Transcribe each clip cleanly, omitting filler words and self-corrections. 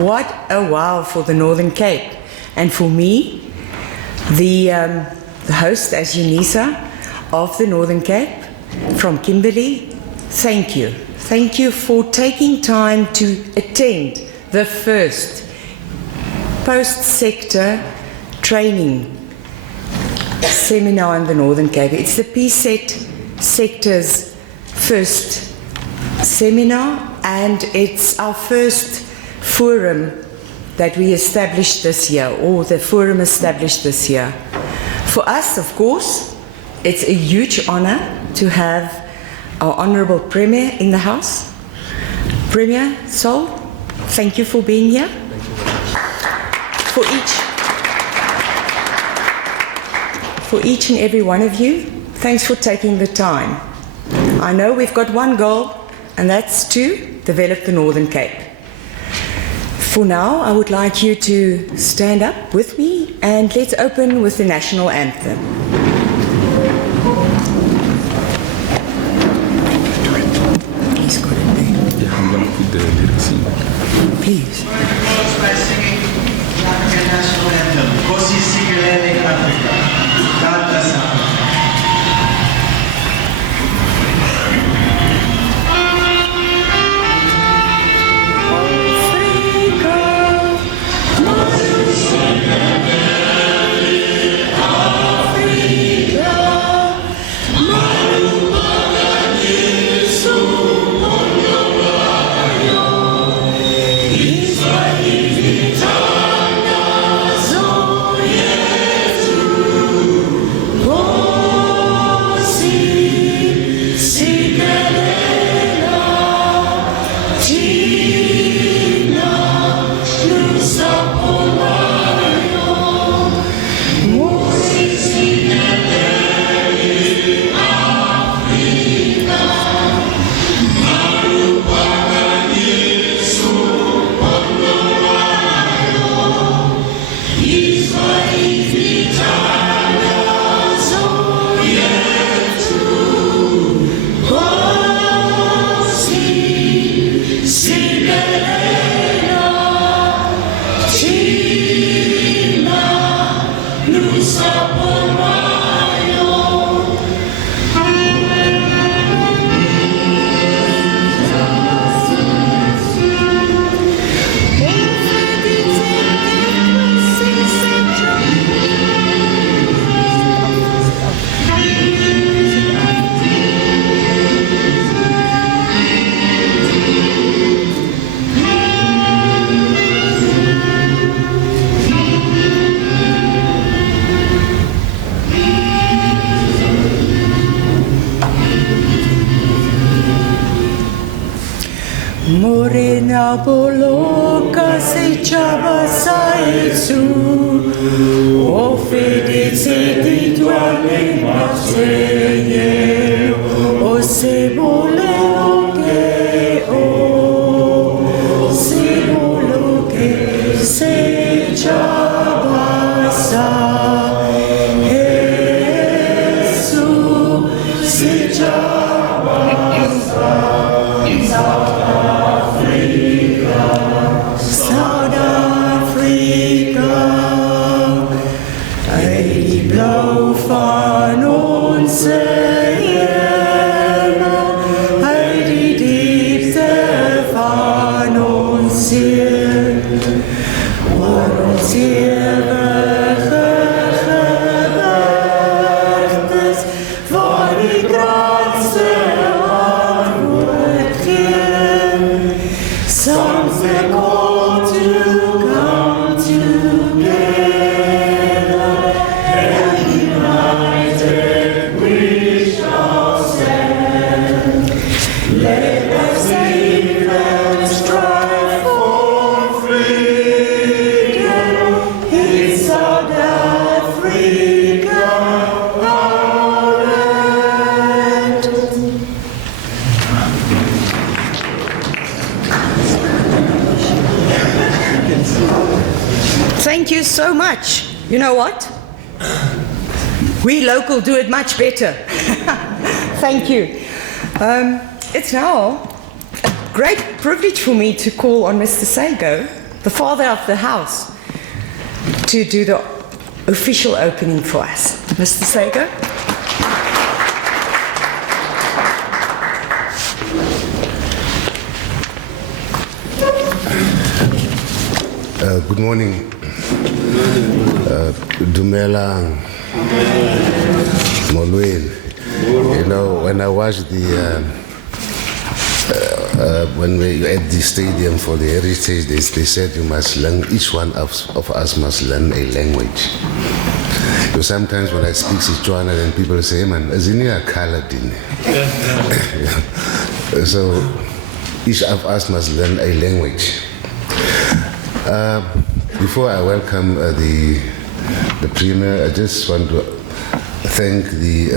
What a wow for the Northern Cape. And for me, the host as UNISA of the Northern Cape from Kimberley, thank you. Thank you for taking time to attend the first post-sector training seminar in the Northern Cape. It's the PSET sector's first seminar, and it's our first forum that we established this year, or the forum established this year. For us, of course, it's a huge honor to have our Honorable Premier in the house. Premier Sol, thank you for being here. For each and every one of you, thanks for taking the time. I know we've got one goal, and that's to develop the Northern Cape. For now, I would like you to stand up with me and let's open with the national anthem. He's got it there. Yeah, I'm going to put the lyrics in. Please. By singing the African national anthem, Kosi Sikelele Africa. God bless Africa. Morena boloka se chaba saetsu, o fede se di duane maseye, o se boloke o se boloke se chaba saetsu, se chaba saetsu. South Africa, die blauw van onze hemel, uit die diepte van ons ziel, waar ons eeuwige gebergtes, waar die kranse antwoord gee, soms the call to come together, and united we shall stand. Let us live and strive for freedom in South Africa, our land. Thank you so much. You know what? We local do it much better. Thank you. It's now a great privilege for me to call on Mr. Sago the father of the house, to do the official opening for us. Mr. Sago? Good morning. Dumelang. Molweni. You know, when I watched when we were at the stadium for the heritage, they said you must learn, each one of us must learn a language. So sometimes when I speak Sichuana, then people say, man, isn't a colored in? So each of us must learn a language. Before I welcome the Premier, I just want to thank the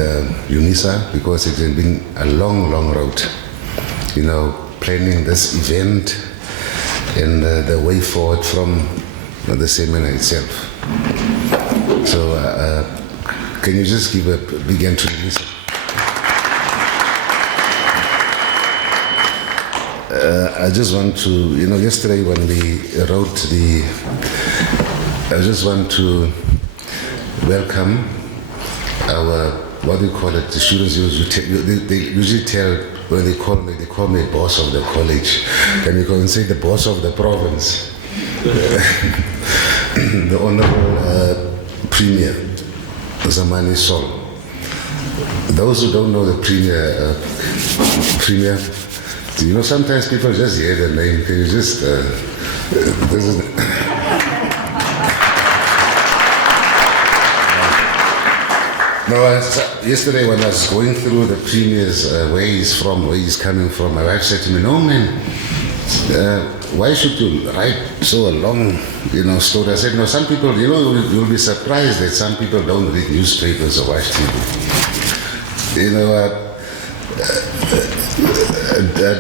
UNISA, because it has been a long, long road, you know, planning this event and the way forward from the seminar itself. So can you just give a big hand to UNISA? I just want to, you know, yesterday when we wrote I just want to welcome our, what do you call it, the students they usually tell, when they call me boss of the college, and you can say the boss of the province, the Honorable Premier, Zamani Sol. Those who don't know the Premier, you know, sometimes people just hear the name. Can you just, yesterday when I was going through the Premier's, where he's from, where he's coming from, my wife said to me, no man, why should you write so a long, you know, story? I said, no, some people, you know, you'll be surprised that some people don't read newspapers or watch TV. You know,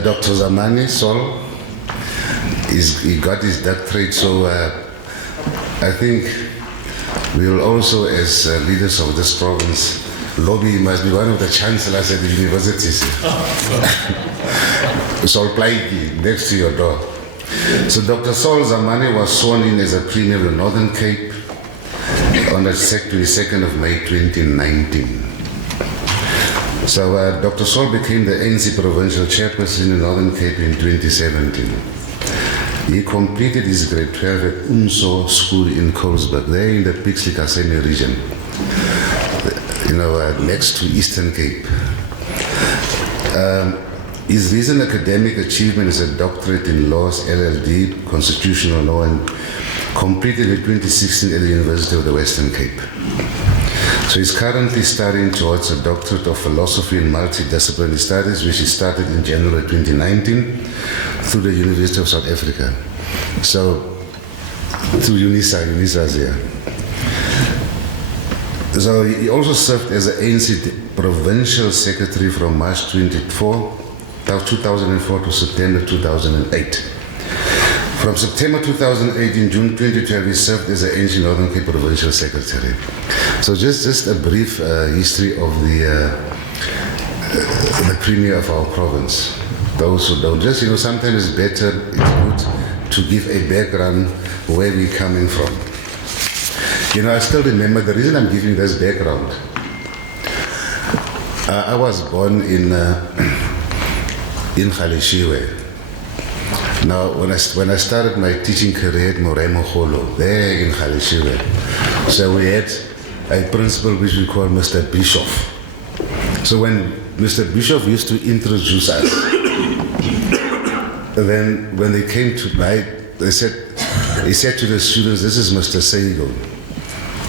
Dr. Zamani Sol, he got his doctorate, so I think we will also, as leaders of this province, lobby must be one of the chancellors at the universities. Sol Plaiki, next to your door. So Dr. Sol Zamani was sworn in as a Premier of the Northern Cape on the 22nd of May 2019. So Dr. Sol became the ANC Provincial Chairperson in the Northern Cape in 2017. He completed his grade 12 at UNSO School in Colesberg, there in the Pixley-Kaseme region, you know, next to Eastern Cape. His recent academic achievement is a doctorate in laws, LLD, constitutional law, and completed in 2016 at the University of the Western Cape. So he's currently studying towards a doctorate of philosophy in multidisciplinary studies, which he started in January 2019 through the University of South Africa. So through UNISA's here. So he also served as an ANC Provincial Secretary from March 2004 to September 2008. From September 2008 in June 2012, he served as the ANC Northern Cape Provincial Secretary. So just a brief history of the Premier of our province. Those who don't, just, you know, sometimes it's better, it's good to give a background where we're coming from. You know, I still remember the reason I'm giving this background. I was born in Khalishiwe. Now, when I started my teaching career at Moremo Kholo, there in Khalishiwe, so we had a principal which we call Mr. Bishop. So when Mr. Bishop used to introduce us, then when they came to night, he said to the students, this is Mr. Seigo.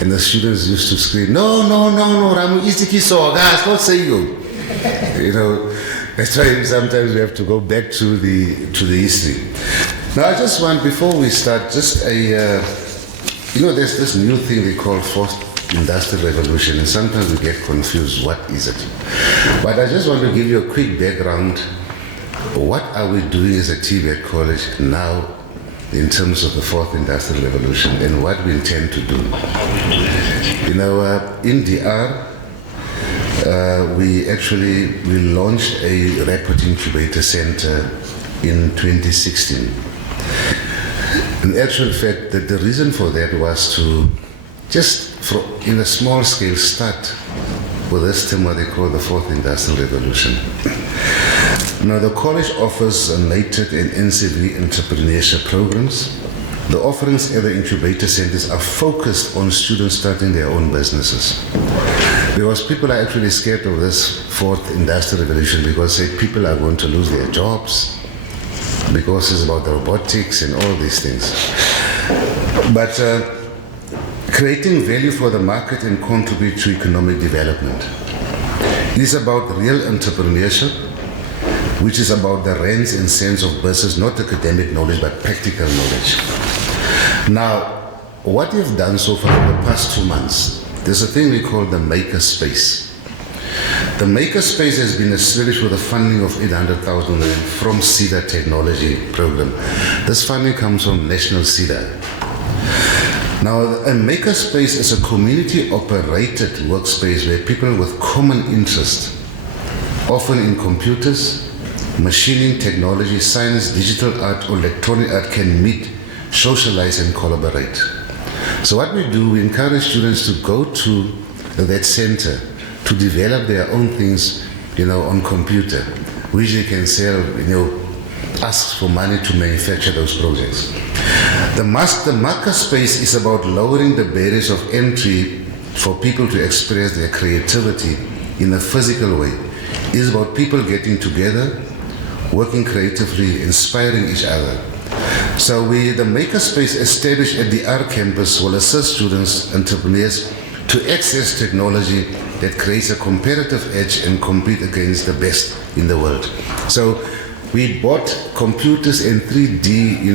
And the students used to scream, no, Ramu Isiki Soga, it's not Seigo. You know, that's why sometimes we have to go back to the history. Now I just want, before we start, just a, you know, there's this new thing they call fourth industrial revolution, and sometimes we get confused, what is it? But I just want to give you a quick background. What are we doing as a TVET college now in terms of the fourth industrial revolution and what we intend to do? You know, in DR, we launched a rapid incubator center in 2016. In actual fact, the reason for that was to just, in a small scale, start with this term what they call the fourth industrial revolution. Now, the college offers NATED and NCV entrepreneurship programs. The offerings at the incubator centers are focused on students starting their own businesses. Because people are actually scared of this fourth industrial revolution because say people are going to lose their jobs, because it's about robotics and all these things. But creating value for the market and contribute to economic development. It is about real entrepreneurship, which is about the rands and cents of business, not academic knowledge, but practical knowledge. Now, what we've done so far in the past 2 months, there's a thing we call the Maker Space. The Maker Space has been established with a funding of 800,000 from CEDA Technology Program. This funding comes from National CEDA. Now, a Maker Space is a community-operated workspace where people with common interest, often in computers, machining, technology, science, digital art, or electronic art, can meet, socialize, and collaborate. So what we do, we encourage students to go to that center to develop their own things, on computer, which they can sell, ask for money to manufacture those projects. The Maker Space is about lowering the barriers of entry for people to express their creativity in a physical way. It's about people getting together, working creatively, inspiring each other. So the Maker Space established at the R campus will assist students, entrepreneurs, to access technology that creates a competitive edge and compete against the best in the world. So we bought computers and 3D,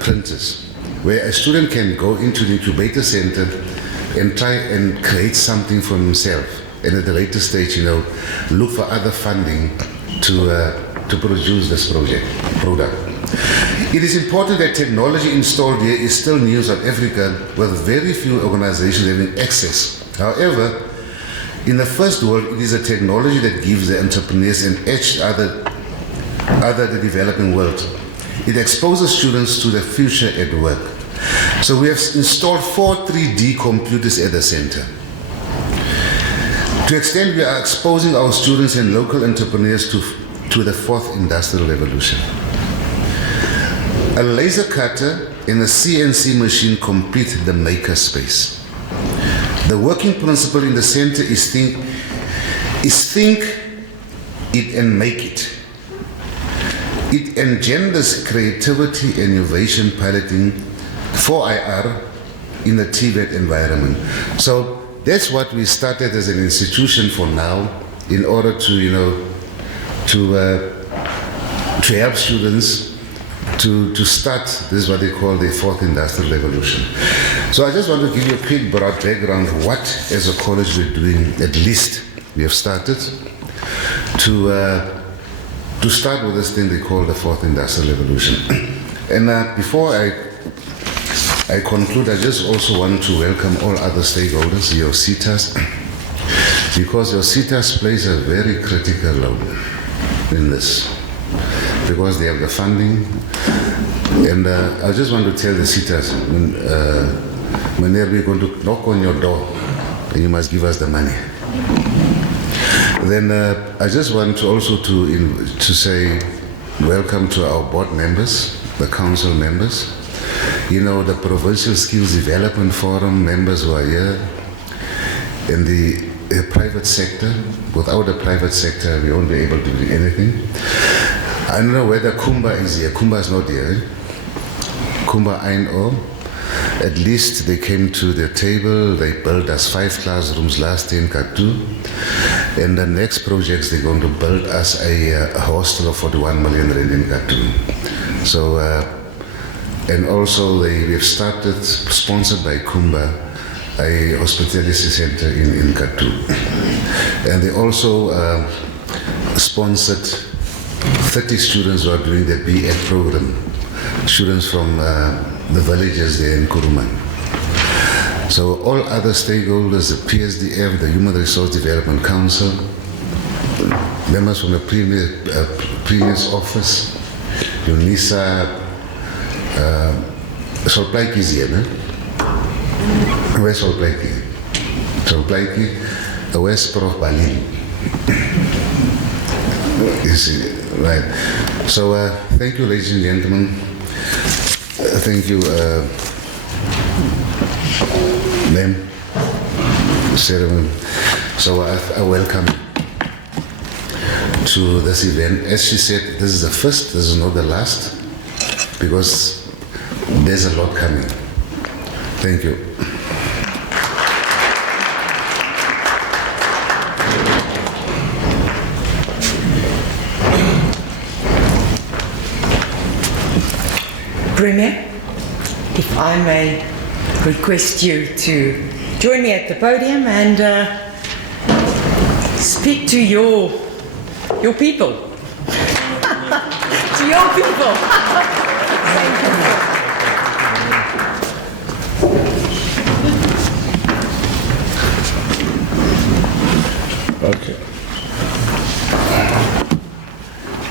printers, where a student can go into the incubator center and try and create something for himself. And at a later stage, look for other funding to produce this product. It is important that technology installed here is still new in South Africa, with very few organizations having access. However, in the first world, it is a technology that gives the entrepreneurs an edge other the developing world. It exposes students to the future at work. So we have installed 4 3D computers at the center. To extend, we are exposing our students and local entrepreneurs to the fourth industrial revolution. A laser cutter and a CNC machine complete the Maker Space. The working principle in the center is think it and make it. It engenders creativity and innovation piloting for IR in the TVET environment. So that's what we started as an institution for now, in order to help students to start this is what they call the fourth industrial revolution. So I just want to give you a quick broad background of what as a college we're doing. At least we have started to start with this thing they call the fourth industrial revolution. And before I conclude, I just also want to welcome all other stakeholders, your CETAs, because your CETAs plays a very critical role in this, because they have the funding. And I just want to tell the CETAs, when we're going to knock on your door, and you must give us the money. Then I just want to also to say welcome to our board members, the council members, the Provincial Skills Development Forum members who are here, and the private sector. Without the private sector, we won't be able to do anything. I don't know whether Kumba is here. Kumba is not here. Kumba Aino. At least they came to the table. They built us 5 classrooms last year in Katu. And the next projects, they're going to build us a hostel of 41 million rand in Katu. So, and also we've started, sponsored by Kumba, a hospitality center in Katu. And they also sponsored 30 students who are doing the B.Ed program, students from the villages there in Kuruman. So all other stakeholders, the PSDF, the Human Resource Development Council, members from the Premier's office, UNISA, Solpleitjies hier, né? Where's Solpleitjie? Solpleitjie, where's Prof Balin? You see, right. So, thank you, ladies and gentlemen. Thank you, ma'am, Sarah. So, I welcome to this event. As she said, this is the first, this is not the last, because there's a lot coming. Thank you. Premier, if I may request you to join me at the podium and speak to your people. To your people. Thank you. Okay.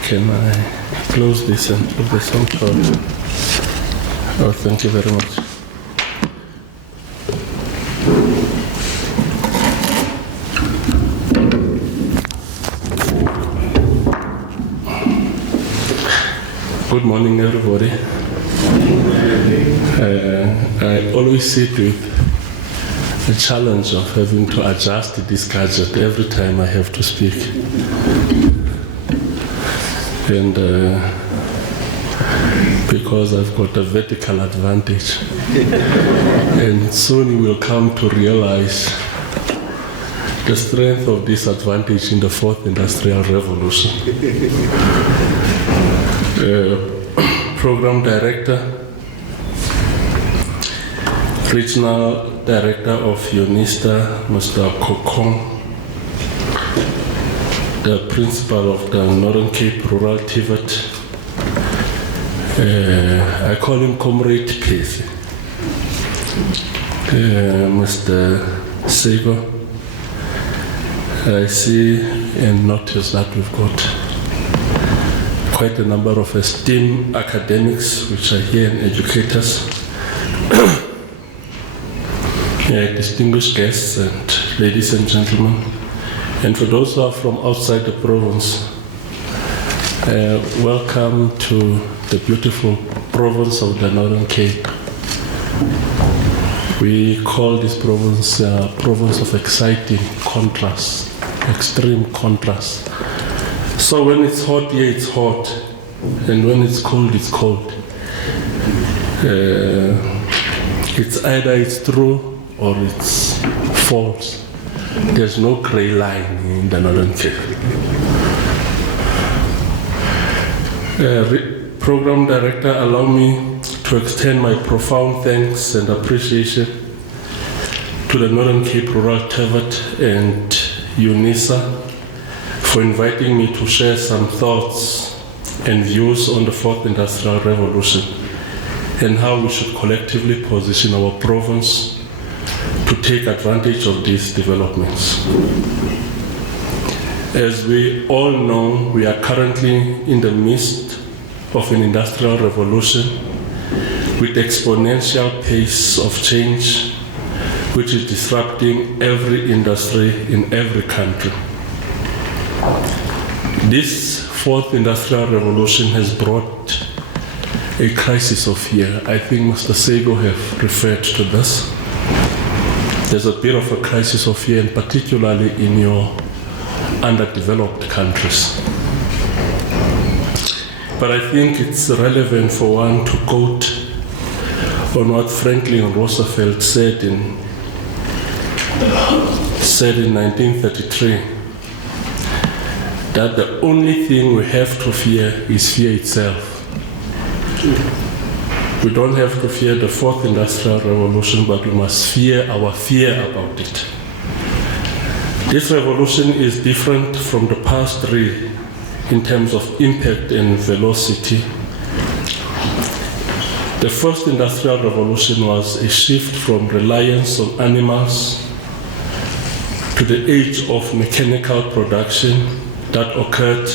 Can I close this and put the song on? Oh, thank you very much. Good morning, everybody. I always sit with the challenge of having to adjust this gadget every time I have to speak. And because I've got a vertical advantage. And soon you will come to realize the strength of this advantage in the fourth industrial revolution. Program Director, Regional Director of UNISA, Mr. Kokong, the Principal of the Northern Cape Rural TVET, I call him Comrade Pesi, Mr. Sego. I see and notice that we've got quite a number of esteemed academics which are here and educators, distinguished guests and ladies and gentlemen, and for those who are from outside the province, welcome to the beautiful province of the Northern Cape. We call this province a province of exciting contrast, extreme contrast. So when it's hot here, it's hot, and when it's cold, it's cold. It's either it's true or it's false. There's no gray line in the Northern Cape. Program Director, allow me to extend my profound thanks and appreciation to the Northern Cape Rural TVET and UNISA for inviting me to share some thoughts and views on the fourth industrial revolution and how we should collectively position our province to take advantage of these developments. As we all know, we are currently in the midst of an industrial revolution with exponential pace of change, which is disrupting every industry in every country. This fourth industrial revolution has brought a crisis of fear. I think Mr. Sego have referred to this. There's a bit of a crisis of fear, and particularly in your underdeveloped countries. But I think it's relevant for one to quote on what Franklin Roosevelt said in 1933, that the only thing we have to fear is fear itself. We don't have to fear the fourth industrial revolution, but we must fear our fear about it. This revolution is different from the past three in terms of impact and velocity. The first industrial revolution was a shift from reliance on animals to the age of mechanical production that occurred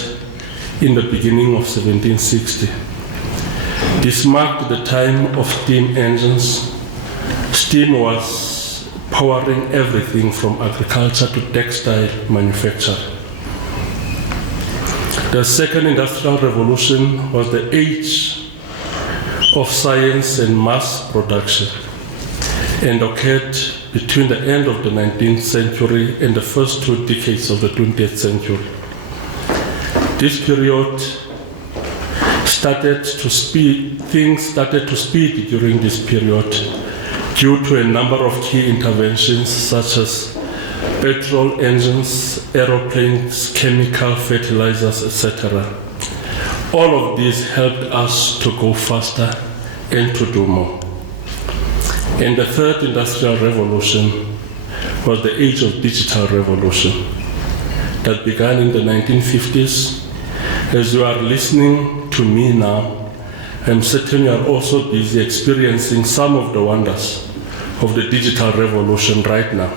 in the beginning of 1760. This marked the time of steam engines. Steam was powering everything from agriculture to textile manufacture. The second industrial revolution was the age of science and mass production and occurred between the end of the 19th century and the first 2 decades of the 20th century. This period things started to speed during this period due to a number of key interventions such as petrol engines, aeroplanes, chemical fertilizers, etc. All of these helped us to go faster and to do more. And the third industrial revolution was the age of digital revolution that began in the 1950s. As you are listening to me now, I'm certain you are also busy experiencing some of the wonders of the digital revolution right now.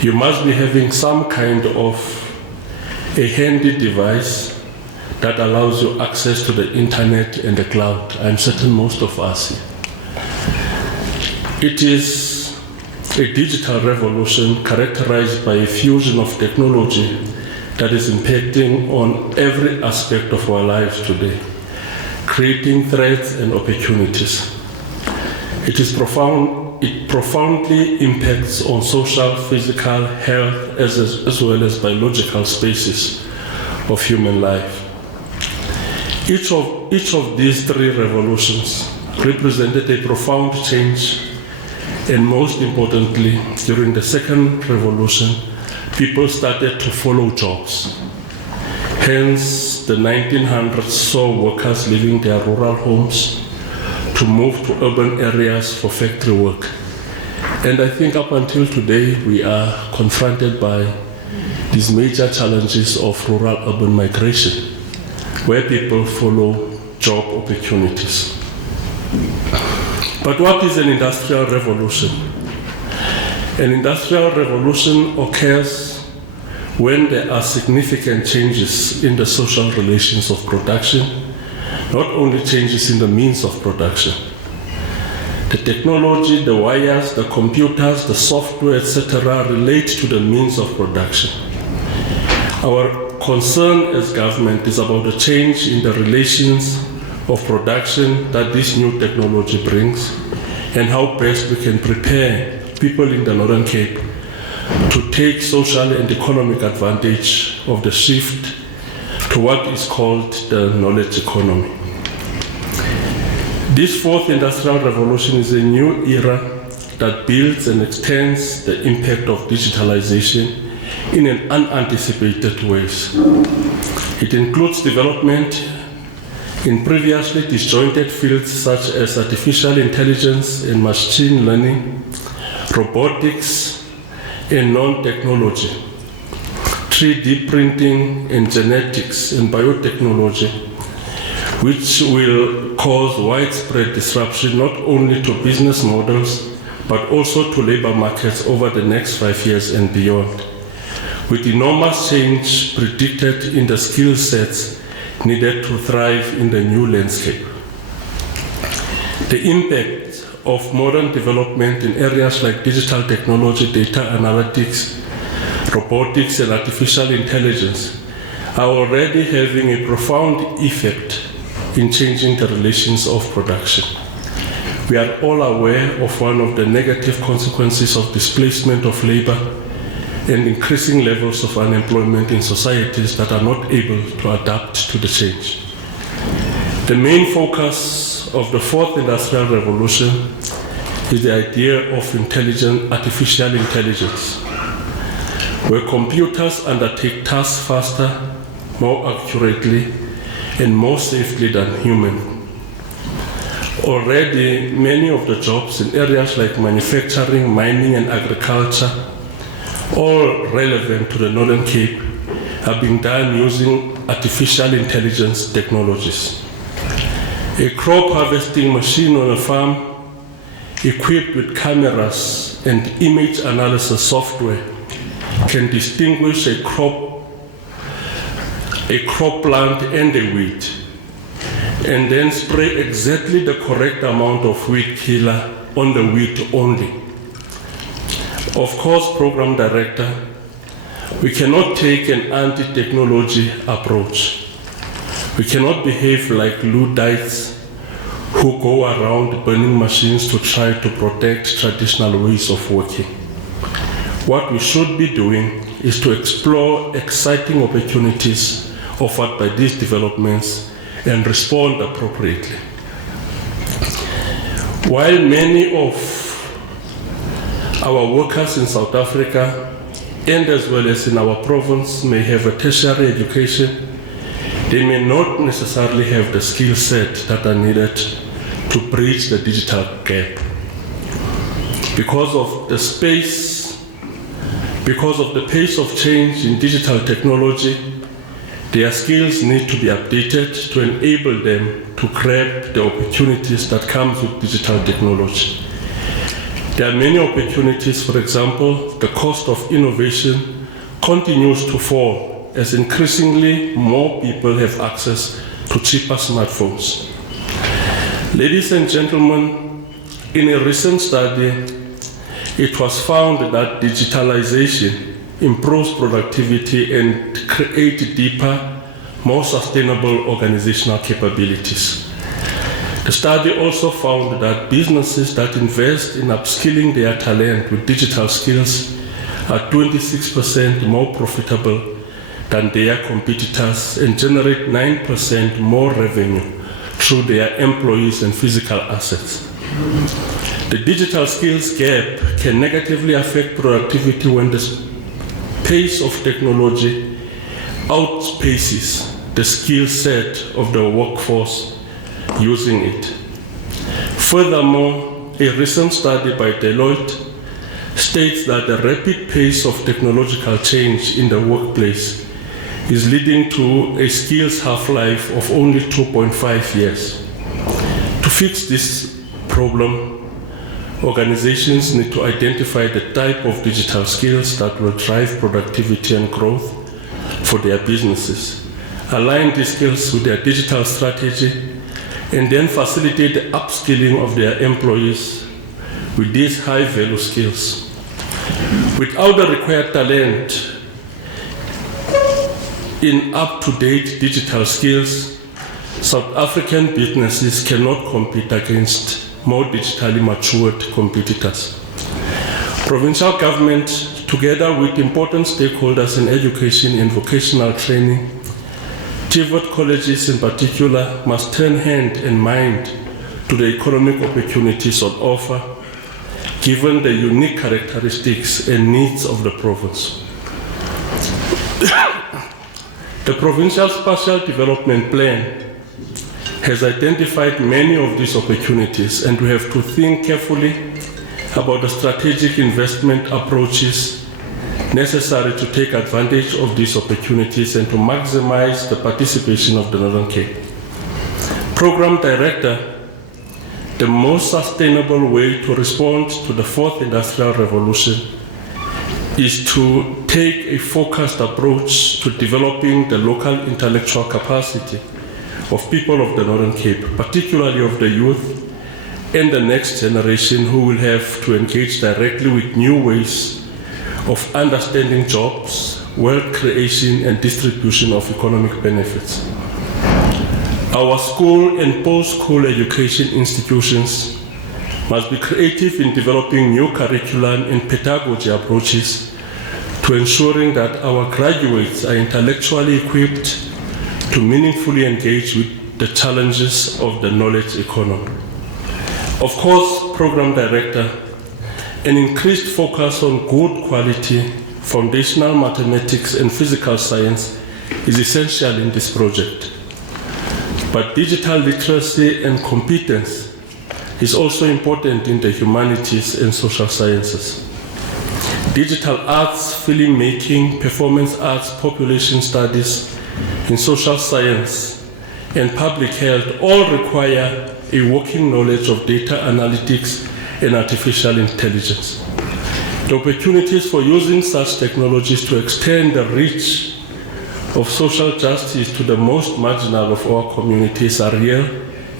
You must be having some kind of a handy device that allows you access to the internet and the cloud. I'm certain most of us. It is a digital revolution characterized by a fusion of technology that is impacting on every aspect of our lives today, creating threats and opportunities. It profoundly impacts on social, physical, health, as well as biological spaces of human life. Each of these 3 revolutions represented a profound change, and most importantly, during the second revolution, people started to follow jobs. Hence, the 1900s saw workers leaving their rural homes to move to urban areas for factory work. And I think up until today, we are confronted by these major challenges of rural-urban migration, where people follow job opportunities. But what is an industrial revolution? An industrial revolution occurs when there are significant changes in the social relations of production, not only changes in the means of production. The technology, the wires, the computers, the software, etc. relate to the means of production. Our concern as government is about the change in the relations of production that this new technology brings and how best we can prepare people in the Northern Cape to take social and economic advantage of the shift to what is called the knowledge economy. This fourth industrial revolution is a new era that builds and extends the impact of digitalization in an unanticipated ways. It includes development in previously disjointed fields such as artificial intelligence and machine learning, robotics and non-technology, 3D printing and genetics and biotechnology, which will cause widespread disruption not only to business models but also to labor markets over the next 5 years and beyond, with enormous change predicted in the skill sets needed to thrive in the new landscape. The impact of modern development in areas like digital technology, data analytics, robotics, and artificial intelligence are already having a profound effect in changing the relations of production. We are all aware of one of the negative consequences of displacement of labor and increasing levels of unemployment in societies that are not able to adapt to the change. The main focus of the fourth industrial revolution is the idea of artificial intelligence, where computers undertake tasks faster, more accurately, and more safely than human. Already, many of the jobs in areas like manufacturing, mining, and agriculture, all relevant to the Northern Cape, are being done using artificial intelligence technologies. A crop harvesting machine on a farm, equipped with cameras and image analysis software, can distinguish a crop plant and a weed, and then spray exactly the correct amount of weed killer on the weed only. Of course, Program Director, we cannot take an anti-technology approach. We cannot behave like Luddites who go around burning machines to try to protect traditional ways of working. What we should be doing is to explore exciting opportunities offered by these developments and respond appropriately. While many of our workers in South Africa and as well as in our province may have a tertiary education, they may not necessarily have the skill set that are needed to bridge the digital gap. Because of the pace of change in digital technology, their skills need to be updated to enable them to grab the opportunities that comes with digital technology. There are many opportunities. For example, the cost of innovation continues to fall as increasingly more people have access to cheaper smartphones. Ladies and gentlemen, in a recent study, it was found that digitalization improves productivity and creates deeper, more sustainable organizational capabilities. The study also found that businesses that invest in upskilling their talent with digital skills are 26% more profitable than their competitors and generate 9% more revenue through their employees and physical assets. The digital skills gap can negatively affect productivity when the pace of technology outpaces the skill set of the workforce using it. Furthermore, a recent study by Deloitte states that the rapid pace of technological change in the workplace is leading to a skills half-life of only 2.5 years. To fix this problem, organizations need to identify the type of digital skills that will drive productivity and growth for their businesses, align these skills with their digital strategy, and then facilitate the upskilling of their employees with these high-value skills. Without the required talent in up-to-date digital skills, South African businesses cannot compete against more digitally matured competitors. Provincial government, together with important stakeholders in education and vocational training, TVET colleges in particular, must turn hand and mind to the economic opportunities on offer, given the unique characteristics and needs of the province. The Provincial Spatial Development Plan has identified many of these opportunities, and we have to think carefully about the strategic investment approaches necessary to take advantage of these opportunities and to maximize the participation of the Northern Cape. Program Director, the most sustainable way to respond to the fourth industrial revolution is to take a focused approach to developing the local intellectual capacity of people of the Northern Cape, particularly of the youth and the next generation who will have to engage directly with new ways of understanding jobs, wealth creation, and distribution of economic benefits. Our school and post-school education institutions must be creative in developing new curriculum and pedagogy approaches to ensuring that our graduates are intellectually equipped to meaningfully engage with the challenges of the knowledge economy. Of course, Program Director, an increased focus on good quality foundational mathematics and physical science is essential in this project. But digital literacy and competence is also important in the humanities and social sciences. Digital arts, filmmaking, performance arts, population studies, in social science, and public health all require a working knowledge of data analytics and artificial intelligence. The opportunities for using such technologies to extend the reach of social justice to the most marginal of our communities are real,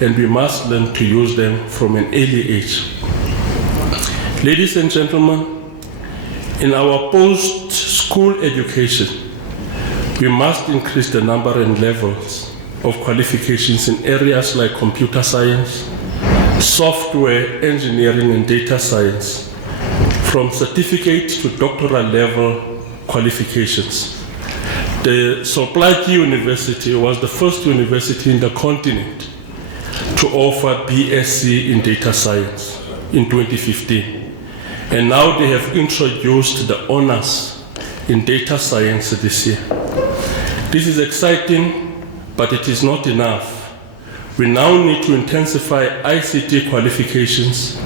and we must learn to use them from an early age. Ladies and gentlemen, in our post-school education, we must increase the number and levels of qualifications in areas like computer science, software engineering, and data science, from certificate to doctoral level qualifications. The Soplaki University was the first university in the continent to offer BSc in data science in 2015. And now they have introduced the honors in data science this year. This is exciting, but it is not enough. We now need to intensify ICT qualifications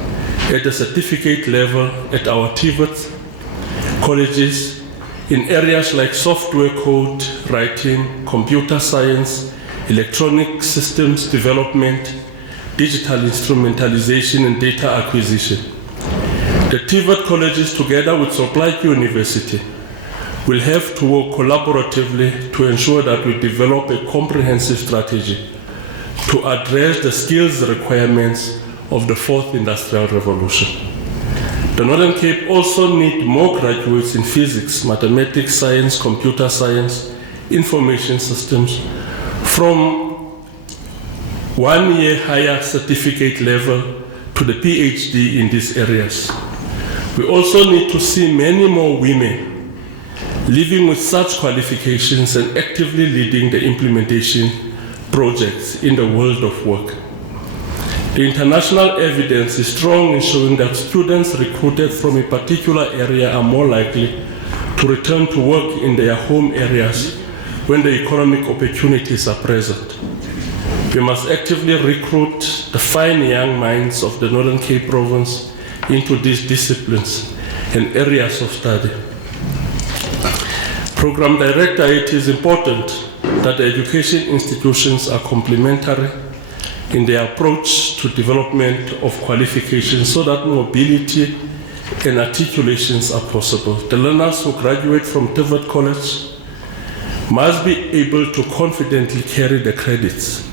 at the certificate level at our TVET colleges in areas like software code writing, computer science, electronic systems development, digital instrumentalization, and data acquisition. The TVET colleges, together with Soplaki University, will have to work collaboratively to ensure that we develop a comprehensive strategy to address the skills requirements of the fourth industrial revolution. The Northern Cape also needs more graduates in physics, mathematics, science, computer science, information systems, from 1 year higher certificate level to the PhD in these areas. We also need to see many more women living with such qualifications and actively leading the implementation projects in the world of work. The international evidence is strong in showing that students recruited from a particular area are more likely to return to work in their home areas when the economic opportunities are present. We must actively recruit the fine young minds of the Northern Cape Province into these disciplines and areas of study. Program Director, it is important that the education institutions are complementary in their approach to development of qualifications so that mobility and articulations are possible. The learners who graduate from TVET College must be able to confidently carry the credits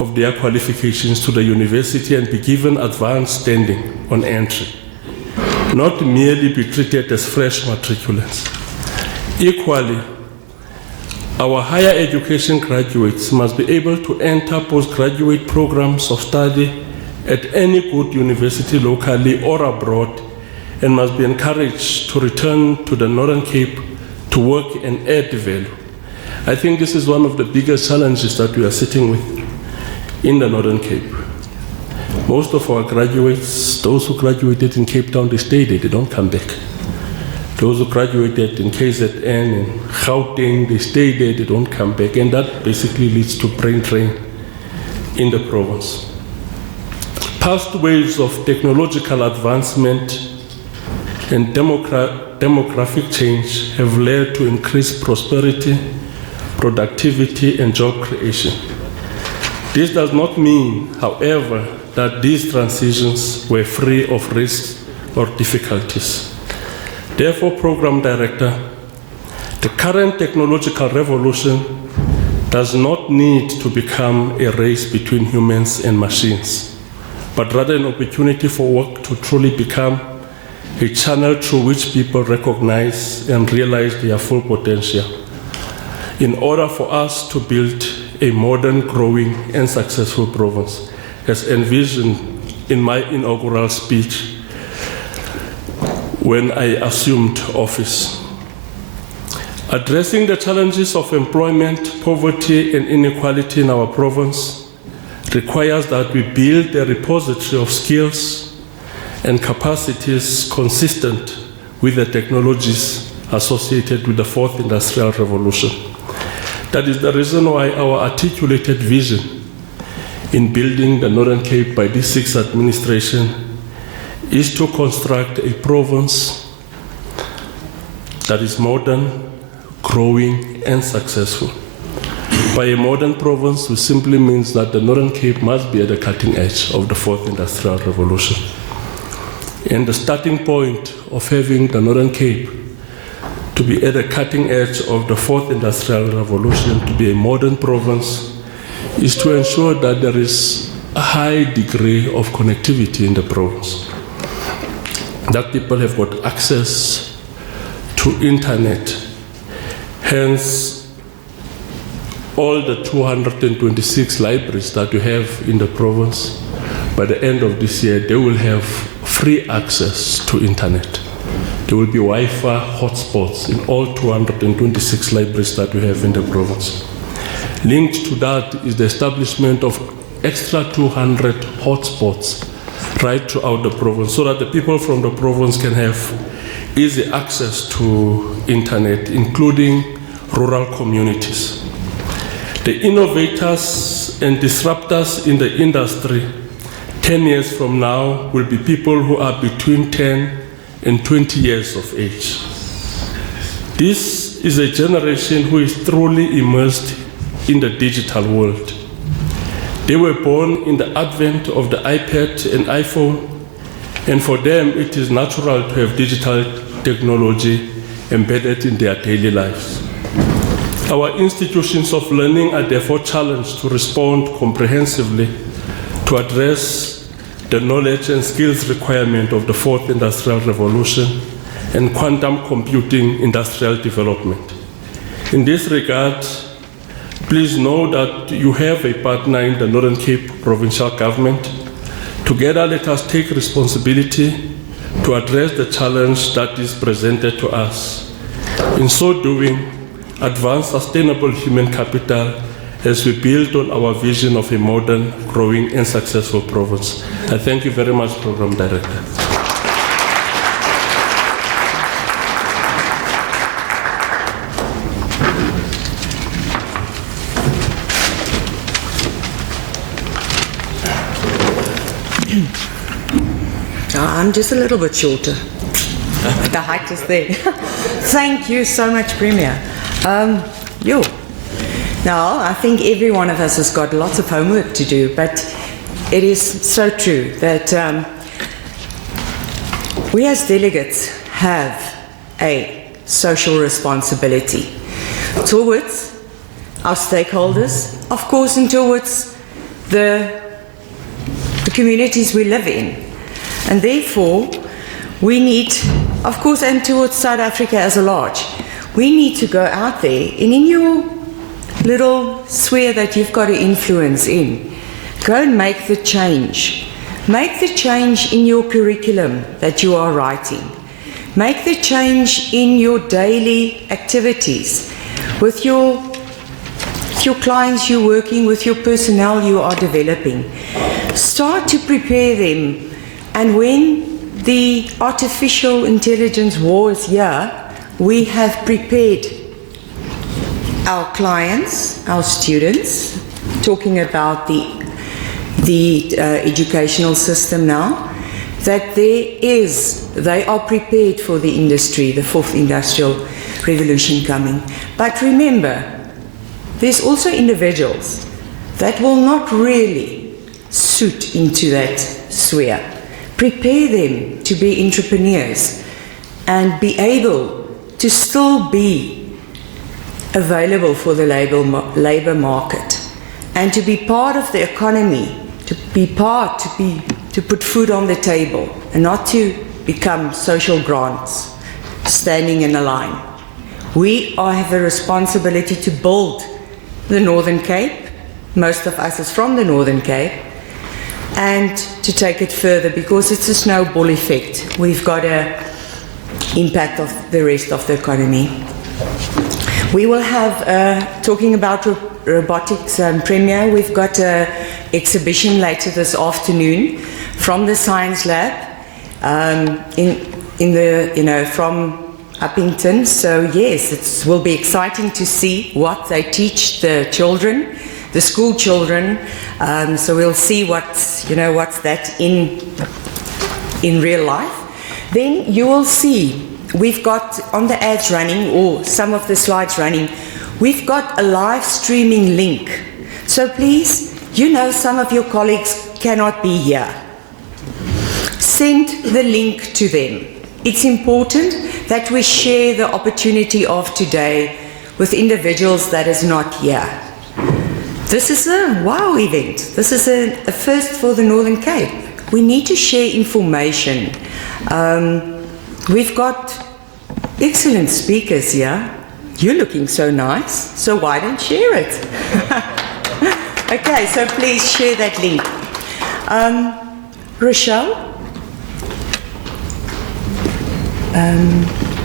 of their qualifications to the university and be given advanced standing on entry, not merely be treated as fresh matriculants. Equally, our higher education graduates must be able to enter postgraduate programs of study at any good university locally or abroad and must be encouraged to return to the Northern Cape to work and add value. I think this is one of the biggest challenges that we are sitting with in the Northern Cape. Most of our graduates, those who graduated in Cape Town, they stay there, they don't come back. Those who graduated in KZN and Gauteng, they stay there, they don't come back. And that basically leads to brain drain in the province. Past waves of technological advancement and demographic change have led to increased prosperity, productivity, and job creation. This does not mean, however, that these transitions were free of risks or difficulties. Therefore, Program Director, the current technological revolution does not need to become a race between humans and machines, but rather an opportunity for work to truly become a channel through which people recognize and realize their full potential in order for us to build a modern, growing, and successful province, as envisioned in my inaugural speech when I assumed office. Addressing the challenges of employment, poverty, and inequality in our province requires that we build a repository of skills and capacities consistent with the technologies associated with the fourth industrial revolution. That is the reason why our articulated vision in building the Northern Cape by this sixth administration is to construct a province that is modern, growing, and successful. By a modern province, it simply means that the Northern Cape must be at the cutting edge of the fourth industrial revolution. And the starting point of having the Northern Cape to be at the cutting edge of the fourth industrial revolution, to be a modern province, is to ensure that there is a high degree of connectivity in the province, that people have got access to internet. Hence, all the 226 libraries that we have in the province, by the end of this year, they will have free access to internet. There will be Wi-Fi hotspots in all 226 libraries that we have in the province. Linked to that is the establishment of extra 200 hotspots right throughout the province, so that the people from the province can have easy access to internet, including rural communities. The innovators and disruptors in the industry 10 years from now will be people who are between 10 and 20 years of age. This is a generation who is truly immersed in the digital world. They were born in the advent of the iPad and iPhone, and for them it is natural to have digital technology embedded in their daily lives. Our institutions of learning are therefore challenged to respond comprehensively to address the knowledge and skills requirement of the fourth industrial revolution and quantum computing industrial development. In this regard, please know that you have a partner in the Northern Cape Provincial Government. Together, let us take responsibility to address the challenge that is presented to us. In so doing, advance sustainable human capital as we build on our vision of a modern, growing, and successful province. I thank you very much, Program Director. I'm just a little bit shorter. The height is there. Thank you so much, Premier. Now, I think every one of us has got lots of homework to do, but it is so true that we as delegates have a social responsibility towards our stakeholders, of course, and towards the communities we live in. And therefore, we need, of course, and towards South Africa as a large, we need to go out there and in your little sphere that you've got to influence in, go and make the change. Make the change in your curriculum that you are writing. Make the change in your daily activities with your clients you're working with, your personnel you are developing. Start to prepare them, and when the artificial intelligence war is here, we have prepared our clients, our students, talking about the educational system now, that they are prepared for the industry, the fourth industrial revolution coming. But remember, there's also individuals that will not really suit into that sphere. Prepare them to be entrepreneurs and be able to still be available for the labor market and to be part of the economy, to put food on the table and not to become social grants standing in a line. We have a responsibility to build the Northern Cape. Most of us is from the Northern Cape, and to take it further because it's a snowball effect. We've got an impact of the rest of the economy. We will have, talking about robotics, Premier, we've got an exhibition later this afternoon from the Science Lab from Upington. So yes, it will be exciting to see what they teach the children, the school children. So we'll see what's that in real life. Then you will see we've got on the ads running, or some of the slides running, we've got a live streaming link. So please, some of your colleagues cannot be here. Send the link to them. It's important that we share the opportunity of today with individuals that is not here. This is a wow event. This is a first for the Northern Cape. We need to share information. We've got excellent speakers here. You're looking so nice, so why don't share it? Okay, so please share that link. Rochelle?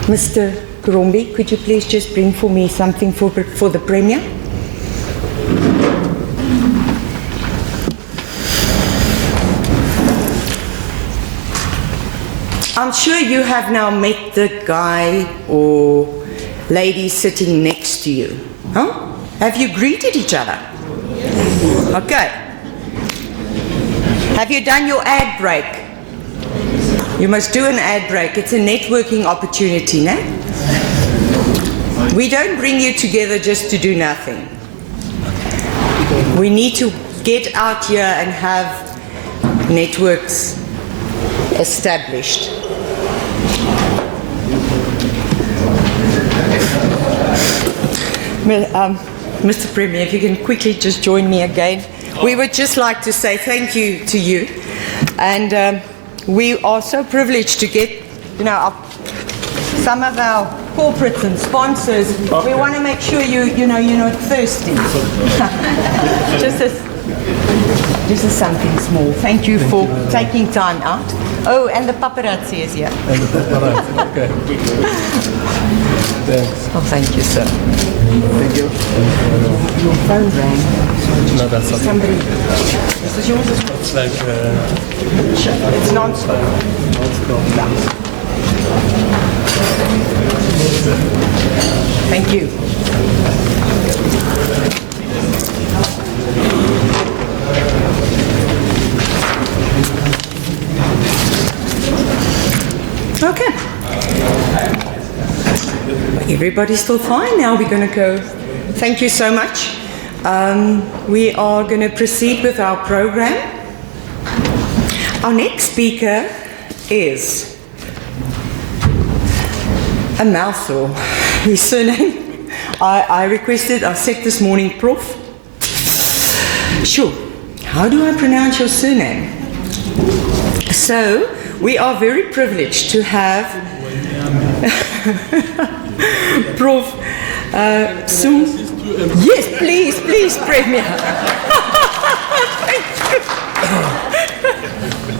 Mr. Kurombi, could you please just bring for me something for the Premier? I'm sure you have now met the guy or lady sitting next to you. Huh? Have you greeted each other? Okay. Have you done your ad break? You must do an ad break. It's a networking opportunity, no? We don't bring you together just to do nothing. We need to get out here and have networks established. Mr. Premier, if you can quickly just join me again. We would just like to say thank you to you. And we are so privileged to get, some of our corporates and sponsors. Okay. We want to make sure you're not thirsty. This is something small. Thank you for taking time out. Oh, and the paparazzi is here. And the paparazzi, okay. Thanks. Oh, thank you, sir. Thank you. Your phone rang. No, that's okay. Somebody. This is yours? It's like... It's non-stop. Thank you. Okay. Everybody's still fine. Now we're going to go. Thank you so much. We are going to proceed with our program. Our next speaker is a mouthful. His surname, I said this morning, Prof. Sure, how do I pronounce your surname? So, we are very privileged to have Prof. Sum. Yes, please, Premier. Thank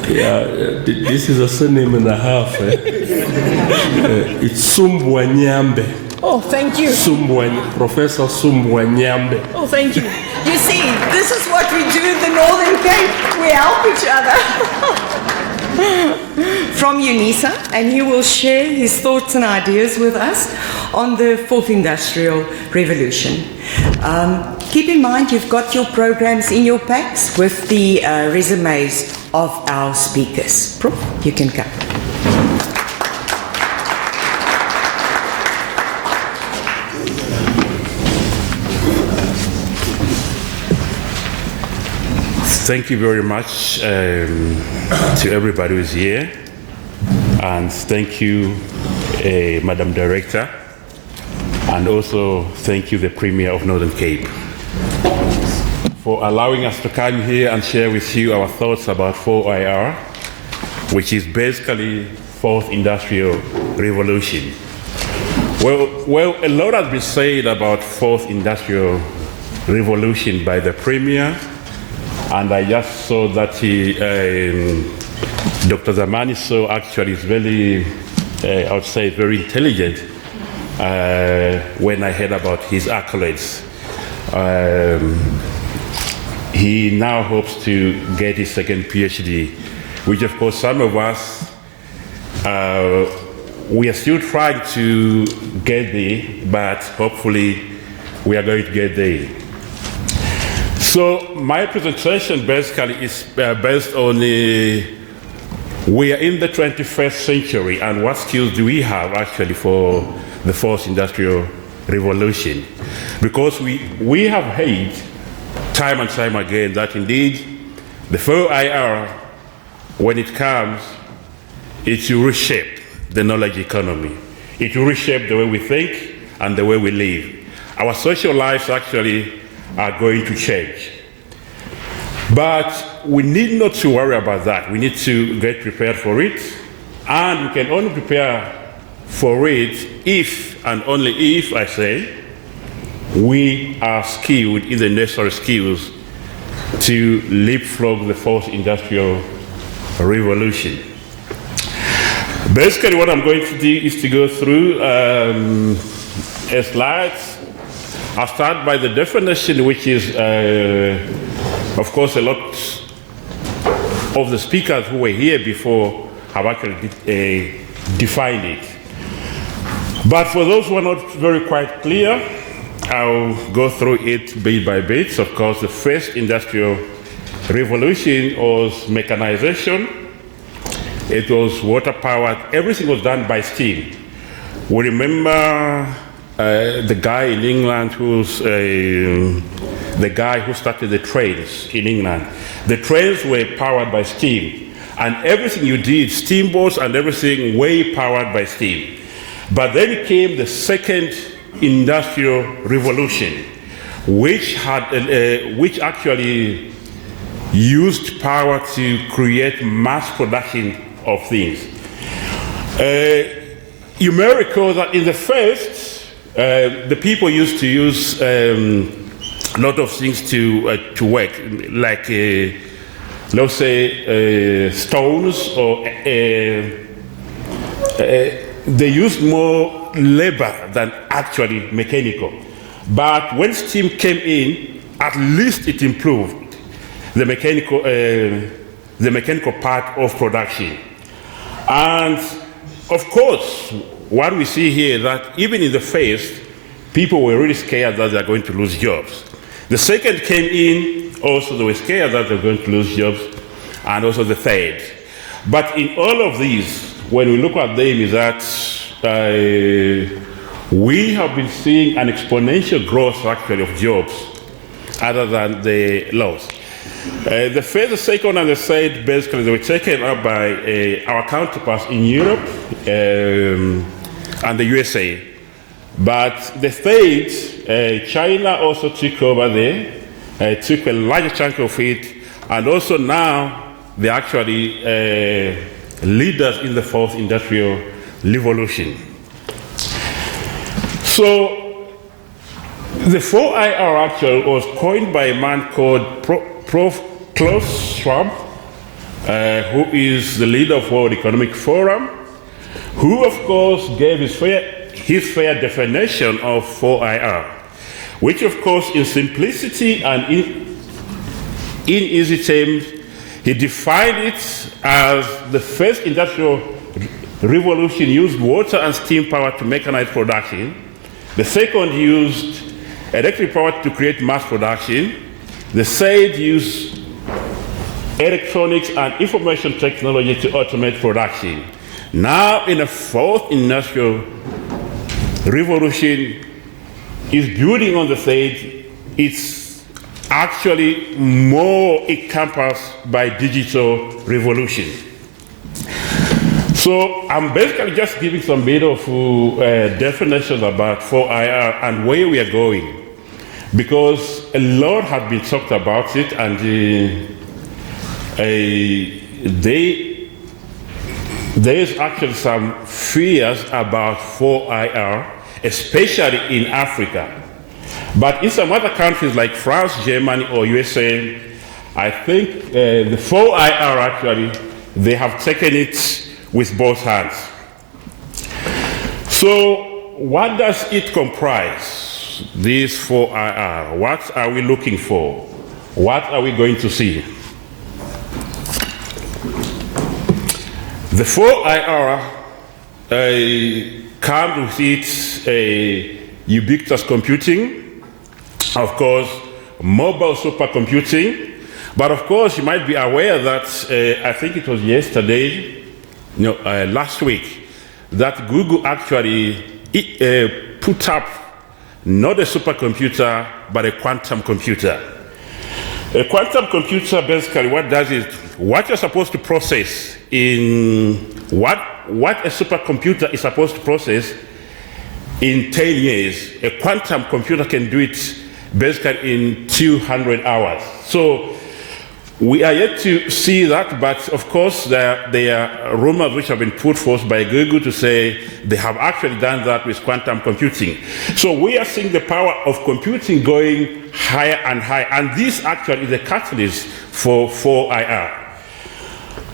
you. Yeah, this is a surname and a half. It's Sumbwanyambe. Oh, thank you. Professor Sumbwanyambe. Oh, thank you. You see, this is what we do in the Northern Cape. We help each other. From UNISA, and he will share his thoughts and ideas with us on the fourth industrial revolution. Keep in mind you've got your programs in your packs with the resumes of our speakers. Prof, you can come. Thank you very much to everybody who's here, and thank you, Madam Director, and also thank you, the Premier of Northern Cape, for allowing us to come here and share with you our thoughts about 4IR, which is basically Fourth Industrial Revolution. Well, a lot has been said about Fourth Industrial Revolution by the Premier. And I just saw that Dr. Zamani actually is very, I would say, very intelligent when I heard about his accolades. He now hopes to get his second PhD, which of course some of us, we are still trying to get there, but hopefully we are going to get there. So my presentation basically is based on we are in the 21st century, and what skills do we have actually for the fourth industrial revolution? Because we have heard time and time again that indeed the 4IR, when it comes, it's to reshape the knowledge economy. It will reshape the way we think and the way we live. Our social lives actually are going to change. But we need not to worry about that. We need to get prepared for it. And we can only prepare for it if, and only if, I say, we are skilled in the necessary skills to leapfrog the fourth industrial revolution. Basically, what I'm going to do is to go through a slide. I'll start by the definition, which is, of course, a lot of the speakers who were here before have actually defined it. But for those who are not very quite clear, I'll go through it bit by bit. Of course, the first industrial revolution was mechanization. It was water-powered. Everything was done by steam. We remember the guy in England who's the guy who started the trains in England. The trains were powered by steam. And everything you did, steamboats and everything, were powered by steam. But then came the second industrial revolution, which actually used power to create mass production of things. You may recall that in the first, the people used to use a lot of things to work, like let's say stones, or they used more labor than actually mechanical. But when steam came in, at least it improved the mechanical part of production. And of course, what we see here is that even in the first, people were really scared that they're going to lose jobs. The second came in, also they were scared that they're going to lose jobs, and also the third. But in all of these, when we look at them, is that we have been seeing an exponential growth actually of jobs other than the loss. The first, the second, and the third, basically, they were taken up by our counterparts in Europe and the USA. But the third, China also took over there, took a large chunk of it, and also now they're actually leaders in the fourth industrial revolution. So the 4IR actually was coined by a man called Prof. Klaus Schwab, who is the leader of World Economic Forum, who of course gave his fair definition of 4IR, which of course in simplicity and in easy terms, he defined it as the first industrial revolution used water and steam power to mechanize production. The second used electric power to create mass production. The third used electronics and information technology to automate production. Now, in a fourth industrial revolution, is building on the third. It's actually more encompassed by digital revolution. So I'm basically just giving some bit of definitions about 4IR and where we are going, because a lot has been talked about it, and there is actually some fears about 4IR, especially in Africa. But in some other countries like France, Germany, or USA, I think the 4IR actually, they have taken it with both hands. So what does it comprise, this 4IR? What are we looking for? What are we going to see? The 4IR comes with its ubiquitous computing, of course, mobile supercomputing, but of course you might be aware that, I think it was yesterday, last week, that Google actually put up not a supercomputer, but a quantum computer. A quantum computer, basically what does is, what you're supposed to process in what a supercomputer is supposed to process in 10 years, a quantum computer can do it basically in 200 hours. So we are yet to see that, but of course there are rumors which have been put forth by Google to say they have actually done that with quantum computing. So we are seeing the power of computing going higher and higher, and this actually is a catalyst for 4IR.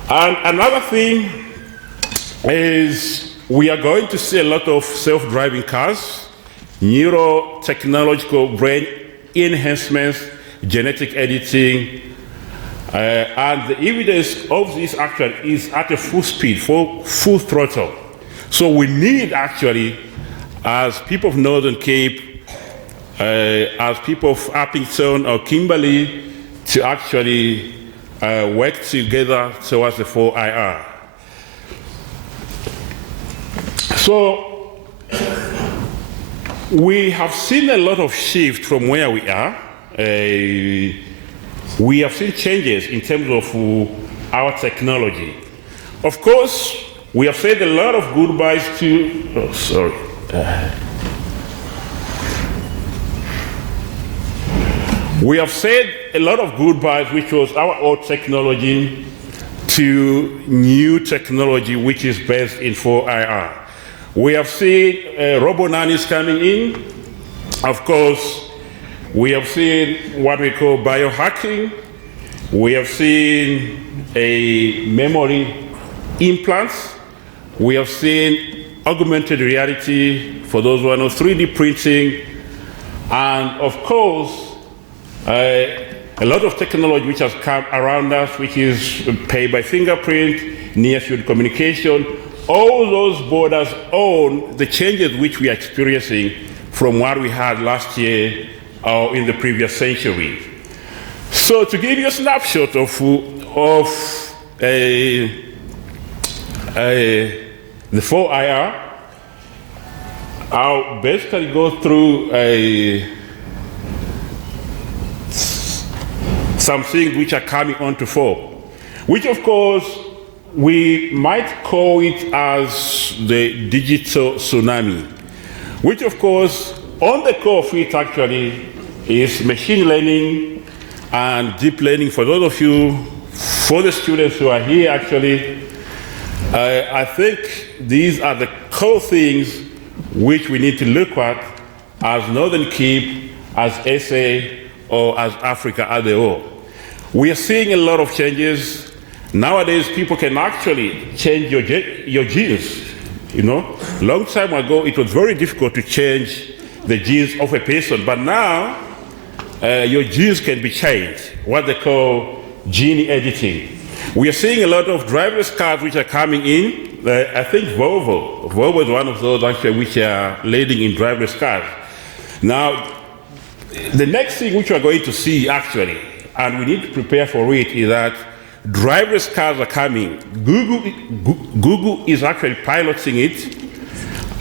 And another thing is we are going to see a lot of self-driving cars, neurotechnological brain enhancements, genetic editing, and the evidence of this actually is at a full speed, full throttle. So we need actually, as people of Northern Cape, as people of Upington or Kimberley, to actually work together towards the 4IR. So we have seen a lot of shift from where we are. We have seen changes in terms of our technology. Of course, we have said a lot of goodbyes to, we have said a lot of goodbyes, which was our old technology, to new technology, which is based in 4IR. We have seen robo-nannies coming in. Of course, we have seen what we call biohacking. We have seen a memory implants. We have seen augmented reality, for those who know, 3D printing, and of course, a lot of technology which has come around us, which is pay by fingerprint, near-field communication. All those borders own the changes which we are experiencing from what we had last year or in the previous century. So to give you a snapshot of the 4IR, I'll basically go through some things which are coming onto 4, which of course we might call it as the digital tsunami, which of course on the core of it actually is machine learning and deep learning. For those of you, for the students who are here actually, I think these are the core things which we need to look at as Northern Cape, as SA, or as Africa as a whole. We are seeing a lot of changes. Nowadays, people can actually change your genes. You know, long time ago, it was very difficult to change the genes of a person, but now your genes can be changed, what they call gene editing. We are seeing a lot of driverless cars which are coming in. I think Volvo is one of those actually which are leading in driverless cars. Now, the next thing which we are going to see actually, and we need to prepare for it, is that driverless cars are coming. Google is actually piloting it,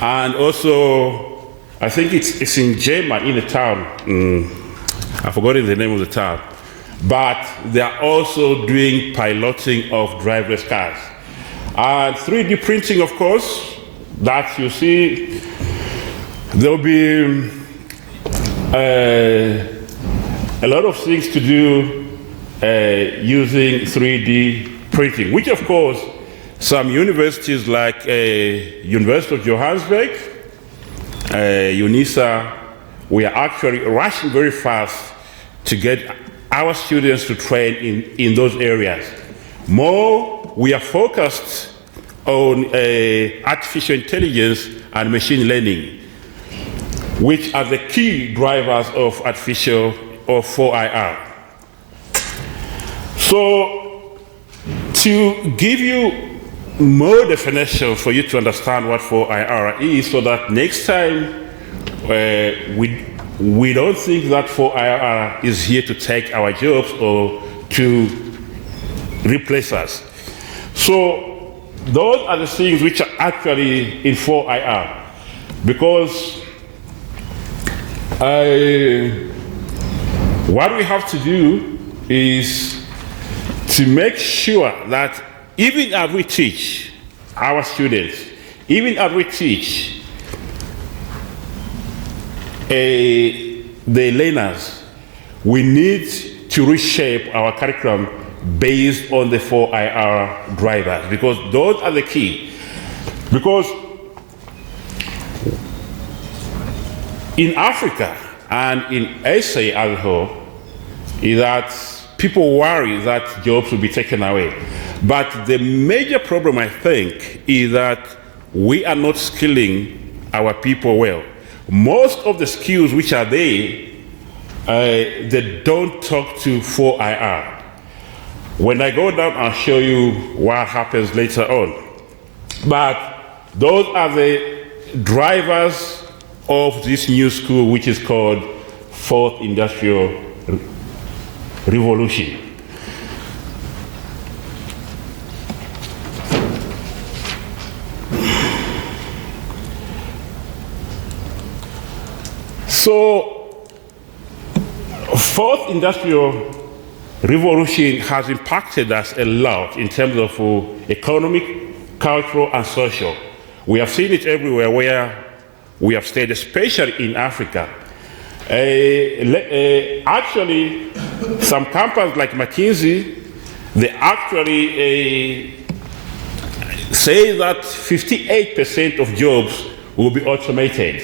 and also I think it's in Germany, in a town. I've forgotten the name of the town, but they are also doing piloting of driverless cars. And 3D printing, of course, that you see, there'll be a lot of things to do using 3D printing, which of course some universities like University of Johannesburg, UNISA, we are actually rushing very fast to get our students to train in those areas. More, we are focused on artificial intelligence and machine learning, which are the key drivers of 4IR. So, to give you more definition for you to understand what 4IR is, so that next time we don't think that 4IR is here to take our jobs or to replace us. So those are the things which are actually in 4IR, because what we have to do is to make sure that even as we teach, our students, even as we teach the learners, we need to reshape our curriculum based on the 4IR drivers, because those are the key. Because in Africa and in Asia as a whole, is that people worry that jobs will be taken away. But the major problem, I think, is that we are not skilling our people well. Most of the skills which are there, they don't talk to 4IR. When I go down, I'll show you what happens later on. But those are the drivers of this new school, which is called Fourth Industrial Revolution. So, Fourth Industrial Revolution has impacted us a lot in terms of economic, cultural, and social. We have seen it everywhere where we have stayed, especially in Africa. Actually, some companies like McKinsey, they actually say that 58% of jobs will be automated.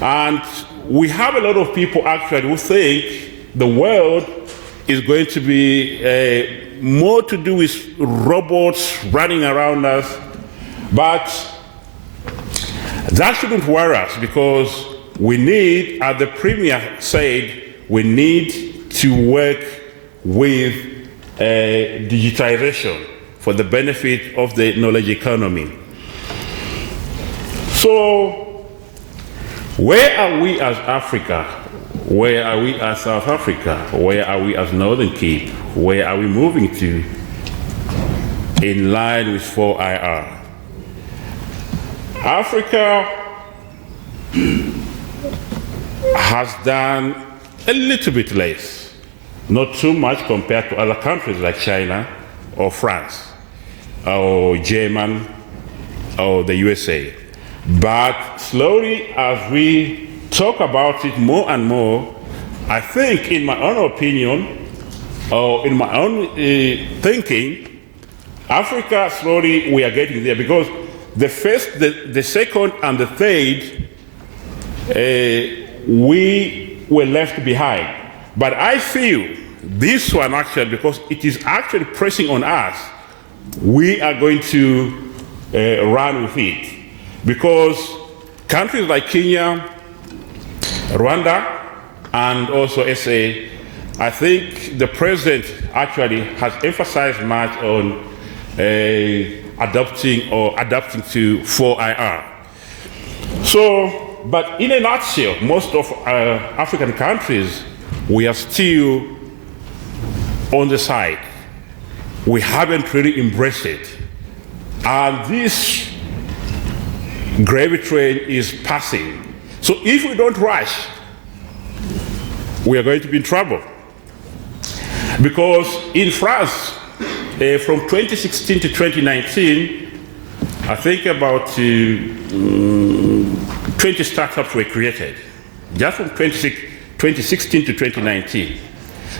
And we have a lot of people actually who think the world is going to be more to do with robots running around us, but that shouldn't worry us, because we need, as the Premier said, we need to work with digitization for the benefit of the knowledge economy. So, where are we as Africa? Where are we as South Africa? Where are we as Northern Cape? Where are we moving to in line with 4IR? Africa has done a little bit less, not too much compared to other countries like China or France or Germany or the USA. But slowly, as we talk about it more and more, I think, in my own opinion, or in my own thinking, Africa slowly we are getting there, because the first, the second, and the third, we were left behind. But I feel this one actually, because it is actually pressing on us, we are going to run with it. Because countries like Kenya, Rwanda, and also SA, I think the president actually has emphasized much on adapting to 4IR. So, but in a nutshell, most of African countries, we are still on the side. We haven't really embraced it. And this gravy train is passing. So if we don't rush, we are going to be in trouble. Because in France, from 2016 to 2019, I think about 20 startups were created. Just from 2016 to 2019.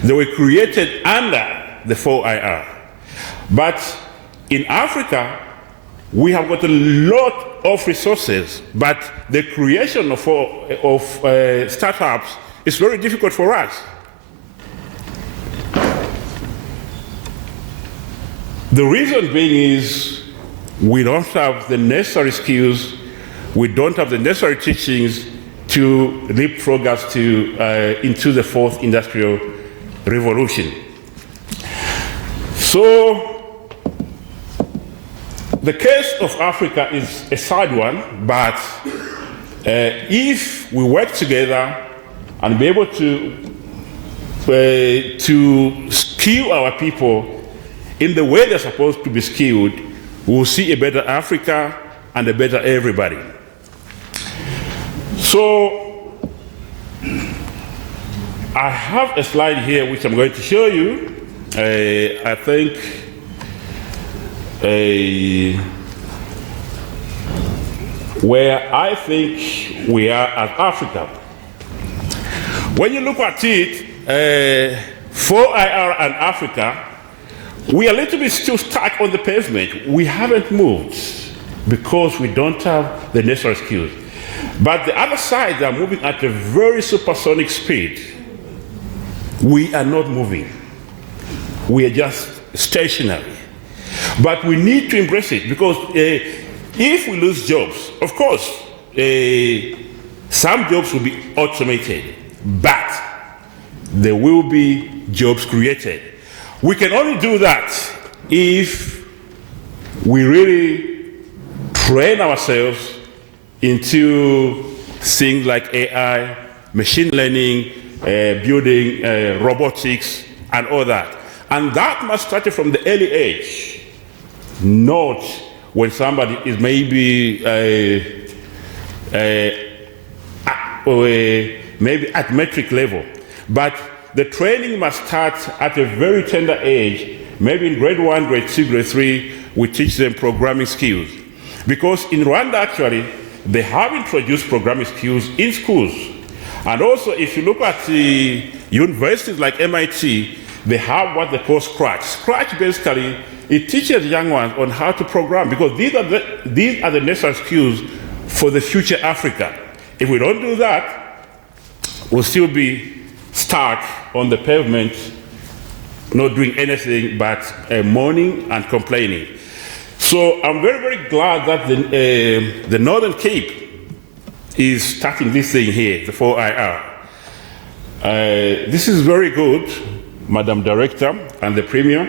They were created under the 4IR. But in Africa, we have got a lot of resources, but the creation of startups is very difficult for us. The reason being is we don't have the necessary skills, we don't have the necessary teachings to leapfrog us into the fourth industrial revolution. So, the case of Africa is a sad one, but if we work together and be able to skill our people in the way they're supposed to be skilled, we'll see a better Africa and a better everybody. So, I have a slide here which I'm going to show you. I think where I think we are as Africa. When you look at it, 4IR and Africa, we are a little bit still stuck on the pavement. We haven't moved because we don't have the necessary skills. But the other side, they are moving at a very supersonic speed. We are not moving. We are just stationary. But we need to embrace it because if we lose jobs, of course, some jobs will be automated, but there will be jobs created. We can only do that if we really train ourselves into things like AI, machine learning, building robotics, and all that. And that must start from the early age, not when somebody is maybe maybe at metric level. But the training must start at a very tender age. Maybe in grade 1, grade 2, grade 3, we teach them programming skills. Because in Rwanda, actually, they have introduced programming skills in schools. And also, if you look at the universities like MIT, they have what they call Scratch. Scratch, basically, it teaches young ones on how to program, because these are the necessary skills for the future Africa. If we don't do that, we'll still be stuck on the pavement, not doing anything but mourning and complaining. So I'm very, very glad that the Northern Cape is starting this thing here, the 4IR. This is very good, Madam Director and the Premier.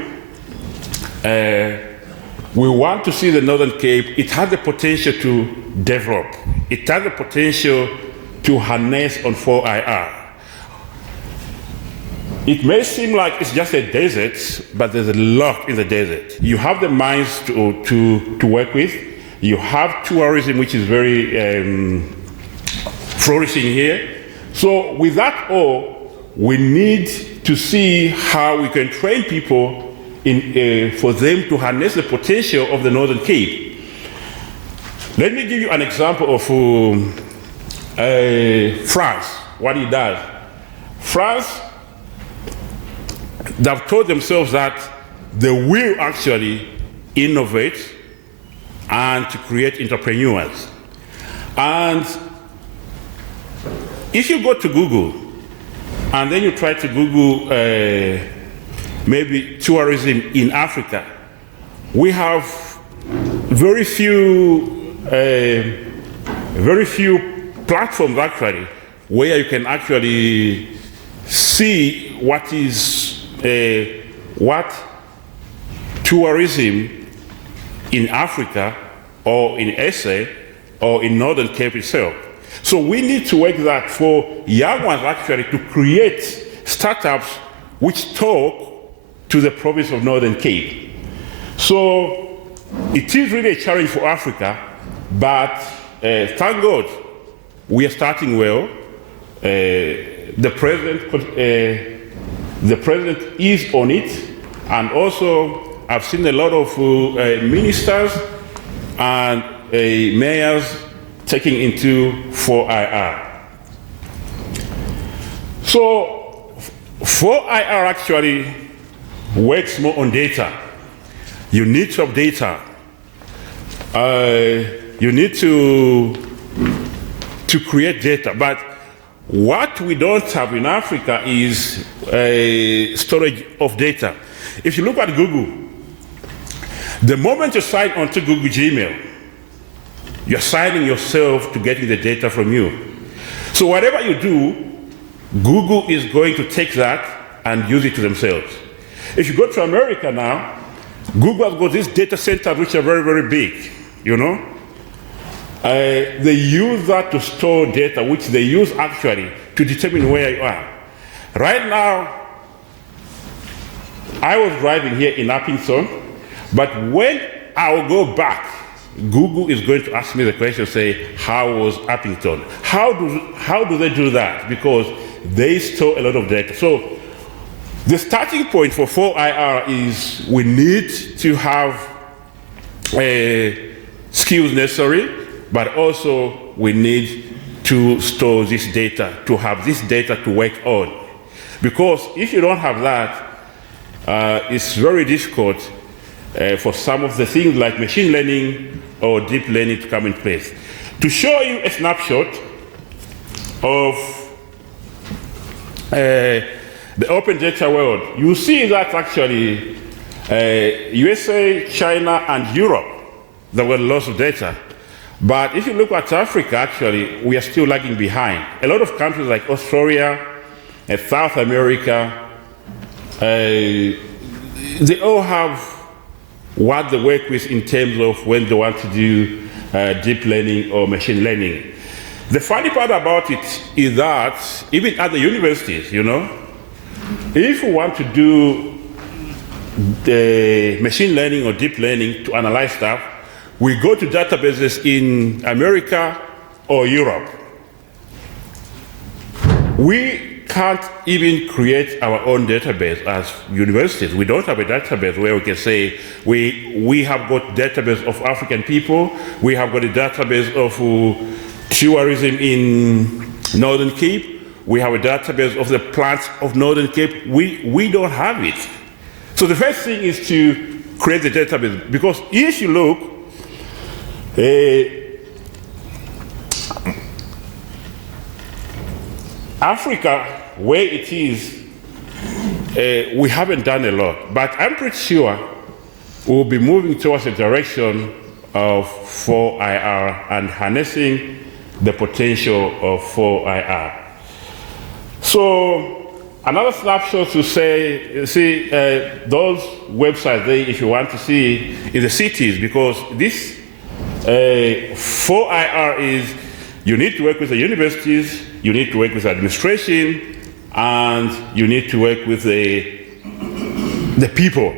We want to see the Northern Cape. It has the potential to develop. It has the potential to harness on 4IR. It may seem like it's just a desert, but there's a lot in the desert. You have the mines to work with. You have tourism, which is very flourishing here. So with that all, we need to see how we can train people for them to harness the potential of the Northern Cape. Let me give you an example of France, what it does. France, they've told themselves that they will actually innovate and to create entrepreneurs. And if you go to Google and then you try to Google maybe tourism in Africa, we have very few platforms actually where you can actually see what tourism in Africa or in SA or in Northern Cape itself. So we need to work that for young ones actually to create startups which talk to the province of Northern Cape. So it is really a challenge for Africa, but thank God we are starting well. The president is on it, and also I've seen a lot of ministers and mayors taking into 4IR. So 4IR actually works more on data. You need to have data. You need to create data, but what we don't have in Africa is storage of data. If you look at Google, the moment you sign onto Google Gmail, you're signing yourself to getting the data from you. So whatever you do, Google is going to take that and use it to themselves. If you go to America now, Google has got these data centers which are very, very big, you know? They use that to store data, which they use actually to determine where you are. Right now, I was driving here in Upington, but when I will go back, Google is going to ask me the question, say, how was Upington? How do they do that? Because they store a lot of data. So the starting point for 4IR is we need to have skills necessary. but also we need to store this data, to have this data to work on. Because if you don't have that, it's very difficult for some of the things like machine learning or deep learning to come in place. To show you a snapshot of the open data world, you see that actually USA, China, and Europe, there were lots of data. But if you look at Africa, actually, we are still lagging behind. A lot of countries like Australia, South America, they all have what they work with in terms of when they want to do deep learning or machine learning. The funny part about it is that even at the universities, you know, if we want to do the machine learning or deep learning to analyze stuff, we go to databases in America or Europe. We can't even create our own database as universities. We don't have a database where we can say we have got database of African people, we have got a database of tourism in Northern Cape, we have a database of the plants of Northern Cape. We don't have it. So the first thing is to create the database, because if you look, Africa, where it is, we haven't done a lot, but I'm pretty sure we'll be moving towards a direction of 4IR and harnessing the potential of 4IR. So another snapshot to say, see those websites there, if you want to see, in the cities, because this 4IR is, you need to work with the universities, you need to work with administration, and you need to work with the people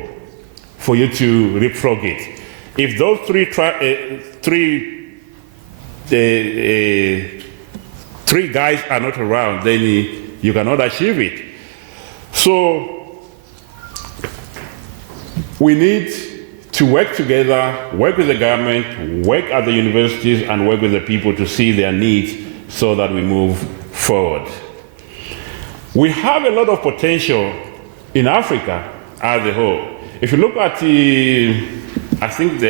for you to leapfrog it. If those three guys are not around, then you cannot achieve it. So we need to work together, work with the government, work at the universities, and work with the people to see their needs so that we move forward. We have a lot of potential in Africa as a whole. If you look at I think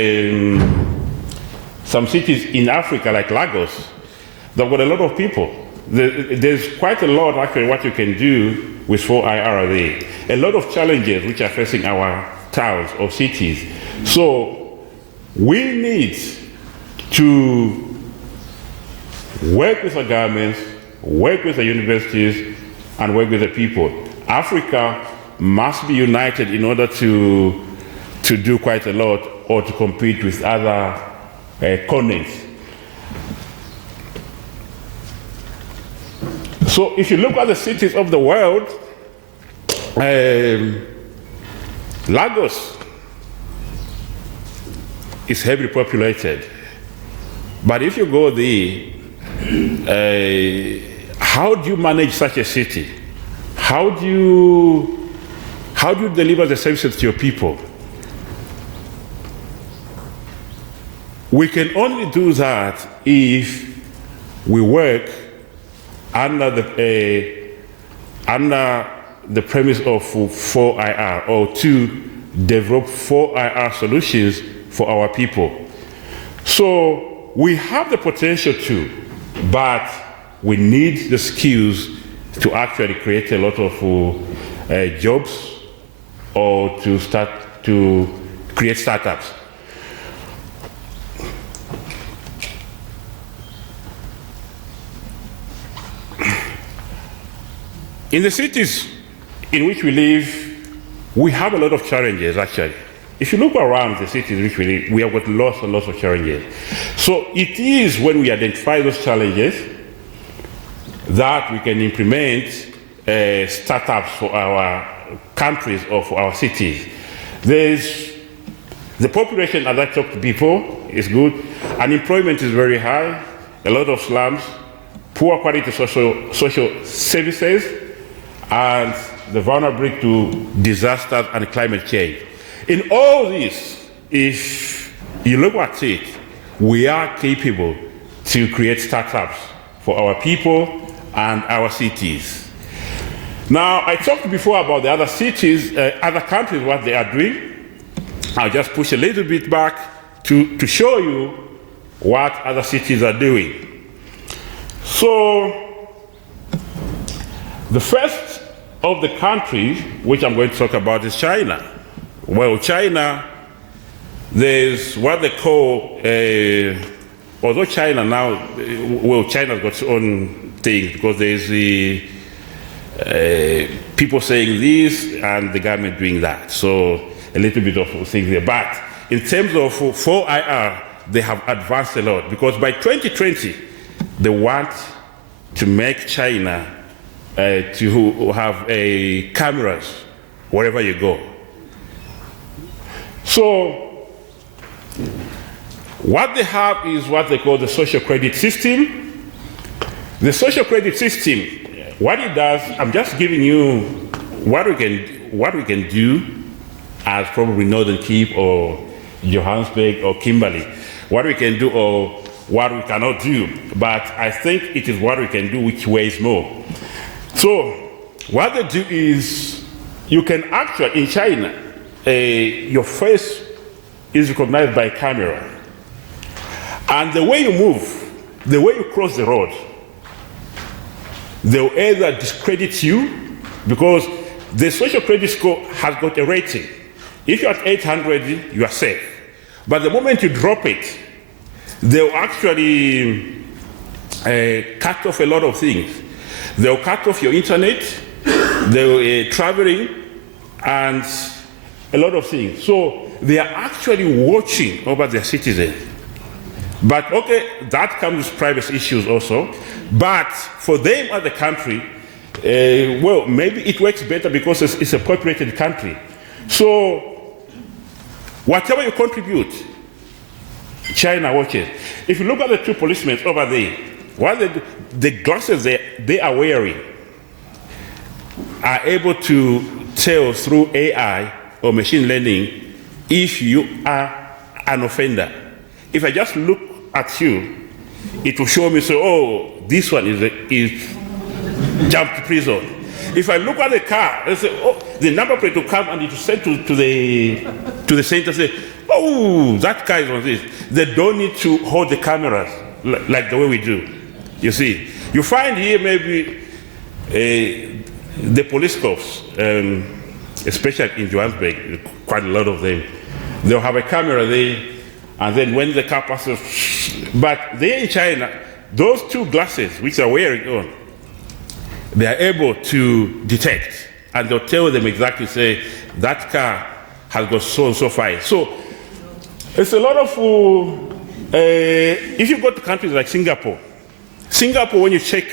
some cities in Africa like Lagos, they've got a lot of people. There's quite a lot actually what you can do with 4IR there. A lot of challenges which are facing our towns or cities. So we need to work with the governments, work with the universities, and work with the people. Africa must be united in order to do quite a lot or to compete with other continents. So if you look at the cities of the world, Lagos is heavily populated. But if you go there, how do you manage such a city? How do you deliver the services to your people? We can only do that if we work under the premise of 4IR, or to develop 4IR solutions for our people. So we have the potential to, but we need the skills to actually create a lot of jobs or to start to create startups. In the cities in which we live, we have a lot of challenges actually. If you look around the cities in which we live, we have got lots and lots of challenges. So it is when we identify those challenges that we can implement startups for our countries or for our cities. There's the population, as I talk to people, is good. Unemployment is very high, a lot of slums, poor quality social services, and the vulnerability to disasters and climate change. In all this, if you look at it, we are capable to create startups for our people and our cities. Now, I talked before about the other cities, other countries, what they are doing. I'll just push a little bit back to show you what other cities are doing. So, the first of the countries which I'm going to talk about is China. Well, China, there's what they call, although China now, well, China's got its own things because there's the people saying this and the government doing that. So a little bit of things there. But in terms of 4IR, they have advanced a lot because by 2020, they want to make China to have cameras wherever you go. So what they have is what they call the social credit system. The social credit system, what it does, I'm just giving you what we can do as probably Northern Cape or Johannesburg or Kimberley, what we can do or what we cannot do. But I think it is what we can do which weighs more. So what they do is you can actually, in China, your face is recognized by camera. And the way you move, the way you cross the road, they'll either discredit you because the social credit score has got a rating. If you're at 800, you are safe. But the moment you drop it, they'll actually cut off a lot of things. They'll cut off your internet, they'll traveling, and a lot of things. So they are actually watching over their citizens. But okay, that comes with privacy issues also. But for them as a country, well, maybe it works better because it's a populated country. So whatever you contribute, China watches. If you look at the two policemen over there, what the glasses they are wearing are able to tell through AI or machine learning if you are an offender. If I just look at you, it will show me, so, oh, this one is jumped to prison. If I look at the car, I say, oh, the number plate will come and it will send to the center, say, oh, that car is on this. They don't need to hold the cameras like the way we do. You see, you find here maybe the police corps, especially in Johannesburg, quite a lot of them. They'll have a camera there, and then when the car passes, but there in China, those two glasses which they're wearing on, they are able to detect, and they'll tell them exactly, say, that car has got so and so far. So it's a lot of, if you go to countries like Singapore, when you check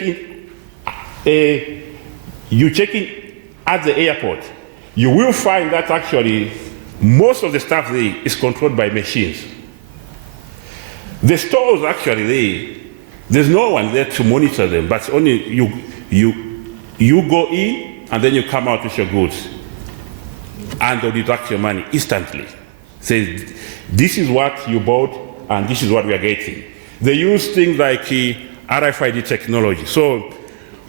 in, you check in at the airport, you will find that actually most of the stuff there is controlled by machines. The stores actually, there's no one there to monitor them, but only you go in and then you come out with your goods. And they'll deduct your money instantly. Say, this is what you bought and this is what we are getting. They use things like RFID technology. So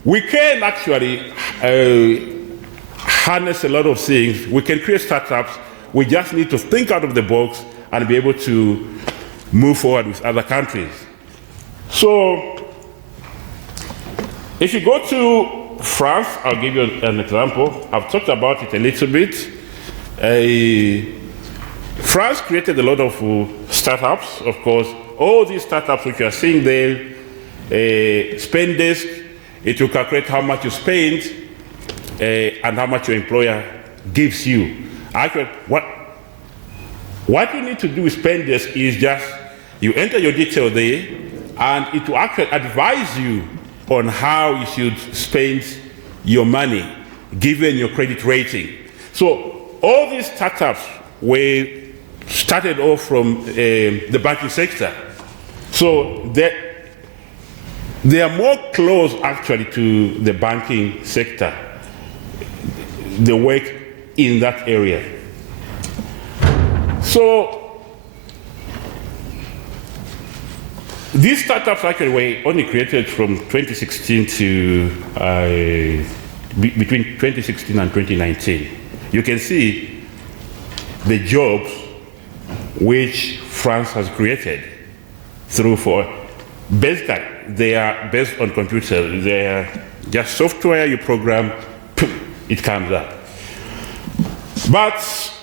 we can actually harness a lot of things. We can create startups. We just need to think out of the box and be able to move forward with other countries. So if you go to France, I'll give you an example. I've talked about it a little bit. France created a lot of startups, of course. All these startups which you are seeing there, spend desk, it will calculate how much you spend and how much your employer gives you. Actually, what you need to do with spend desk is just, you enter your detail there, and it will actually advise you on how you should spend your money, given your credit rating. So all these startups were started off from the banking sector. So they are more close actually to the banking sector. They work in that area. So These startups actually were only created from 2016 to between 2016 and 2019. You can see the jobs which France has created through basically they are based on computers. They are just software you program, it comes up. But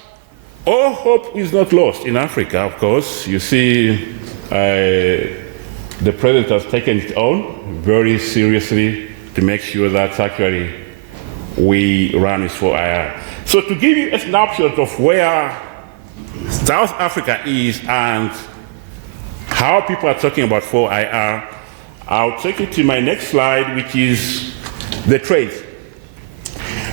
all hope is not lost in Africa, of course. You see, the president has taken it on very seriously to make sure that actually we run this 4IR. So to give you a snapshot of where South Africa is and how people are talking about 4IR, I'll take you to my next slide, which is the trade.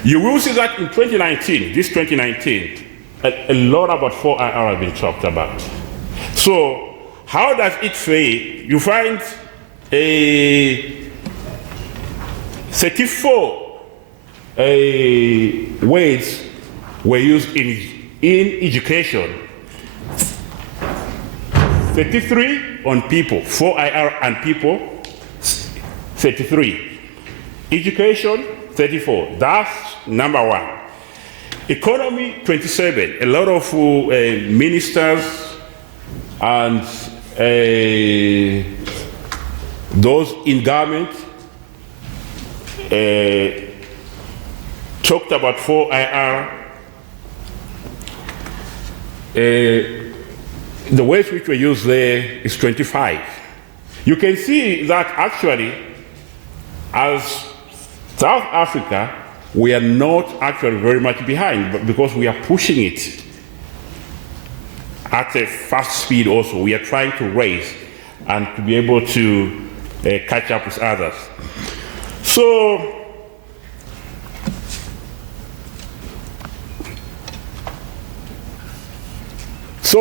You will see that in 2019, this 2019, a lot about 4IR has been talked about. So how does it fare? You find 34 words were used in education. 33 on people, 4IR and people, 33. Education, 34. That's number one. Economy, 27. A lot of ministers and those in government talked about 4IR. The words which were used there is 25. You can see that actually, as South Africa, we are not actually very much behind, but because we are pushing it at a fast speed also. We are trying to race and to be able to catch up with others. So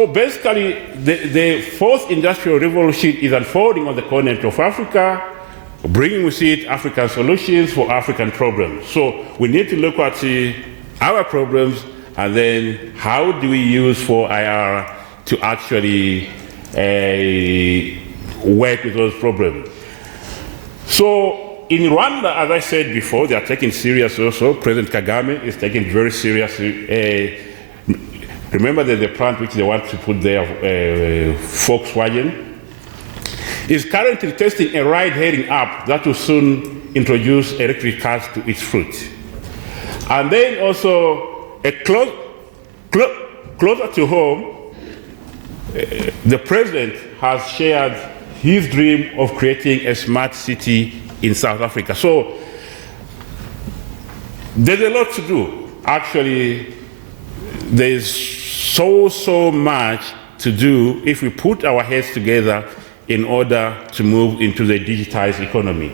basically, the fourth industrial revolution is unfolding on the continent of Africa, bringing with it African solutions for African problems. So we need to look at our problems and then how do we use 4IR to actually work with those problems. So in Rwanda, as I said before, they are taking serious also. President Kagame is taking very seriously. Remember there's a plant which they want to put there, Volkswagen, is currently testing a ride-hailing app that will soon introduce electric cars to its fruit. And then also, closer to home, the president has shared his dream of creating a smart city in South Africa. So there's a lot to do. Actually, there's so much to do if we put our heads together in order to move into the digitized economy.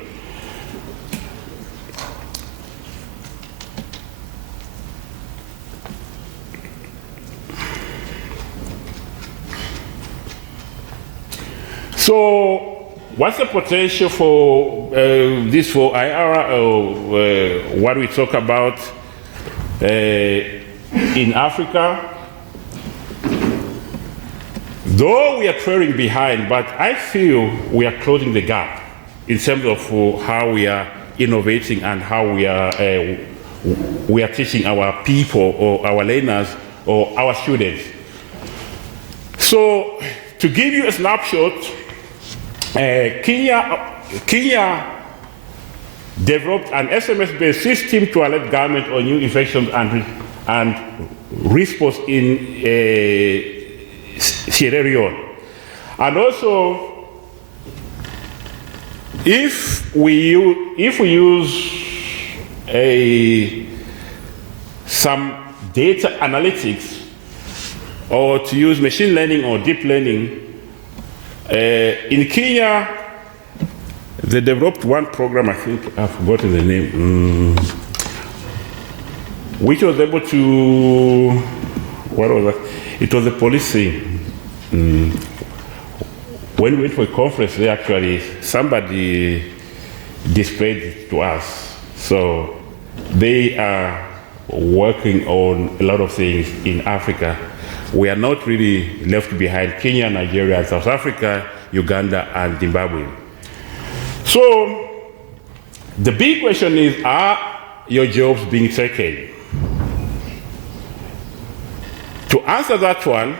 So what's the potential for this 4IR, or what we talk about in Africa? Though we are trailing behind, but I feel we are closing the gap in terms of how we are innovating and how we are teaching our people or our learners or our students. So to give you a snapshot, Kenya developed an SMS-based system to alert government on new infections and response in Sierra Leone. And also, if we use some data analytics, or to use machine learning or deep learning, in Kenya, they developed one program, I think I've forgotten the name, which was able to, what was that? It was a police thing. When we went for a conference, they actually, somebody displayed it to us. So they are working on a lot of things in Africa. we are not really left behind. Kenya, Nigeria, South Africa, Uganda, and Zimbabwe. So the big question is, are your jobs being taken? To answer that one,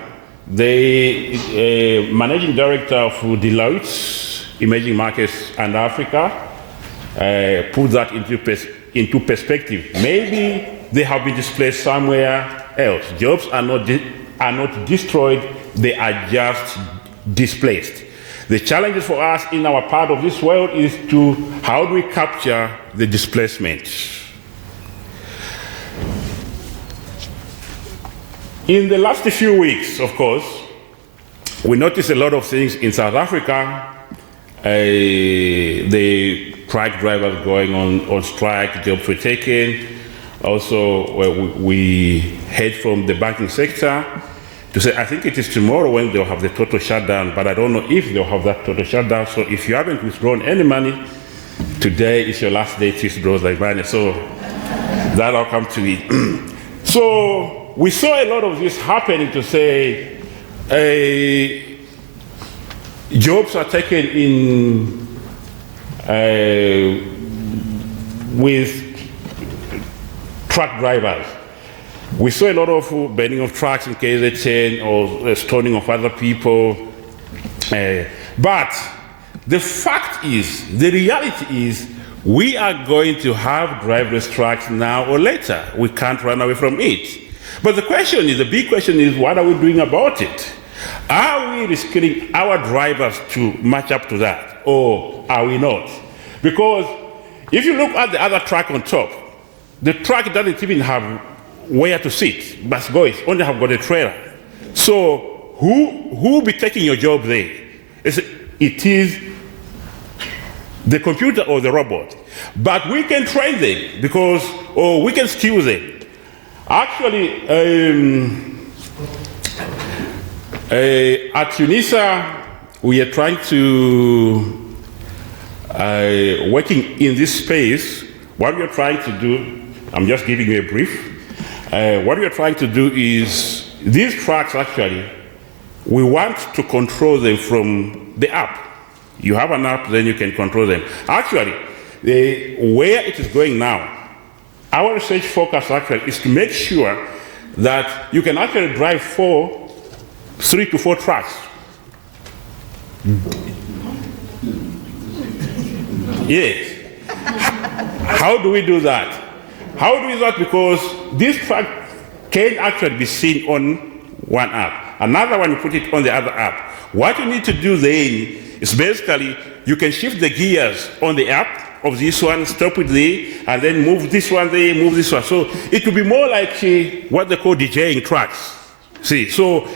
the managing director of Deloitte Emerging Markets and Africa put that into perspective. Maybe they have been displaced somewhere else. Jobs are not destroyed, they are just displaced. The challenges for us in our part of this world is to how do we capture the displacement? In the last few weeks, of course, we noticed a lot of things in South Africa. The truck drivers going on strike, jobs were taken. Also, we heard from the banking sector to say, I think it is tomorrow when they'll have the total shutdown, but I don't know if they'll have that total shutdown. So if you haven't withdrawn any money, today is your last day to withdraw the money. So that'll come to it. So we saw a lot of this happening to say, jobs are taken in with truck drivers. We saw a lot of burning of trucks in KZN or stoning of other people. But the fact is, the reality is, we are going to have driverless trucks now or later. We can't run away from it. But the question is, the big question is, what are we doing about it? Are we risking our drivers to match up to that, or are we not? Because if you look at the other truck on top, the truck doesn't even have where to sit, but boys only have got a trailer. So who will be taking your job there? It is the computer or the robot. But we can train them because, or we can skill them. Actually, at UNISA, we are trying to, working in this space, what we are trying to do, I'm just giving you a brief. What we are trying to do is, these trucks actually, we want to control them from the app. You have an app, then you can control them. Actually, where it is going now, our research focus actually is to make sure that you can actually drive 3 to 4 trucks. Yes. How do we do that? How do we do that? Because this truck can actually be seen on one app. Another one, you put it on the other app. What you need to do then is basically, you can shift the gears on the app of this one, stop it there, and then move this one there, move this one. So it will be more like what they call DJing trucks. See, so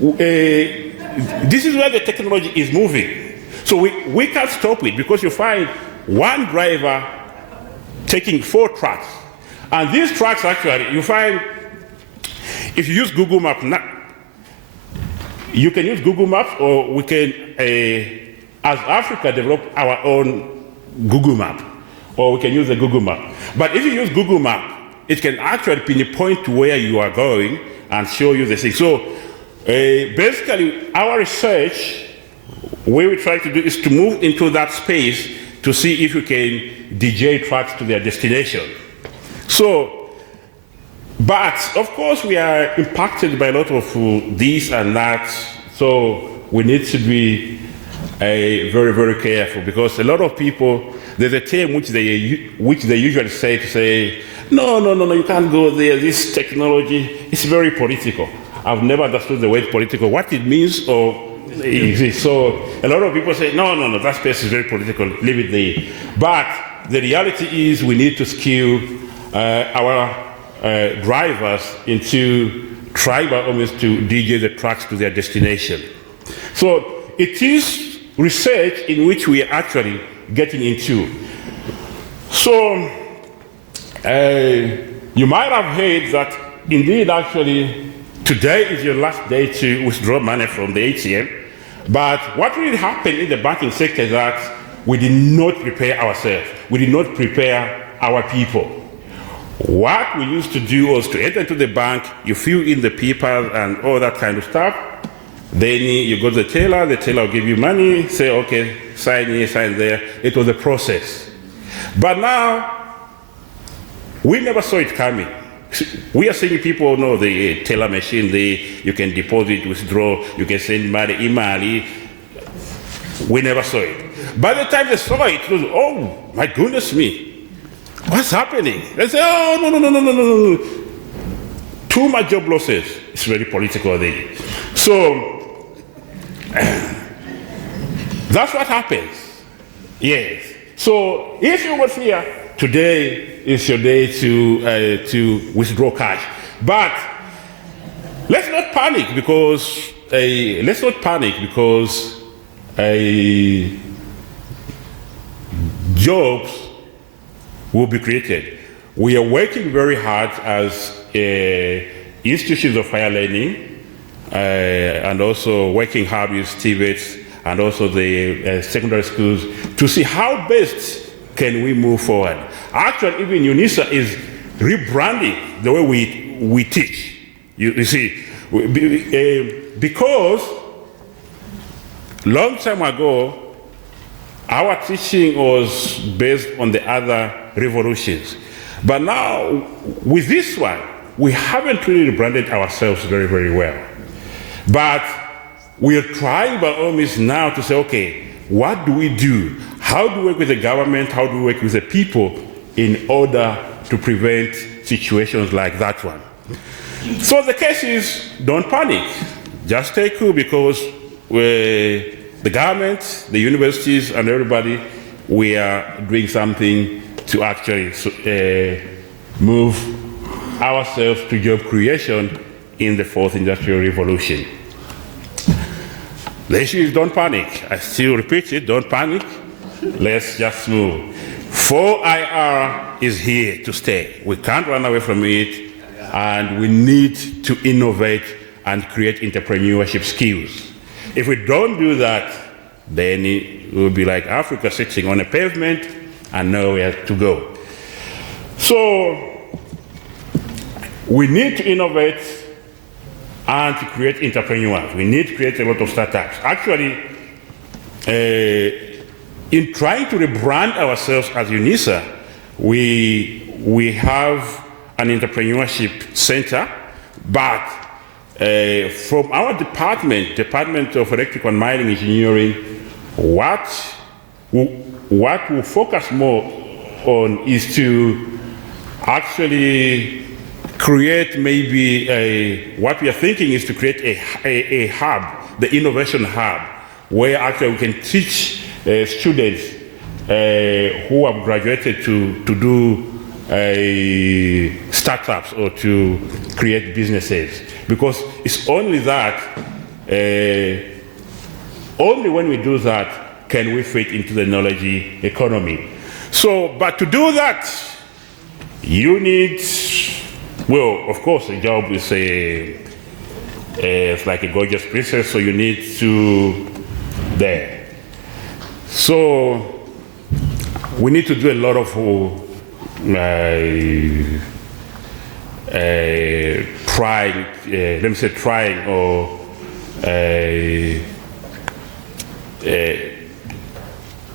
this is where the technology is moving. So we can't stop it because you find one driver taking 4 trucks. And these trucks actually, you find, if you use Google Maps, you can use Google Maps, or we can, as Africa, develop our own Google Map, or we can use the Google Map. But if you use Google Map, it can actually pinpoint to where you are going and show you the thing. So basically, our research, what we try to do is to move into that space to see if we can DJ trucks to their destination. So, but of course we are impacted by a lot of this and that, so we need to be very, very careful, because a lot of people, there's a term which they usually say to say, no, you can't go there, this technology is very political. I've never understood the word political, what it means, or so a lot of people say, no, that space is very political, leave it there. But the reality is we need to skill our drivers into trying by almost to DJ the trucks to their destination. So it is research in which we are actually getting into. So you might have heard that indeed actually today is your last day to withdraw money from the ATM. But what really happened in the banking sector is that we did not prepare ourselves. We did not prepare our people. What we used to do was to enter to the bank, you fill in the papers and all that kind of stuff. Then you go to the teller will give you money, say, okay, sign here, sign there. It was a process. But now, we never saw it coming. We are seeing people know the teller machine, you can deposit, withdraw, you can send money, email. We never saw it. By the time they saw it, it was, oh, my goodness me, what's happening? They say, oh, no. Too much job losses. It's very political there. So, that's what happens. Yes. So, if you were here, today is your day to withdraw cash. But let's not panic because jobs will be created. We are working very hard as institutions of higher learning and also working hard with TVET and also the secondary schools to see how best can we move forward. Actually, even UNISA is rebranding the way we teach. You see, because long time ago, our teaching was based on the other revolutions. But now, with this one, we haven't really rebranded ourselves very, very well. But we are trying by all means now to say, okay, what do we do? How do we work with the government? How do we work with the people in order to prevent situations like that one? So the case is, don't panic. Just stay cool because the government, the universities, and everybody, we are doing something to actually move ourselves to job creation in the fourth industrial revolution. The issue is don't panic. I still repeat it, don't panic. Let's just move. 4IR is here to stay. We can't run away from it, and we need to innovate and create entrepreneurship skills. If we don't do that, then it will be like Africa sitting on a pavement and nowhere to go. So we need to innovate and to create entrepreneurs. We need to create a lot of startups. Actually, in trying to rebrand ourselves as UNISA, we have an entrepreneurship center, but from our Department of Electrical and Mining Engineering, what we'll focus more on is to actually create what we are thinking is to create a hub, the innovation hub, where actually we can teach students who have graduated to do startups or to create businesses. Because it's only that, only when we do that can we fit into the knowledge economy. So, but to do that, you need, well, of course, a job is it's like a gorgeous princess, so you need to there. So we need to do a lot of trying or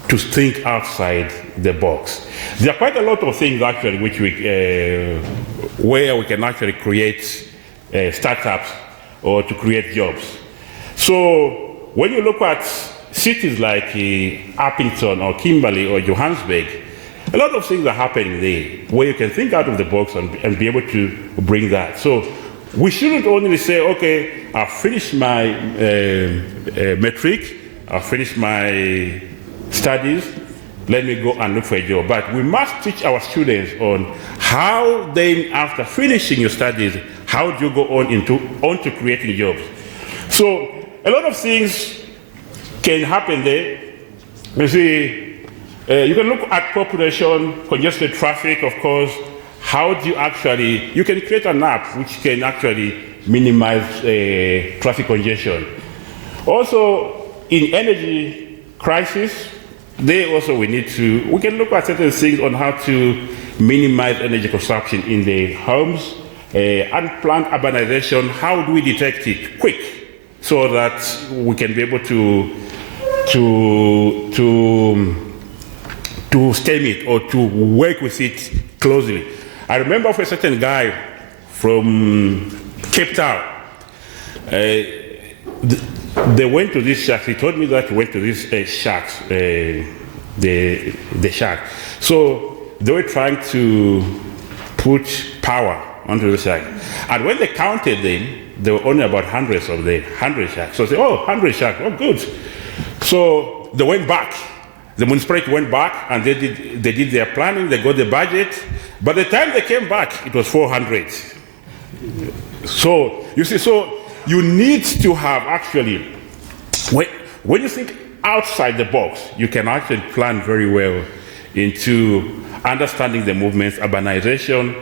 to think outside the box. There are quite a lot of things actually which where we can actually create startups or to create jobs. So when you look at cities like Upington or Kimberley or Johannesburg, a lot of things are happening there where you can think out of the box and be able to bring that. So we shouldn't only say, okay, I've finished my matric, I've finished my studies, let me go and look for a job. But we must teach our students on how then, after finishing your studies, how do you go on to creating jobs. So a lot of things can happen there. You see, you can look at population, congested traffic, of course. How do you actually, you can create an app which can actually minimize traffic congestion. Also, in energy crisis, we can look at certain things on how to minimize energy consumption in the homes, unplanned urbanization, how do we detect it quick so that we can be able to stem it or to work with it closely. I remember of a certain guy from Cape Town. They went to this shack. He told me that he went to this shack, the shack. So they were trying to put power onto the shack. And when they counted them, there were only about hundreds of them, 100 shacks. So they said, oh, 100 shacks, oh, good. So they went back. The municipality went back and they did their planning, they got the budget. By the time they came back, it was 400. So, you see, so you need to have actually, when you think outside the box, you can actually plan very well into understanding the movements, urbanization,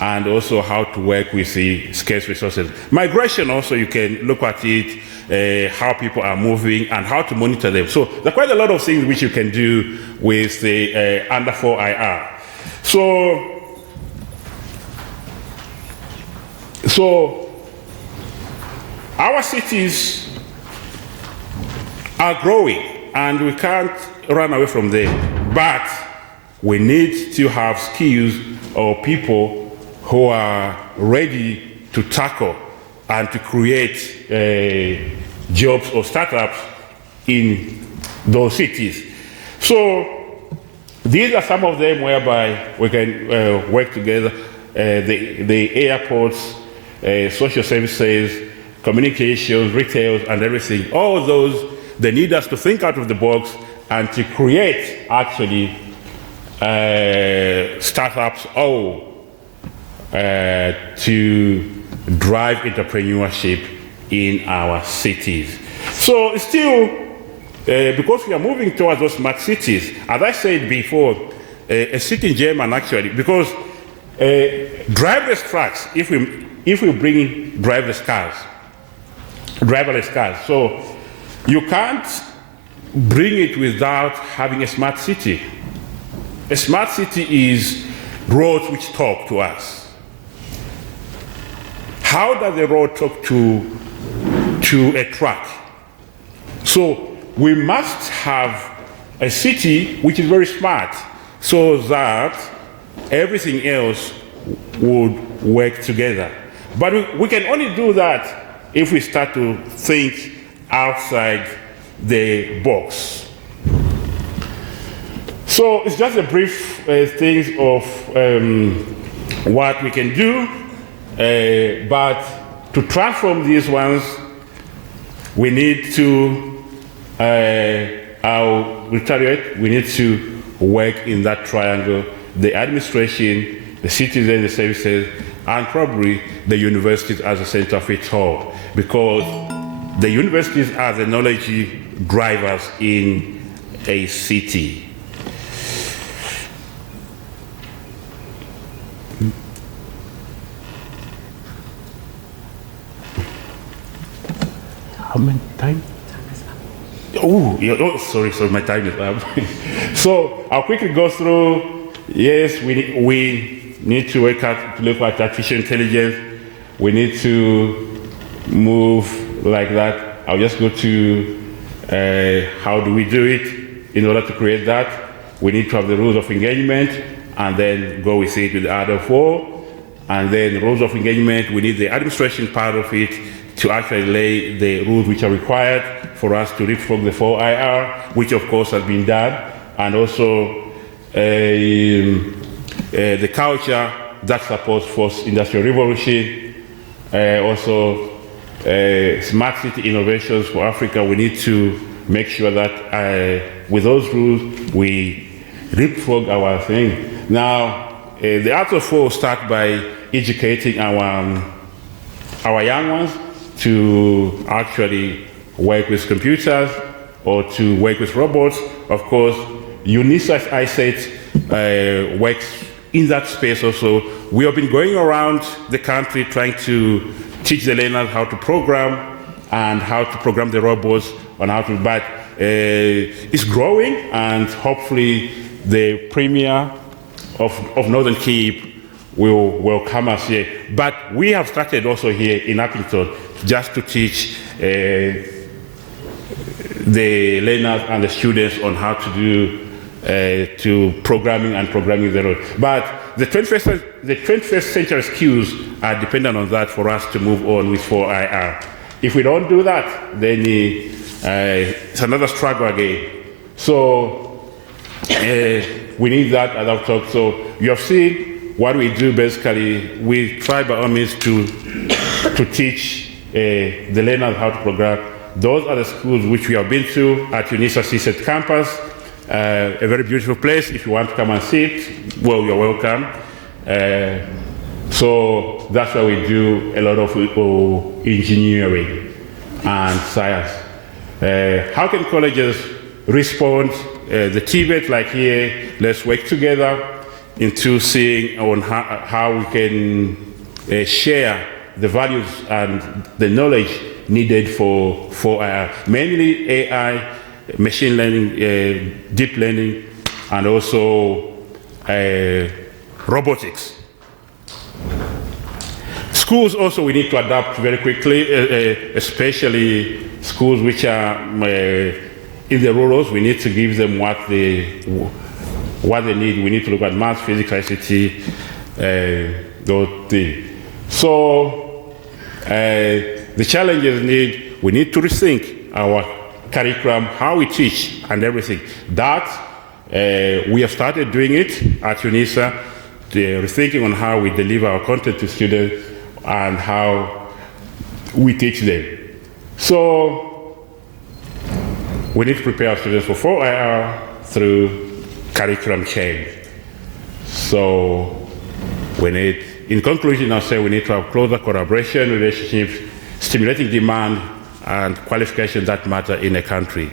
and also how to work with the scarce resources. Migration also, you can look at it, how people are moving and how to monitor them. So there are quite a lot of things which you can do with the under 4 IR. So our cities are growing and we can't run away from them, but we need to have skills or people who are ready to tackle and to create jobs or startups in those cities. So these are some of them whereby we can work together, the airports, social services, communications, retail, and everything. All those, they need us to think out of the box and to create actually startups to drive entrepreneurship in our cities. So still, because we are moving towards those smart cities, as I said before, a city in German actually, because driverless trucks, if we bring in driverless cars, so you can't bring it without having a smart city. A smart city is roads which talk to us. How does the road talk to a truck? So we must have a city which is very smart so that everything else would work together. But we can only do that if we start to think outside the box. So it's just a brief thing of what we can do, but to transform these ones, we need to, I'll reiterate, we need to work in that triangle, the administration, the citizens, the services, and probably the universities as a center of it all, because the universities are the knowledge drivers in a city. How many time? Oh, yeah, oh, sorry, my time is up. So I'll quickly go through. Yes, we need to look at artificial intelligence. We need to move like that. I'll just go to how do we do it. In order to create that, we need to have the rules of engagement and then go with it with the other 4. And then rules of engagement, we need the administration part of it to actually lay the rules which are required for us to leapfrog the 4 IR, which of course has been done, and also the culture that supports fourth industrial revolution, also smart city innovations for Africa. We need to make sure that with those rules we leapfrog our thing. Now, the other 4 start by educating our young ones to actually work with computers or to work with robots. Of course, UNISA, as I said, works in that space also. We have been going around the country trying to teach the learners how to program and how to program the robots on how to, but it's growing, and hopefully the premier of Northern Cape will come us here. But we have started also here in Upington just to teach the learners and the students on how to do to programming and programming their own. But the 21st century skills are dependent on that for us to move on with 4IR. If we don't do that, then it's another struggle again. So we need that as I've talked. So you have seen what we do basically. We try by all means to teach the learners how to program. Those are the schools which we have been to at UNISA CSET campus. A very beautiful place. If you want to come and see it, well, you're welcome. So that's why we do a lot of engineering and science. How can colleges respond? The TVET, like here, let's work together into seeing on how we can share the values and the knowledge needed for mainly AI, machine learning, deep learning, and also robotics. Schools also we need to adapt very quickly, especially schools which are in the rurals. We need to give them what they need. We need to look at math, physics, ICT, those things. So the challenges we need to rethink our curriculum, how we teach and everything. That we have started doing it at UNISA, rethinking on how we deliver our content to students and how we teach them. So we need to prepare our students for 4IR through curriculum change. So in conclusion, I'll say we need to have closer collaboration, relationships, stimulating demand and qualifications that matter in a country.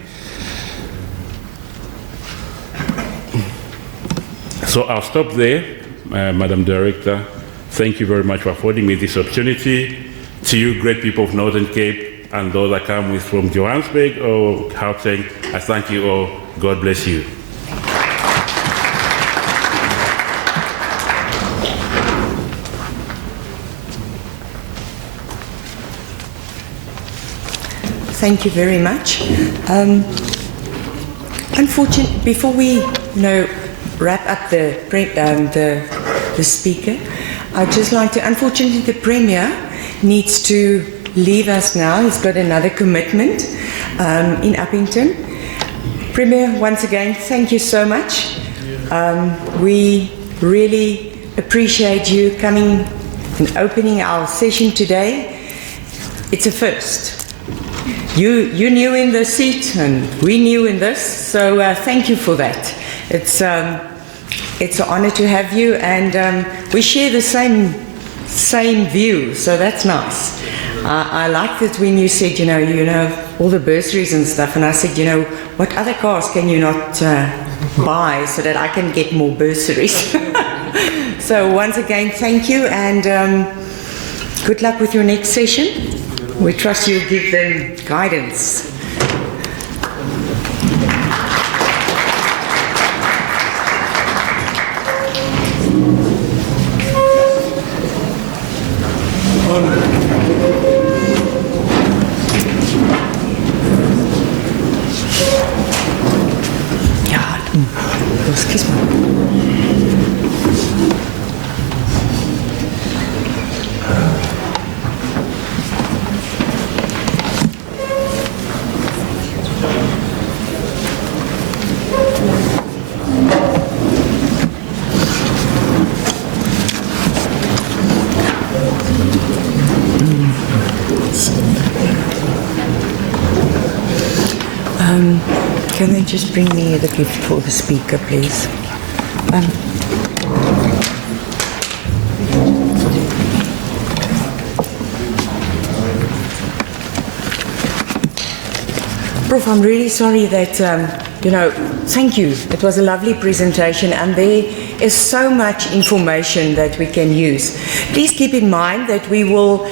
So I'll stop there, Madam Director. Thank you very much for affording me this opportunity. To you, great people of Northern Cape, and those that come from Johannesburg or Gauteng, I thank you all. God bless you. Thank you very much. Unfortunately, before we wrap up the speaker, I'd just like to, unfortunately, the Premier needs to leave us now. He's got another commitment in Upington. Premier, once again, thank you so much. We really appreciate you coming and opening our session today. It's a first. You knew in the seat and we knew in this, so thank you for that. It's an honor to have you, and we share the same view, so that's nice. I liked it when you said, you know, all the bursaries and stuff, and I said, what other cars can you not buy so that I can get more bursaries? So once again, thank you, and good luck with your next session. We trust you'll give them guidance. Excuse me. Can they just bring me the gift for the speaker, please? Prof, I'm really sorry that, thank you. It was a lovely presentation, and there is so much information that we can use. Please keep in mind that we will,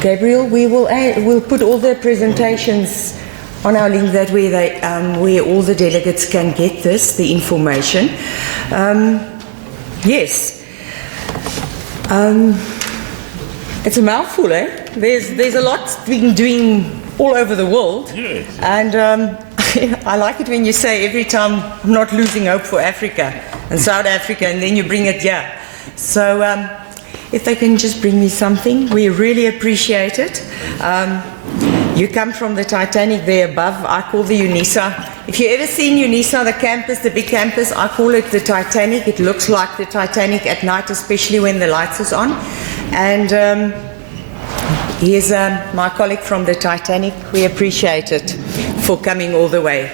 Gabriel, we'll put all the presentations on our link that where all the delegates can get the information. Yes. It's a mouthful, eh? There's a lot being doing all over the world. Yes. And I like it when you say every time, I'm not losing hope for Africa and South Africa, and then you bring it here. So if they can just bring me something, we really appreciate it. You come from the Titanic there above. I call the UNISA. If you ever seen UNISA, the campus, the big campus, I call it the Titanic. It looks like the Titanic at night, especially when the lights is on. And here's my colleague from the Titanic. We appreciate it for coming all the way.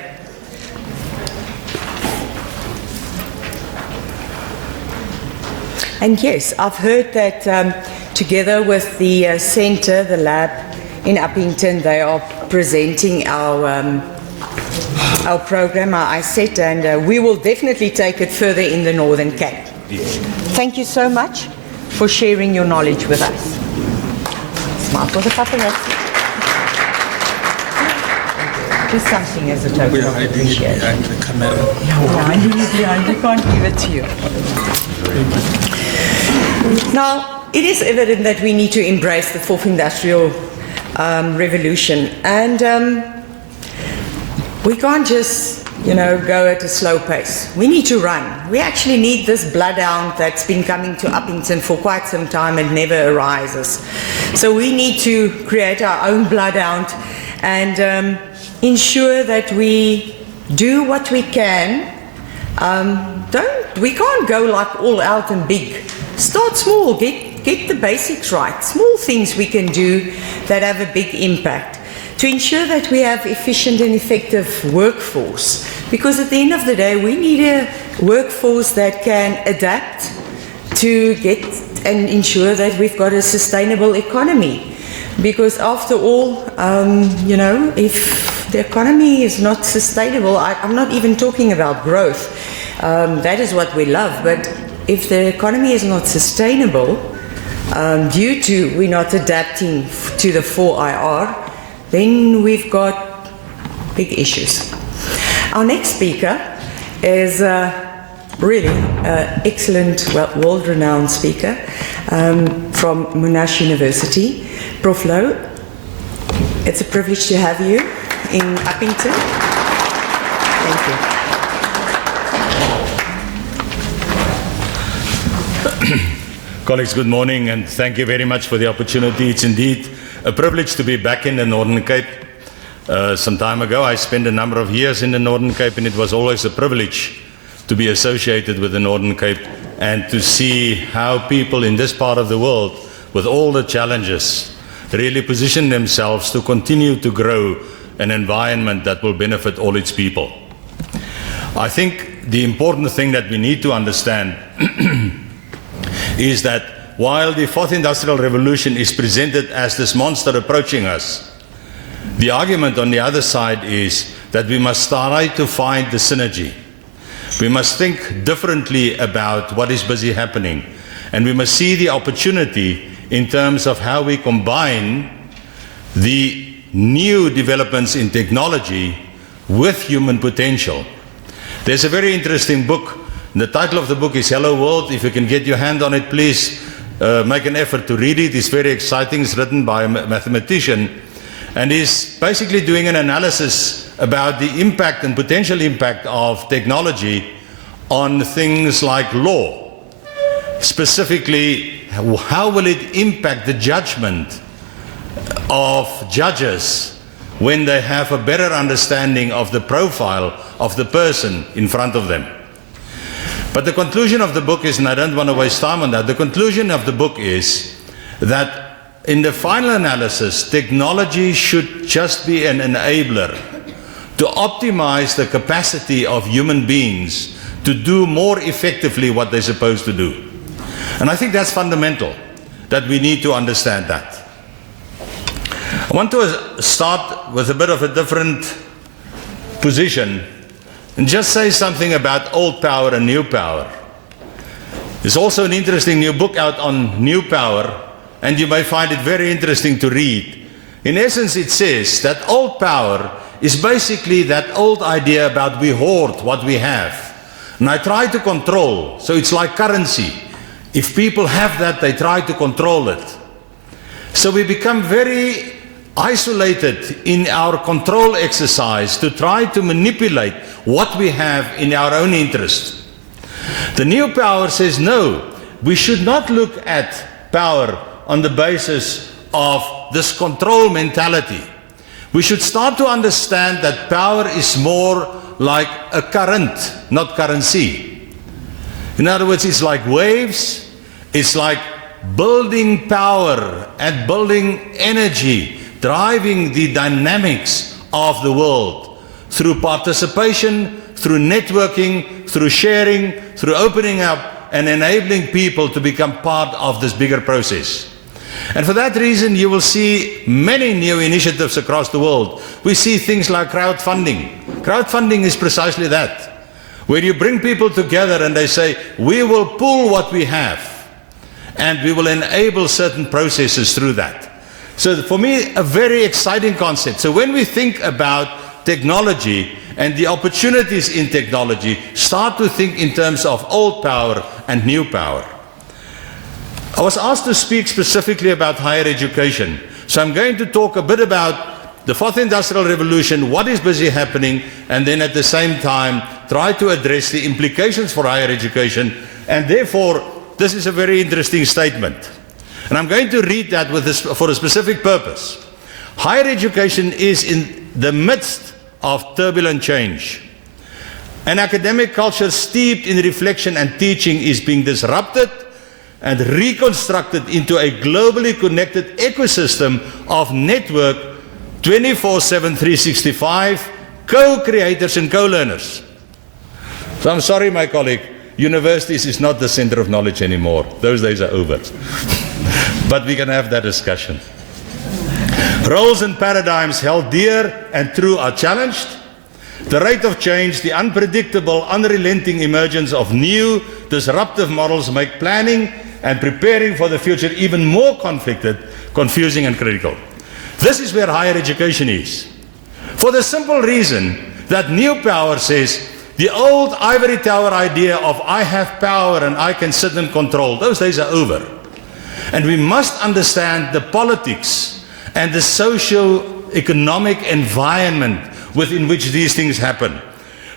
And yes, I've heard that together with the center, the lab in Upington, they are presenting our program, our ISET, and we will definitely take it further in the Northern Cape. Thank you so much for sharing your knowledge with us. Smile for the paparazzi. Just something as a token of appreciation. Behind the camera. Behind, you can't give it to you. Now, it is evident that we need to embrace the fourth industrial revolution, and we can't just, go at a slow pace. We need to run. We actually need this bloodhound that's been coming to Upington for quite some time and never arises. So we need to create our own bloodhound and ensure that we do what we can. We can't go like all out and big. Start small, get the basics right. Small things we can do that have a big impact to ensure that we have efficient and effective workforce. Because at the end of the day, we need a workforce that can adapt to get and ensure that we've got a sustainable economy. Because after all, if the economy is not sustainable, I'm not even talking about growth. That is what we love. But if the economy is not sustainable, due to we're not adapting to the 4IR, then we've got big issues. Our next speaker is really an excellent, world-renowned speaker from Monash University. Prof. Lowe, it's a privilege to have you in Upington. Thank you. Colleagues, good morning, and thank you very much for the opportunity. It's indeed a privilege to be back in the Northern Cape. Some time ago, I spent a number of years in the Northern Cape, and it was always a privilege to be associated with the Northern Cape and to see how people in this part of the world, with all the challenges, really position themselves to continue to grow an environment that will benefit all its people. I think the important thing that we need to understand is that while the fourth industrial revolution is presented as this monster approaching us, the argument on the other side is that we must try to find the synergy. We must think differently about what is busy happening, and we must see the opportunity in terms of how we combine the new developments in technology with human potential. There's a very interesting book. The title of the book is Hello World. If you can get your hand on it, please make an effort to read it. It's very exciting. It's written by a mathematician, and he's basically doing an analysis about the impact and potential impact of technology on things like law. Specifically, how will it impact the judgment of judges when they have a better understanding of the profile of the person in front of them? But the conclusion of the book is, and I don't want to waste time on that, the conclusion of the book is that in the final analysis, technology should just be an enabler to optimize the capacity of human beings to do more effectively what they're supposed to do. And I think that's fundamental, that we need to understand that. I want to start with a bit of a different position and just say something about old power and new power. There's also an interesting new book out on new power, and you may find it very interesting to read. In essence, it says that old power is basically that old idea about we hoard what we have. And I try to control, so it's like currency. If people have that, they try to control it. So we become very isolated in our control exercise to try to manipulate what we have in our own interest. The new power says no, we should not look at power on the basis of this control mentality. We should start to understand that power is more like a current, not currency. In other words, it's like waves, it's like building power and building energy, driving the dynamics of the world through participation, through networking, through sharing, through opening up and enabling people to become part of this bigger process. And for that reason, you will see many new initiatives across the world. We see things like crowdfunding. Crowdfunding is precisely that, where you bring people together and they say, we will pool what we have and we will enable certain processes through that. So for me, a very exciting concept. So when we think about technology and the opportunities in technology, start to think in terms of old power and new power. I was asked to speak specifically about higher education. So I'm going to talk a bit about the fourth industrial revolution, what is busy happening, and then at the same time try to address the implications for higher education. And therefore, this is a very interesting statement. And I'm going to read that with this, for a specific purpose. Higher education is in the midst of turbulent change. An academic culture steeped in reflection and teaching is being disrupted and reconstructed into a globally connected ecosystem of network 24/7, 365 co-creators and co-learners. So I'm sorry, my colleague, universities is not the center of knowledge anymore. Those days are over. But we can have that discussion. Roles and paradigms held dear and true are challenged. The rate of change, the unpredictable, unrelenting emergence of new, disruptive models make planning and preparing for the future even more conflicted, confusing and critical. This is where higher education is. For the simple reason that new power says the old ivory tower idea of I have power and I can sit and control, those days are over. And we must understand the politics and the socio-economic environment within which these things happen.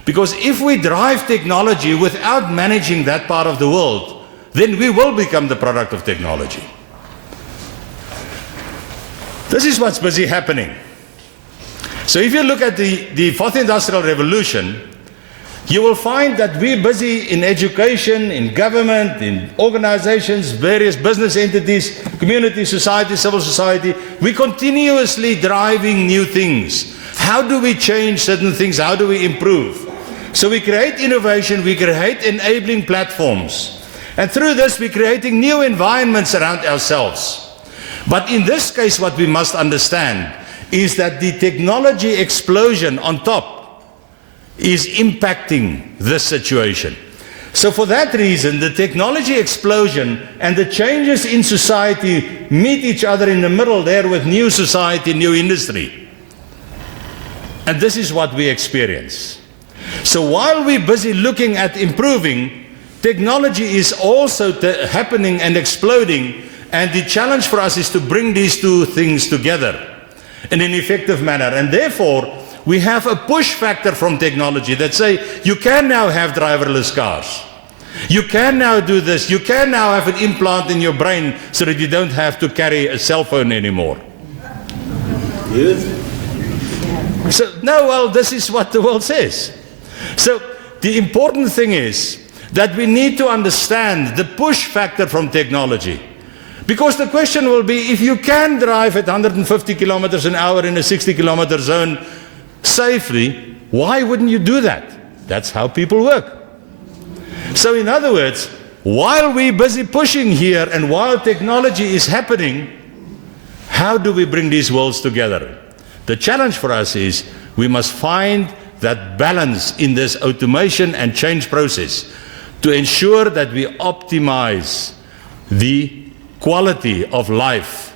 Because if we drive technology without managing that part of the world, then we will become the product of technology. This is what's busy happening. So if you look at the fourth industrial revolution, you will find that we're busy in education, in government, in organizations, various business entities, community, society, civil society. We're continuously driving new things. How do we change certain things? How do we improve? So we create innovation, we create enabling platforms. And through this, we're creating new environments around ourselves. But in this case, what we must understand is that the technology explosion on top is impacting this situation. So for that reason, the technology explosion and the changes in society meet each other in the middle there with new society, new industry. And this is what we experience. So while we're busy looking at improving, technology is also happening and exploding, and the challenge for us is to bring these two things together in an effective manner. And therefore, we have a push factor from technology that say, you can now have driverless cars. You can now do this. You can now have an implant in your brain so that you don't have to carry a cell phone anymore. Yes. So, no, well, this is what the world says. So, the important thing is that we need to understand the push factor from technology. Because the question will be, if you can drive at 150 kilometers an hour in a 60-kilometer zone safely, why wouldn't you do that? That's how people work. So in other words, while we're busy pushing here and while technology is happening, how do we bring these worlds together? The challenge for us is we must find that balance in this automation and change process to ensure that we optimize the quality of life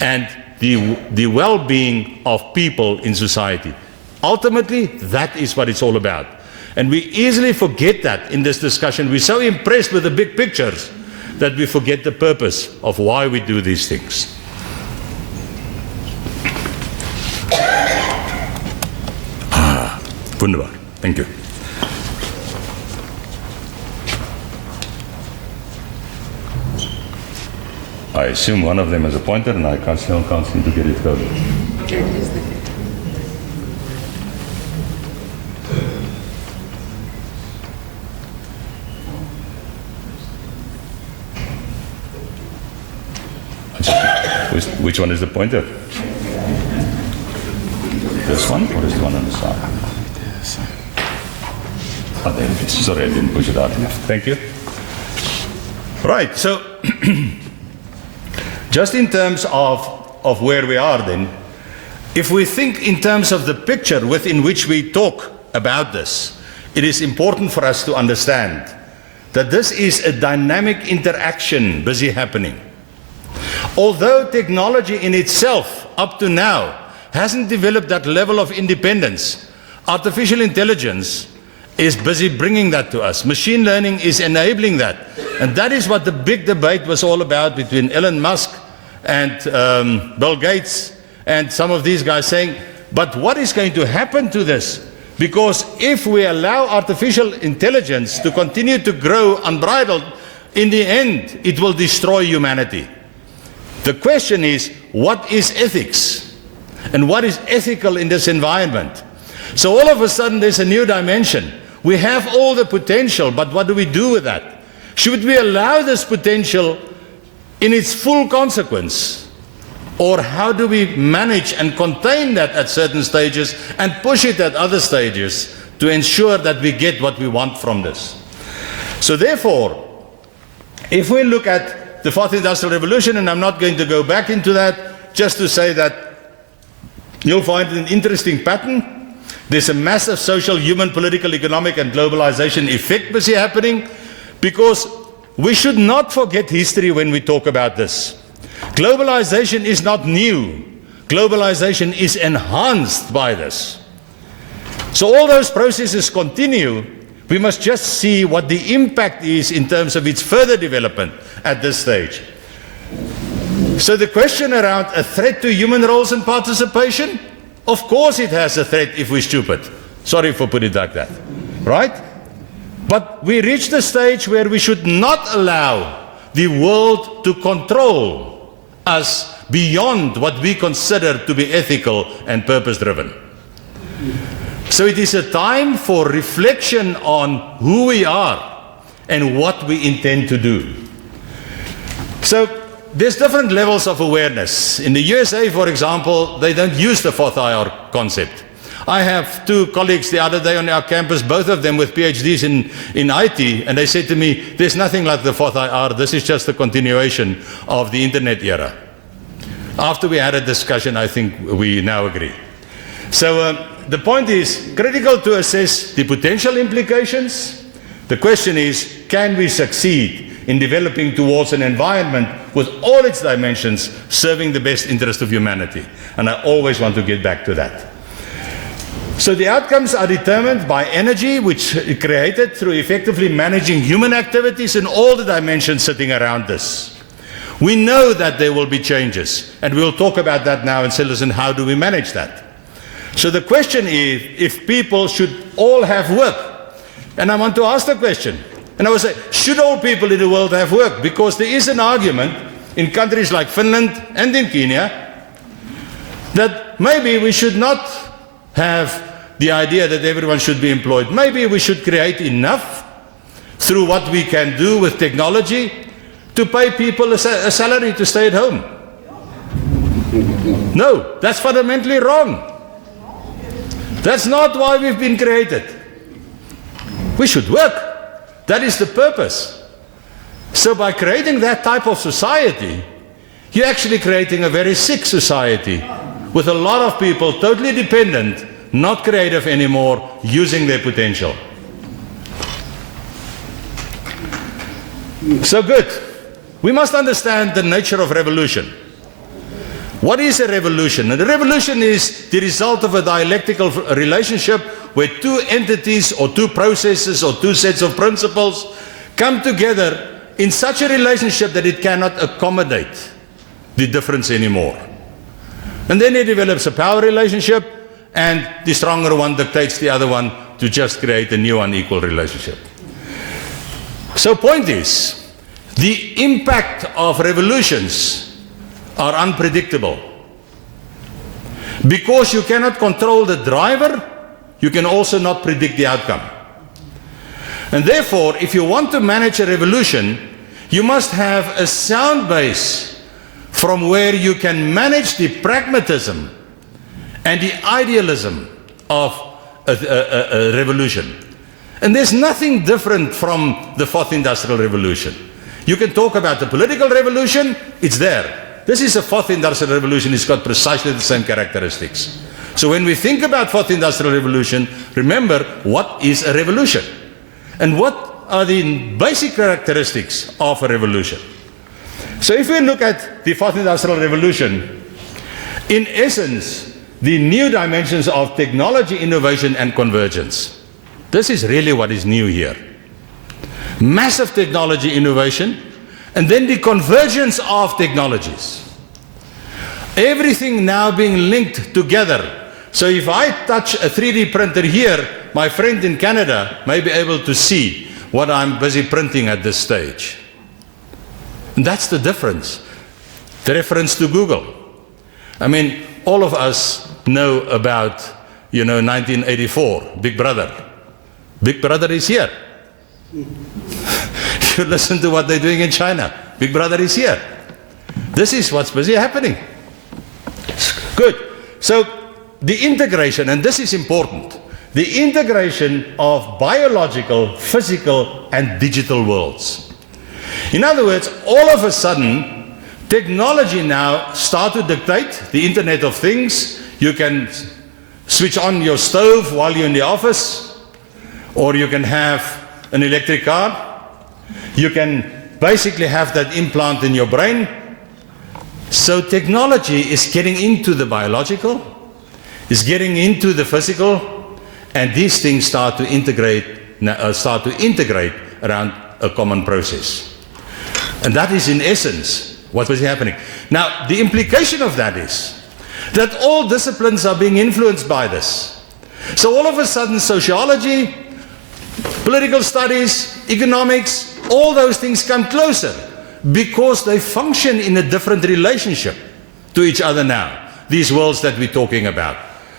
and the well-being of people in society. Ultimately, that is what it's all about. And we easily forget that in this discussion. We're so impressed with the big pictures that we forget the purpose of why we do these things. Wunderbar. Thank you. I assume one of them is a pointer, and I can't seem to get it going. Which one is the pointer? This one, or is the one on the side? Oh, there it is. Sorry, I didn't push it out enough. Thank you. Right, so just in terms of where we are then, if we think in terms of the picture within which we talk about this, it is important for us to understand that this is a dynamic interaction busy happening. Although technology in itself, up to now, hasn't developed that level of independence, artificial intelligence is busy bringing that to us. Machine learning is enabling that. And that is what the big debate was all about between Elon Musk and Bill Gates and some of these guys saying, but what is going to happen to this? Because if we allow artificial intelligence to continue to grow unbridled, in the end, it will destroy humanity. The question is, what is ethics? And what is ethical in this environment? So all of a sudden there's a new dimension. We have all the potential, but what do we do with that? Should we allow this potential in its full consequence? Or how do we manage and contain that at certain stages and push it at other stages to ensure that we get what we want from this? So therefore, if we look at the Fourth Industrial Revolution, and I'm not going to go back into that, just to say that you'll find an interesting pattern. There's a massive social, human, political, economic, and globalization effect busy happening, because we should not forget history when we talk about this. Globalization is not new. Globalization is enhanced by this. So all those processes continue. We must just see what the impact is in terms of its further development at this stage. So the question around a threat to human roles and participation, of course it has a threat if we're stupid. Sorry for putting it like that, right? But we reach the stage where we should not allow the world to control us beyond what we consider to be ethical and purpose-driven. So it is a time for reflection on who we are and what we intend to do. So there's different levels of awareness. In the USA, for example, they don't use the fourth IR concept. I have two colleagues the other day on our campus, both of them with PhDs in IT, and they said to me, there's nothing like the fourth IR, this is just a continuation of the internet era. After we had a discussion, I think we now agree. So the point is critical to assess the potential implications. The question is, can we succeed in developing towards an environment with all its dimensions serving the best interest of humanity? And I always want to get back to that. So the outcomes are determined by energy, which is created through effectively managing human activities in all the dimensions sitting around us. We know that there will be changes, and we'll talk about that now and say, listen, how do we manage that? So the question is, if people should all have work, and I want to ask the question, and I would say, should all people in the world have work? Because there is an argument in countries like Finland and in Kenya that maybe we should not have the idea that everyone should be employed. Maybe we should create enough through what we can do with technology to pay people a salary to stay at home. No, that's fundamentally wrong. That's not why we've been created. We should work. That is the purpose. So by creating that type of society, you're actually creating a very sick society with a lot of people totally dependent, not creative anymore, using their potential. So good. We must understand the nature of revolution. What is a revolution? And a revolution is the result of a dialectical relationship where two entities or two processes or two sets of principles come together in such a relationship that it cannot accommodate the difference anymore. And then it develops a power relationship, and the stronger one dictates the other one to just create a new unequal relationship. So point is, the impact of revolutions are unpredictable. Because you cannot control the driver, you can also not predict the outcome. And therefore, if you want to manage a revolution, you must have a sound base from where you can manage the pragmatism and the idealism of a revolution. And there's nothing different from the fourth industrial revolution. You can talk about the political revolution, it's there. This is a fourth industrial revolution, it's got precisely the same characteristics. So when we think about fourth industrial revolution, remember what is a revolution? And what are the basic characteristics of a revolution? So if we look at the fourth industrial revolution, in essence, the new dimensions of technology, innovation and convergence. This is really what is new here. Massive technology innovation, and then the convergence of technologies. Everything now being linked together. So if I touch a 3D printer here, my friend in Canada may be able to see what I'm busy printing at this stage. And that's the difference. The reference to Google. I mean, all of us know about, 1984, Big Brother. Big Brother is here. You listen to what they're doing in China. Big Brother is here. This is what's busy happening. Good. So the integration, and this is important, the integration of biological, physical, and digital worlds. In other words, all of a sudden, technology now starts to dictate the Internet of Things. You can switch on your stove while you're in the office, or you can have an electric car. You can basically have that implant in your brain. So technology is getting into the biological, is getting into the physical, and these things start to integrate around a common process. And that is in essence what was happening. Now, the implication of that is that all disciplines are being influenced by this. So all of a sudden, sociology, political studies, economics, all those things come closer because they function in a different relationship to each other now, these worlds that we're talking about.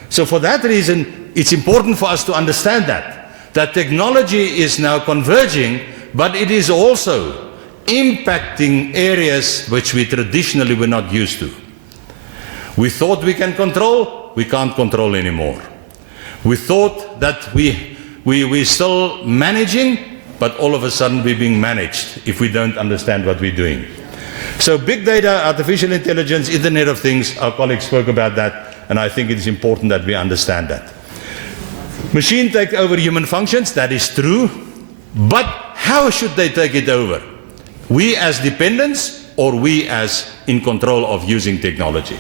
So for that reason, it's important for us to understand that technology is now converging, but it is also impacting areas which we traditionally were not used to. We thought we can control, we can't control anymore. We thought that we're still managing, but all of a sudden we're being managed if we don't understand what we're doing. So big data, artificial intelligence, Internet of Things, our colleagues spoke about that, and I think it is important that we understand that. Machine take over human functions, that is true, but how should they take it over? We as dependents, or we as in control of using technology?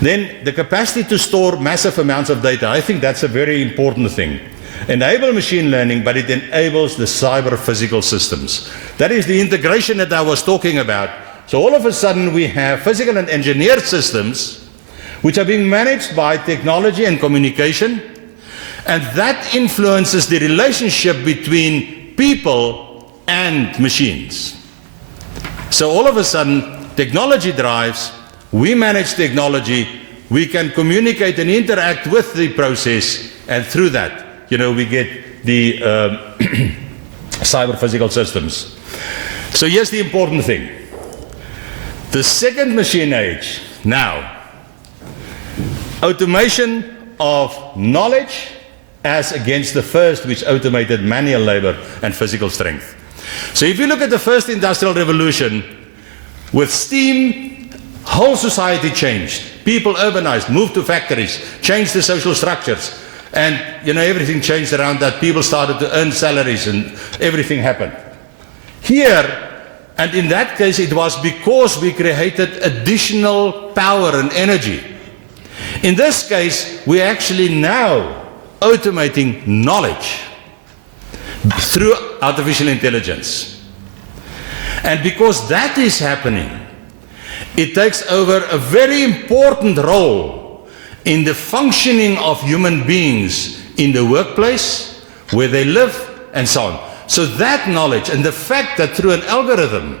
Then the capacity to store massive amounts of data, I think that's a very important thing. Enable machine learning, but it enables the cyber physical systems. That is the integration that I was talking about. So all of a sudden we have physical and engineered systems which are being managed by technology and communication, and that influences the relationship between people and machines. So all of a sudden technology drives, we manage technology, we can communicate and interact with the process, and through that we get the cyber physical systems. So here's the important thing. The second machine age, now, automation of knowledge as against the first, which automated manual labor and physical strength. So if you look at the first industrial revolution, with steam, whole society changed. People urbanized, moved to factories, changed the social structures. And everything changed around that. People started to earn salaries and everything happened. Here, And in that case, it was because we created additional power and energy. In this case, we're actually now automating knowledge through artificial intelligence. And because that is happening, it takes over a very important role in the functioning of human beings in the workplace, where they live, and so on. So that knowledge and the fact that through an algorithm,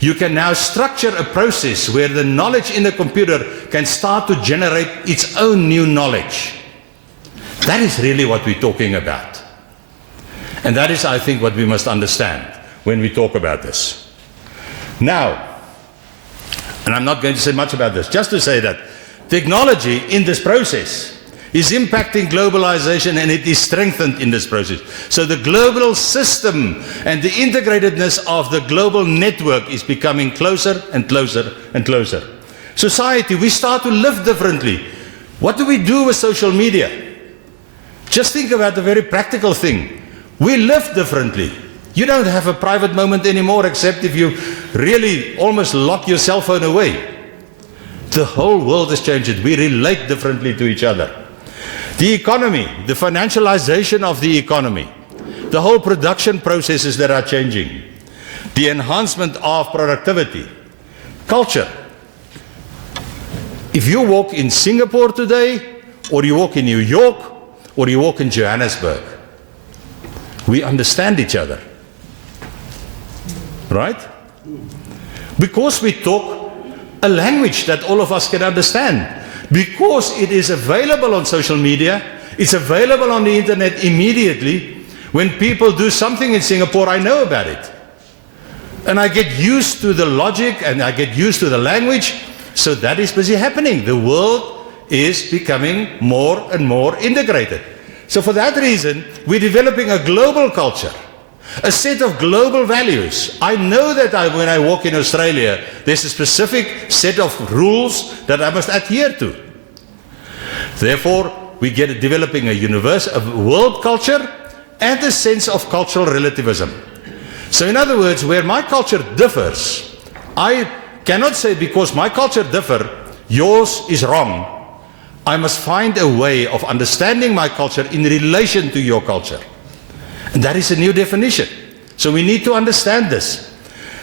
you can now structure a process where the knowledge in the computer can start to generate its own new knowledge. That is really what we're talking about. And that is, I think, what we must understand when we talk about this. Now, and I'm not going to say much about this, just to say that technology in this process is impacting globalization, and it is strengthened in this process. So the global system and the integratedness of the global network is becoming closer and closer and closer. Society, we start to live differently. What do we do with social media? Just think about the very practical thing. We live differently. You don't have a private moment anymore, except if you really almost lock your cell phone away. The whole world has changed. We relate differently to each other. The economy, the financialization of the economy, the whole production processes that are changing, the enhancement of productivity, culture. If you walk in Singapore today, or you walk in New York, or you walk in Johannesburg, we understand each other. Right? Because we talk a language that all of us can understand. Because it is available on social media, it's available on the internet immediately. When people do something in Singapore, I know about it. And I get used to the logic and I get used to the language. So that is busy happening. The world is becoming more and more integrated. So for that reason, we're developing a global culture, a set of global values. I know that when I walk in Australia, there's a specific set of rules that I must adhere to. Therefore, we get developing a world culture and a sense of cultural relativism. So in other words, where my culture differs, I cannot say because my culture differs, yours is wrong. I must find a way of understanding my culture in relation to your culture. And that is a new definition. So we need to understand this.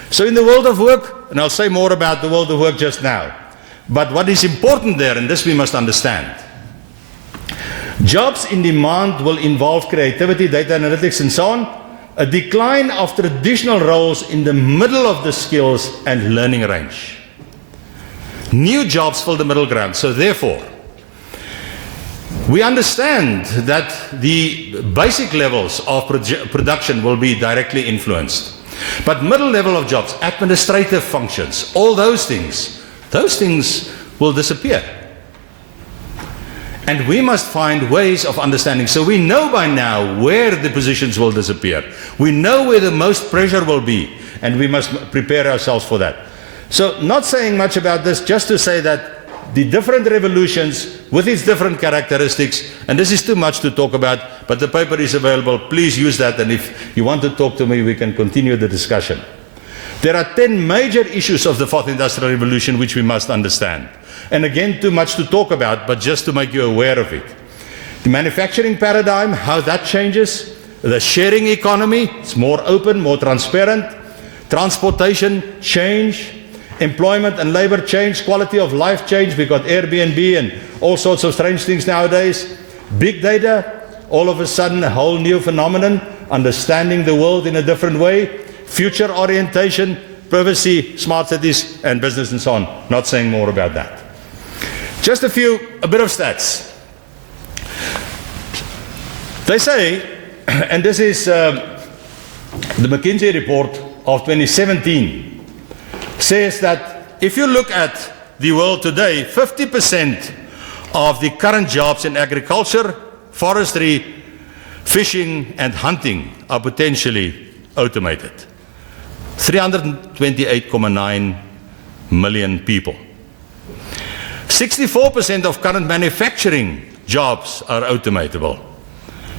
So in the world of work, and I'll say more about the world of work just now, but what is important there, and this we must understand, jobs in demand will involve creativity, data analytics, and so on, a decline of traditional roles in the middle of the skills and learning range. New jobs fill the middle ground. So therefore, we understand that the basic levels of production will be directly influenced. But middle level of jobs, administrative functions, all those things will disappear. And we must find ways of understanding. So we know by now where the positions will disappear. We know where the most pressure will be, and we must prepare ourselves for that. So not saying much about this, just to say that the different revolutions with its different characteristics, and this is too much to talk about, but the paper is available. Please use that, and if you want to talk to me, we can continue the discussion. There are 10 major issues of the fourth industrial revolution which we must understand. And again, too much to talk about, but just to make you aware of it. The manufacturing paradigm, how that changes. The sharing economy, it's more open, more transparent. Transportation change. Employment and labor change, quality of life change. We've got Airbnb and all sorts of strange things nowadays. Big data, all of a sudden a whole new phenomenon, understanding the world in a different way. Future orientation, privacy, smart cities, and business and so on. Not saying more about that. Just a bit of stats. They say, and this is the McKinsey report of 2017, says that if you look at the world today, 50% of the current jobs in agriculture, forestry, fishing, and hunting are potentially automated. 328.9 million people. 64% of current manufacturing jobs are automatable.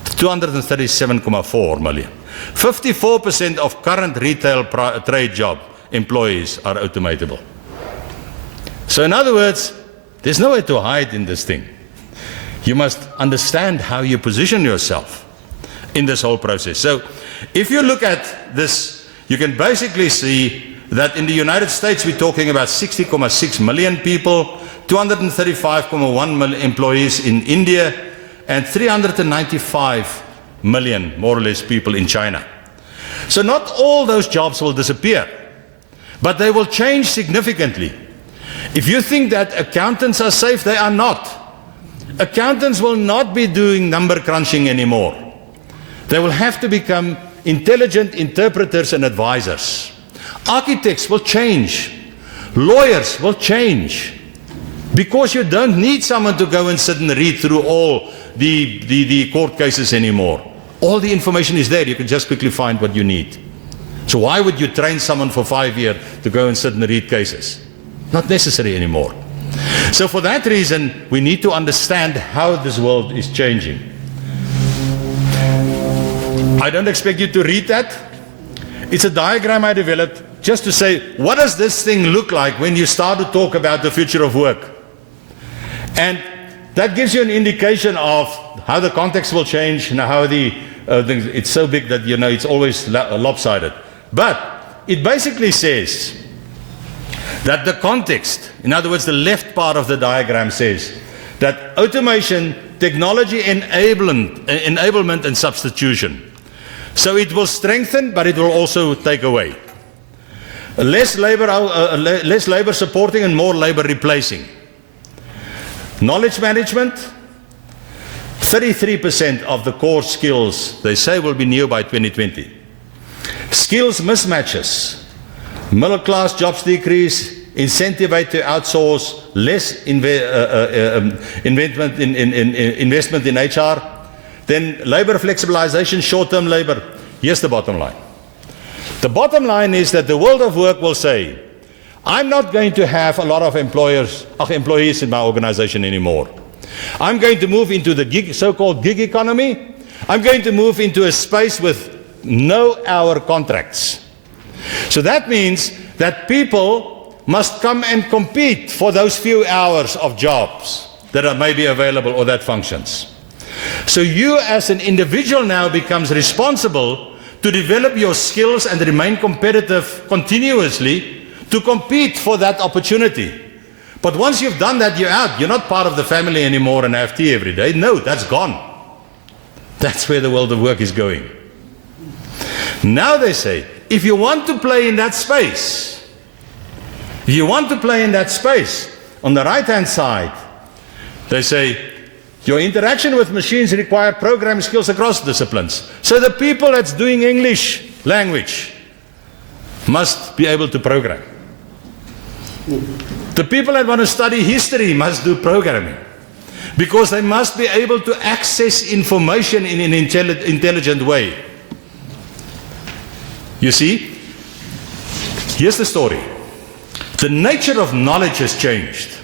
237.4 million. 54% of current retail trade jobs employees are automatable. So in other words, there's nowhere to hide in this thing. You must understand how you position yourself in this whole process. So if you look at this, you can basically see that in the United States we're talking about 60.6 million people, 235.1 million employees in India, and 395 million, more or less, people in China. So not all those jobs will disappear, but they will change significantly. If you think that accountants are safe, they are not. Accountants will not be doing number crunching anymore. They will have to become intelligent interpreters and advisors. Architects will change. Lawyers will change. Because you don't need someone to go and sit and read through all the court cases anymore. All the information is there. You can just quickly find what you need. So why would you train someone for 5 years to go and sit and read cases? Not necessary anymore. So for that reason, we need to understand how this world is changing. I don't expect you to read that. It's a diagram I developed just to say, what does this thing look like when you start to talk about the future of work? And that gives you an indication of how the context will change and how it's so big that, you know, it's always lopsided. But it basically says that the context, in other words, the left part of the diagram says that automation, technology enablement and substitution. So it will strengthen, but it will also take away. Less labor supporting and more labor replacing. Knowledge management, 33% of the core skills, they say, will be new by 2020. Skills mismatches, middle class jobs decrease, incentivate to outsource, less investment in HR, then labor flexibilization, short-term labor. Here's the bottom line. The bottom line is that the world of work will say, I'm not going to have a lot of employees in my organization anymore. I'm going to move into the so-called gig economy. I'm going to move into a space with no-hour contracts. So that means that people must come and compete for those few hours of jobs that are maybe available or that functions. So you as an individual now becomes responsible to develop your skills and remain competitive continuously to compete for that opportunity. But once you've done that, you're out. You're not part of the family anymore and have tea every day. No, that's gone. That's where the world of work is going. Now they say, if you want to play in that space, on the right-hand side, they say, your interaction with machines require programming skills across disciplines. So the people that's doing English language must be able to program. The people that want to study history must do programming, because they must be able to access information in an intelligent way. You see, here's the story. The nature of knowledge has changed.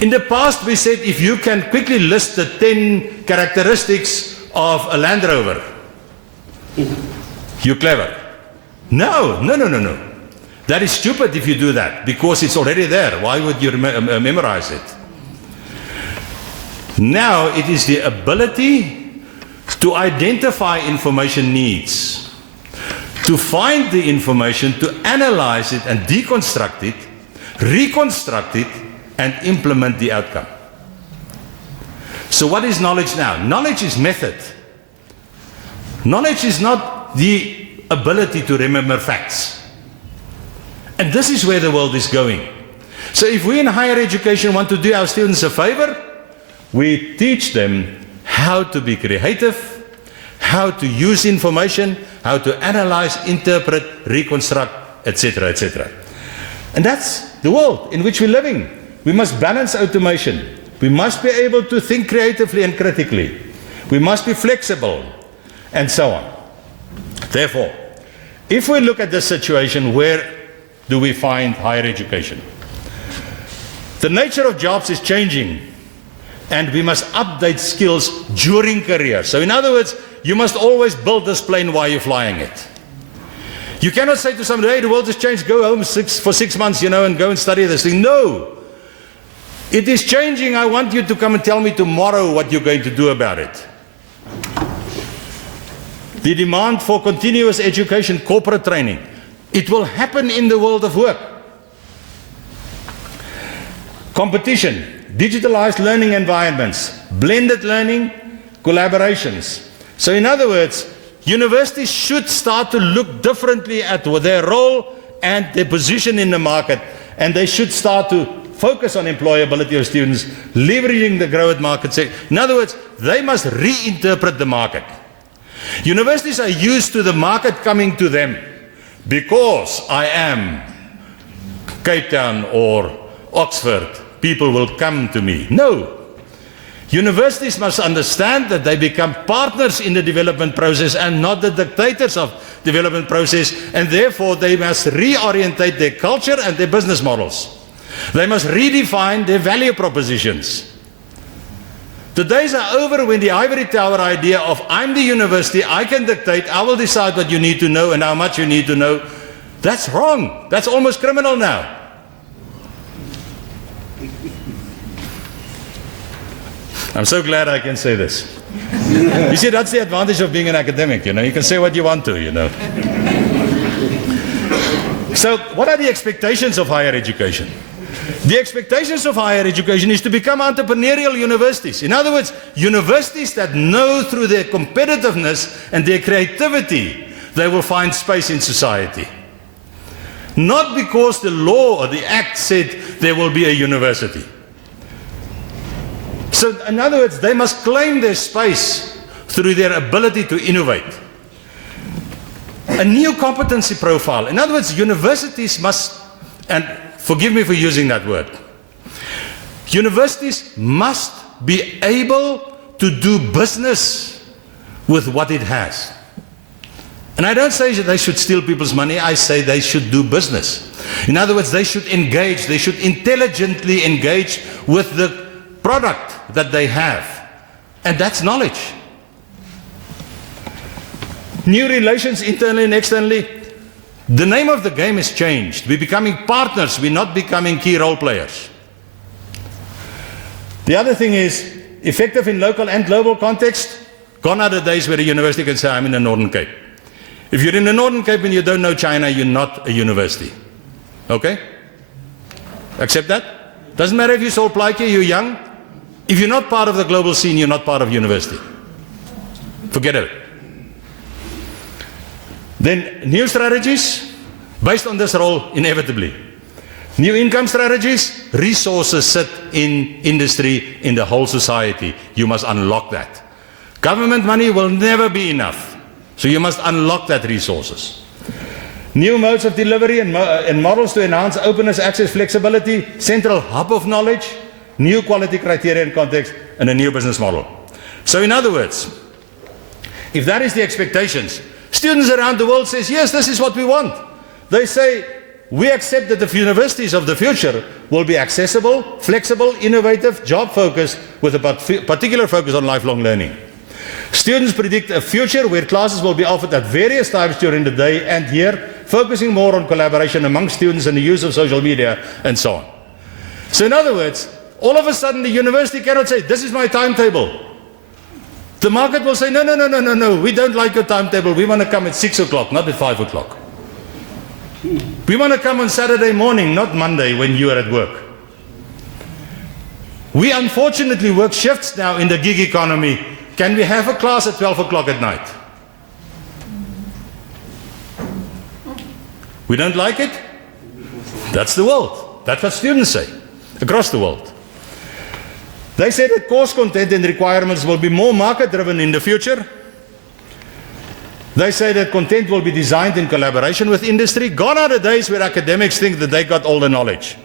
In the past, we said if you can quickly list the 10 characteristics of a Land Rover, you're clever. No. That is stupid if you do that, because it's already there. Why would you memorize it? Now it is the ability to identify information needs, to find the information, to analyze it and deconstruct it, reconstruct it, and implement the outcome. So what is knowledge now? Knowledge is method. Knowledge is not the ability to remember facts. And this is where the world is going. So if we in higher education want to do our students a favor, we teach them how to be creative, how to use information, how to analyze, interpret, reconstruct, etc., etc. And that's the world in which we're living. We must balance automation. We must be able to think creatively and critically. We must be flexible, and so on. Therefore, if we look at this situation, where do we find higher education? The nature of jobs is changing, and we must update skills during career. So in other words, you must always build this plane while you're flying it. You cannot say to somebody, hey, the world has changed, go home for 6 months, and go and study this thing. No. It is changing. I want you to come and tell me tomorrow what you're going to do about it. The demand for continuous education, corporate training, it will happen in the world of work. Competition, digitalized learning environments, blended learning, collaborations. So in other words, universities should start to look differently at their role and their position in the market, and they should start to focus on employability of students, leveraging the growth market. In other words, they must reinterpret the market. Universities are used to the market coming to them because I am Cape Town or Oxford, people will come to me. No. Universities must understand that they become partners in the development process and not the dictators of development process, and therefore they must reorientate their culture and their business models. They must redefine their value propositions. The days are over when the ivory tower idea of I'm the university, I can dictate, I will decide what you need to know and how much you need to know. That's wrong. That's almost criminal now. I'm so glad I can say this. You see, that's the advantage of being an academic, you can say what you want to, So, what are the expectations of higher education? The expectations of higher education is to become entrepreneurial universities. In other words, universities that know through their competitiveness and their creativity, they will find space in society. Not because the law or the act said there will be a university. So, in other words, they must claim their space through their ability to innovate. A new competency profile. In other words, universities must, and forgive me for using that word, universities must be able to do business with what it has. And I don't say that they should steal people's money, I say they should do business. In other words, they should engage, they should intelligently engage with the product that they have. And that's knowledge. New relations internally and externally. The name of the game has changed. We're becoming partners, we're not becoming key role players. The other thing is, effective in local and global context. Gone are the days where a university can say, I'm in the Northern Cape. If you're in the Northern Cape and you don't know China, you're not a university. Okay? Accept that? Doesn't matter if you sold Plaatje, you're young. If you're not part of the global scene, you're not part of university. Forget it. Then new strategies based on this role, inevitably. New income strategies, resources sit in industry, in the whole society. You must unlock that. Government money will never be enough. So you must unlock that resources. New modes of delivery and models to enhance openness, access, flexibility, central hub of knowledge, new quality criteria and context, and a new business model. So in other words, if that is the expectations, students around the world say, yes, this is what we want. They say, we accept that the universities of the future will be accessible, flexible, innovative, job-focused, with a particular focus on lifelong learning. Students predict a future where classes will be offered at various times during the day and year, focusing more on collaboration among students and the use of social media, and so on. So in other words, all of a sudden the university cannot say, this is my timetable. The market will say, no, we don't like your timetable. We want to come at 6 o'clock, not at 5 o'clock. We want to come on Saturday morning, not Monday when you are at work. We unfortunately work shifts now in the gig economy. Can we have a class at 12 o'clock at night? We don't like it? That's the world. That's what students say across the world. They say that course content and requirements will be more market-driven in the future. They say that content will be designed in collaboration with industry. Gone are the days where academics think that they got all the knowledge.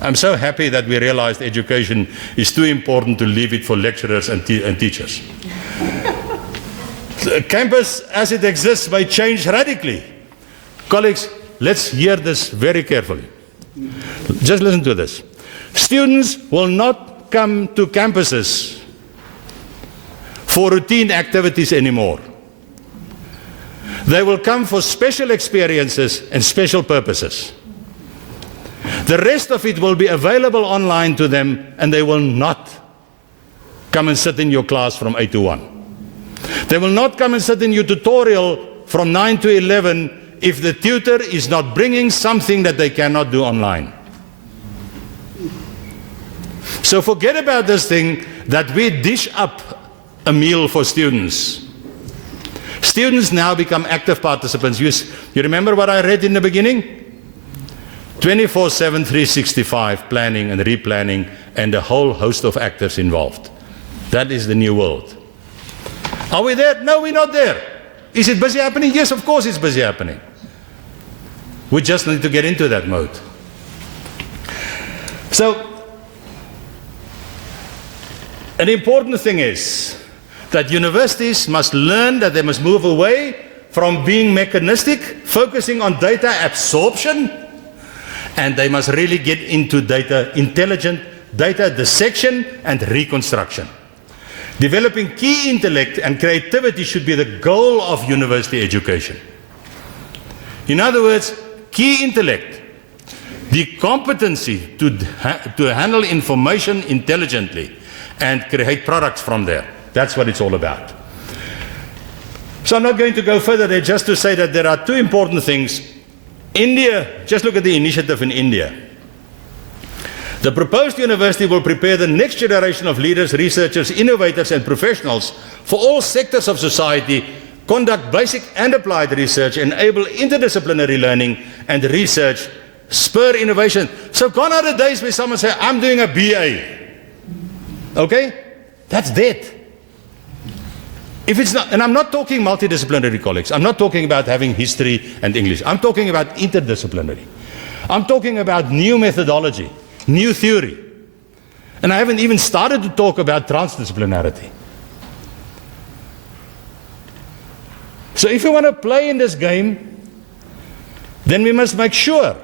I'm so happy that we realized education is too important to leave it for lecturers and teachers. The campus as it exists may change radically. Colleagues, let's hear this very carefully. Just listen to this. Students will not come to campuses for routine activities anymore. They will come for special experiences and special purposes. The rest of it will be available online to them, and they will not come and sit in your class from 8 to 1. They will not come and sit in your tutorial from 9 to 11 if the tutor is not bringing something that they cannot do online. So forget about this thing that we dish up a meal for students. Students now become active participants. You remember what I read in the beginning? 24/7, 365, planning and replanning, and a whole host of actors involved. That is the new world. Are we there? No, we're not there. Is it busy happening? Yes, of course it's busy happening. We just need to get into that mode. So, an important thing is that universities must learn that they must move away from being mechanistic, focusing on data absorption, and they must really get into data intelligent, data dissection and reconstruction. Developing key intellect and creativity should be the goal of university education. In other words, key intellect, the competency to handle information intelligently and create products from there. That's what it's all about. So I'm not going to go further there, just to say that there are two important things. India, just look at the initiative in India. The proposed university will prepare the next generation of leaders, researchers, innovators and professionals for all sectors of society, conduct basic and applied research, enable interdisciplinary learning and research, spur innovation. So gone are the days where someone says, I'm doing a BA. Okay? That's dead. If it's not, and I'm not talking multidisciplinary colleagues. I'm not talking about having history and English. I'm talking about interdisciplinary. I'm talking about new methodology, new theory. And I haven't even started to talk about transdisciplinarity. So if we want to play in this game, then we must make sure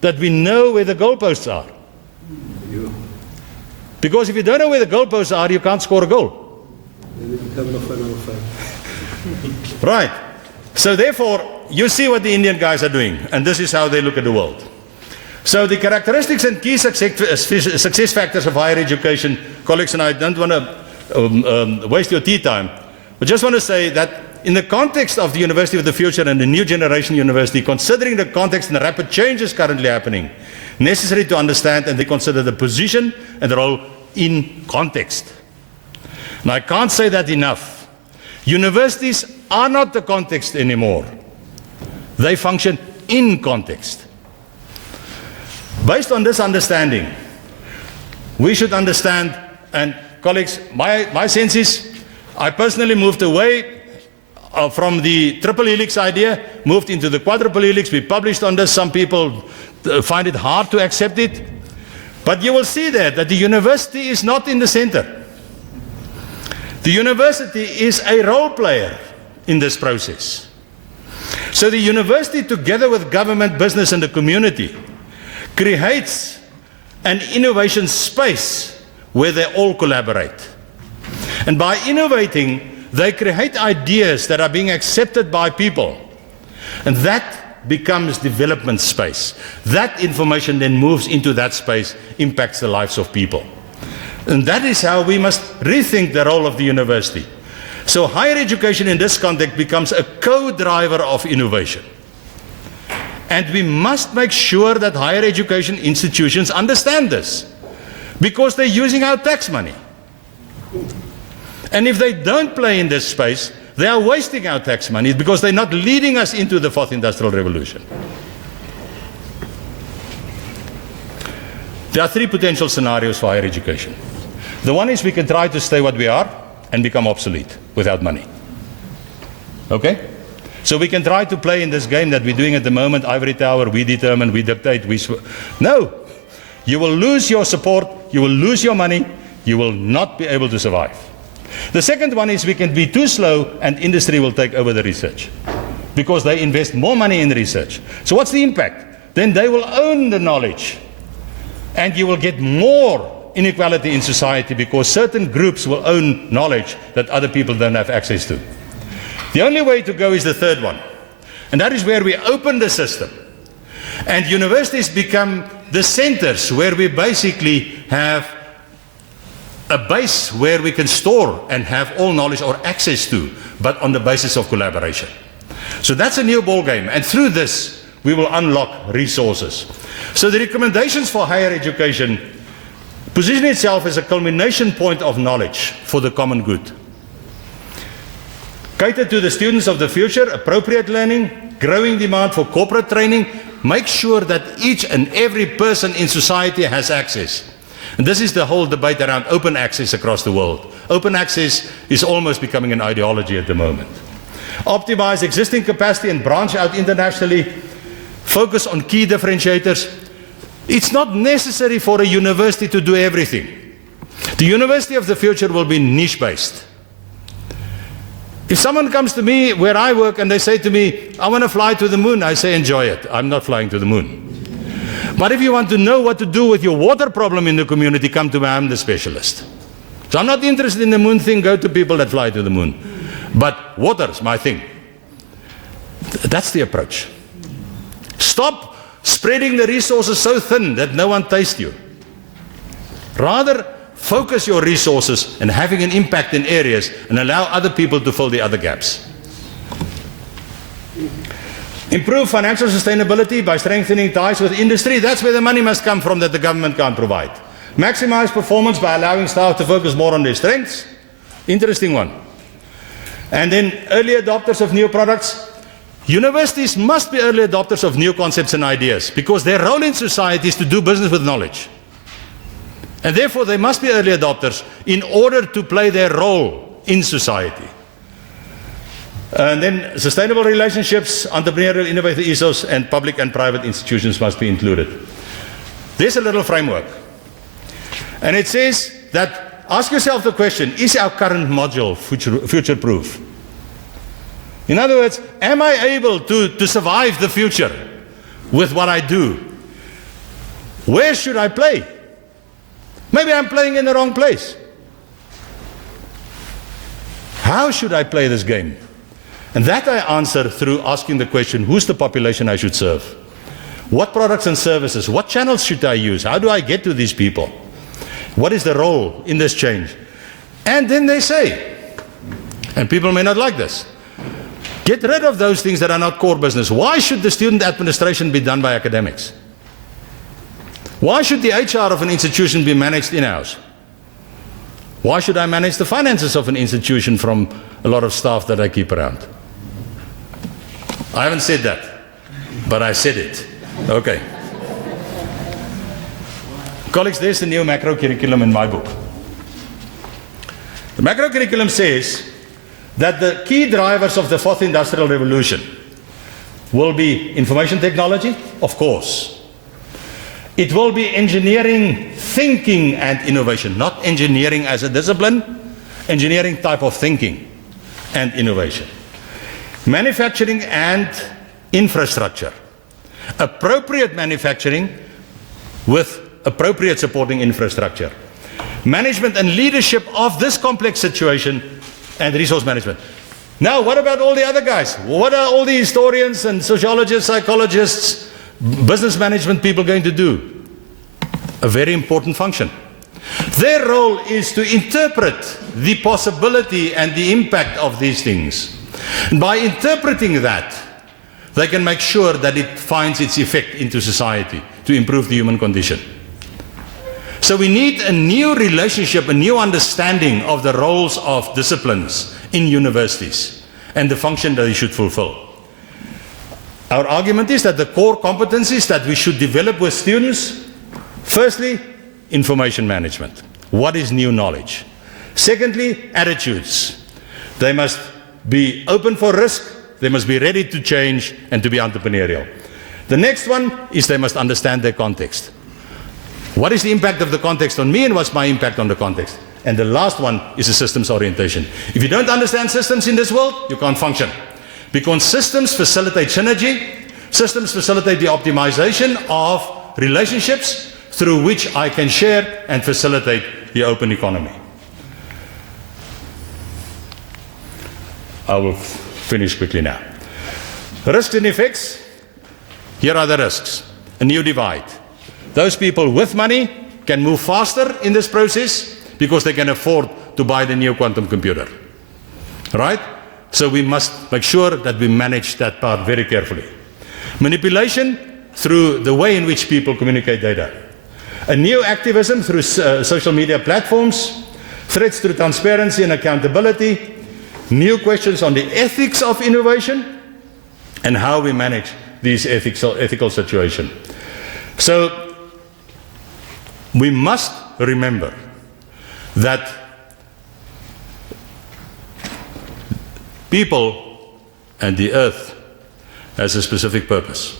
that we know where the goalposts are. Because if you don't know where the goalposts are, you can't score a goal. Right. So therefore, you see what the Indian guys are doing, and this is how they look at the world. So the characteristics and key success factors of higher education, colleagues, and I don't want to waste your tea time, but just want to say that in the context of the University of the Future and the new generation university, considering the context and the rapid changes currently happening, necessary to understand and they consider the position and the role in context. And I can't say that enough. Universities are not the context anymore. They function in context. Based on this understanding, we should understand, and colleagues, my sense is, I personally moved away from the triple helix idea, moved into the quadruple helix. We published on this. Some people find it hard to accept it. But you will see there that the university is not in the center. The university is a role player in this process. So the university, together with government, business and the community, creates an innovation space where they all collaborate. And by innovating, they create ideas that are being accepted by people. And that becomes development space. That information then moves into that space, impacts the lives of people. And that is how we must rethink the role of the university. So higher education in this context becomes a co-driver of innovation. And we must make sure that higher education institutions understand this, because they're using our tax money. And if they don't play in this space, they are wasting our tax money, because they're not leading us into the fourth industrial revolution. There are three potential scenarios for higher education. The one is we can try to stay what we are and become obsolete without money. Okay? So we can try to play in this game that we're doing at the moment, ivory tower, we determine, we dictate, No! You will lose your support, you will lose your money, you will not be able to survive. The second one is we can be too slow and industry will take over the research, because they invest more money in research. So what's the impact? Then they will own the knowledge, and you will get more inequality in society, because certain groups will own knowledge that other people don't have access to. The only way to go is the third one. And that is where we open the system. And universities become the centers where we basically have a base where we can store and have all knowledge or access to, but on the basis of collaboration. So that's a new ball game. And through this, we will unlock resources. So the recommendations for higher education position itself as a culmination point of knowledge for the common good. Cater to the students of the future, appropriate learning, growing demand for corporate training, make sure that each and every person in society has access. And this is the whole debate around open access across the world. Open access is almost becoming an ideology at the moment. Optimize existing capacity and branch out internationally. Focus on key differentiators. It's not necessary for a university to do everything. The university of the future will be niche-based. If someone comes to me where I work and they say to me, I want to fly to the moon, I say, enjoy it. I'm not flying to the moon. But if you want to know what to do with your water problem in the community, come to me, I'm the specialist. So I'm not interested in the moon thing, go to people that fly to the moon. But water's my thing. That's the approach. Stop spreading the resources so thin that no one tastes you. Rather, focus your resources and having an impact in areas and allow other people to fill the other gaps. Improve financial sustainability by strengthening ties with industry. That's where the money must come from that the government can't provide. Maximize performance by allowing staff to focus more on their strengths. Interesting one. And then early adopters of new products. Universities must be early adopters of new concepts and ideas because their role in society is to do business with knowledge. And therefore they must be early adopters in order to play their role in society. And then sustainable relationships, entrepreneurial innovative ethos, and public and private institutions must be included. There's a little framework. And it says that, ask yourself the question, is our current module future-proof? In other words, am I able to survive the future with what I do? Where should I play? Maybe I'm playing in the wrong place. How should I play this game? And that I answer through asking the question, who's the population I should serve? What products and services? What channels should I use? How do I get to these people? What is the role in this change? And then they say, and people may not like this, get rid of those things that are not core business. Why should the student administration be done by academics? Why should the HR of an institution be managed in-house? Why should I manage the finances of an institution from a lot of staff that I keep around? I haven't said that, but I said it. Okay. Colleagues, there's the new macro curriculum in my book. The macro curriculum says that the key drivers of the fourth industrial revolution will be information technology, of course. It will be engineering, thinking, and innovation, not engineering as a discipline, engineering type of thinking and innovation. Manufacturing and infrastructure. Appropriate manufacturing with appropriate supporting infrastructure. Management and leadership of this complex situation and resource management. Now, what about all the other guys? What are all the historians and sociologists, psychologists, business management people going to do? A very important function. Their role is to interpret the possibility and the impact of these things. And by interpreting that, they can make sure that it finds its effect into society to improve the human condition. So we need a new relationship, a new understanding of the roles of disciplines in universities and the function that they should fulfill. Our argument is that the core competencies that we should develop with students, firstly, information management. What is new knowledge? Secondly, attitudes. They must be open for risk, they must be ready to change and to be entrepreneurial. The next one is they must understand their context. What is the impact of the context on me and what's my impact on the context? And the last one is a systems orientation. If you don't understand systems in this world, you can't function. Because systems facilitate synergy, systems facilitate the optimization of relationships through which I can share and facilitate the open economy. I will finish quickly now. Risks and effects. Here are the risks. A new divide. Those people with money can move faster in this process because they can afford to buy the new quantum computer. Right? So we must make sure that we manage that part very carefully. Manipulation through the way in which people communicate data. A new activism through social media platforms, threats to transparency and accountability, new questions on the ethics of innovation, and how we manage these ethical situations. So we must remember that people and the earth has a specific purpose.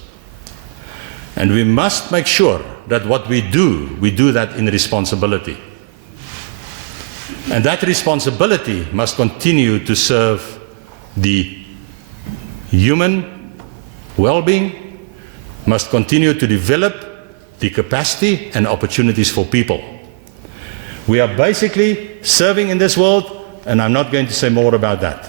And we must make sure that what we do that in responsibility. And that responsibility must continue to serve the human well-being, must continue to develop the capacity and opportunities for people. We are basically serving in this world, and I'm not going to say more about that.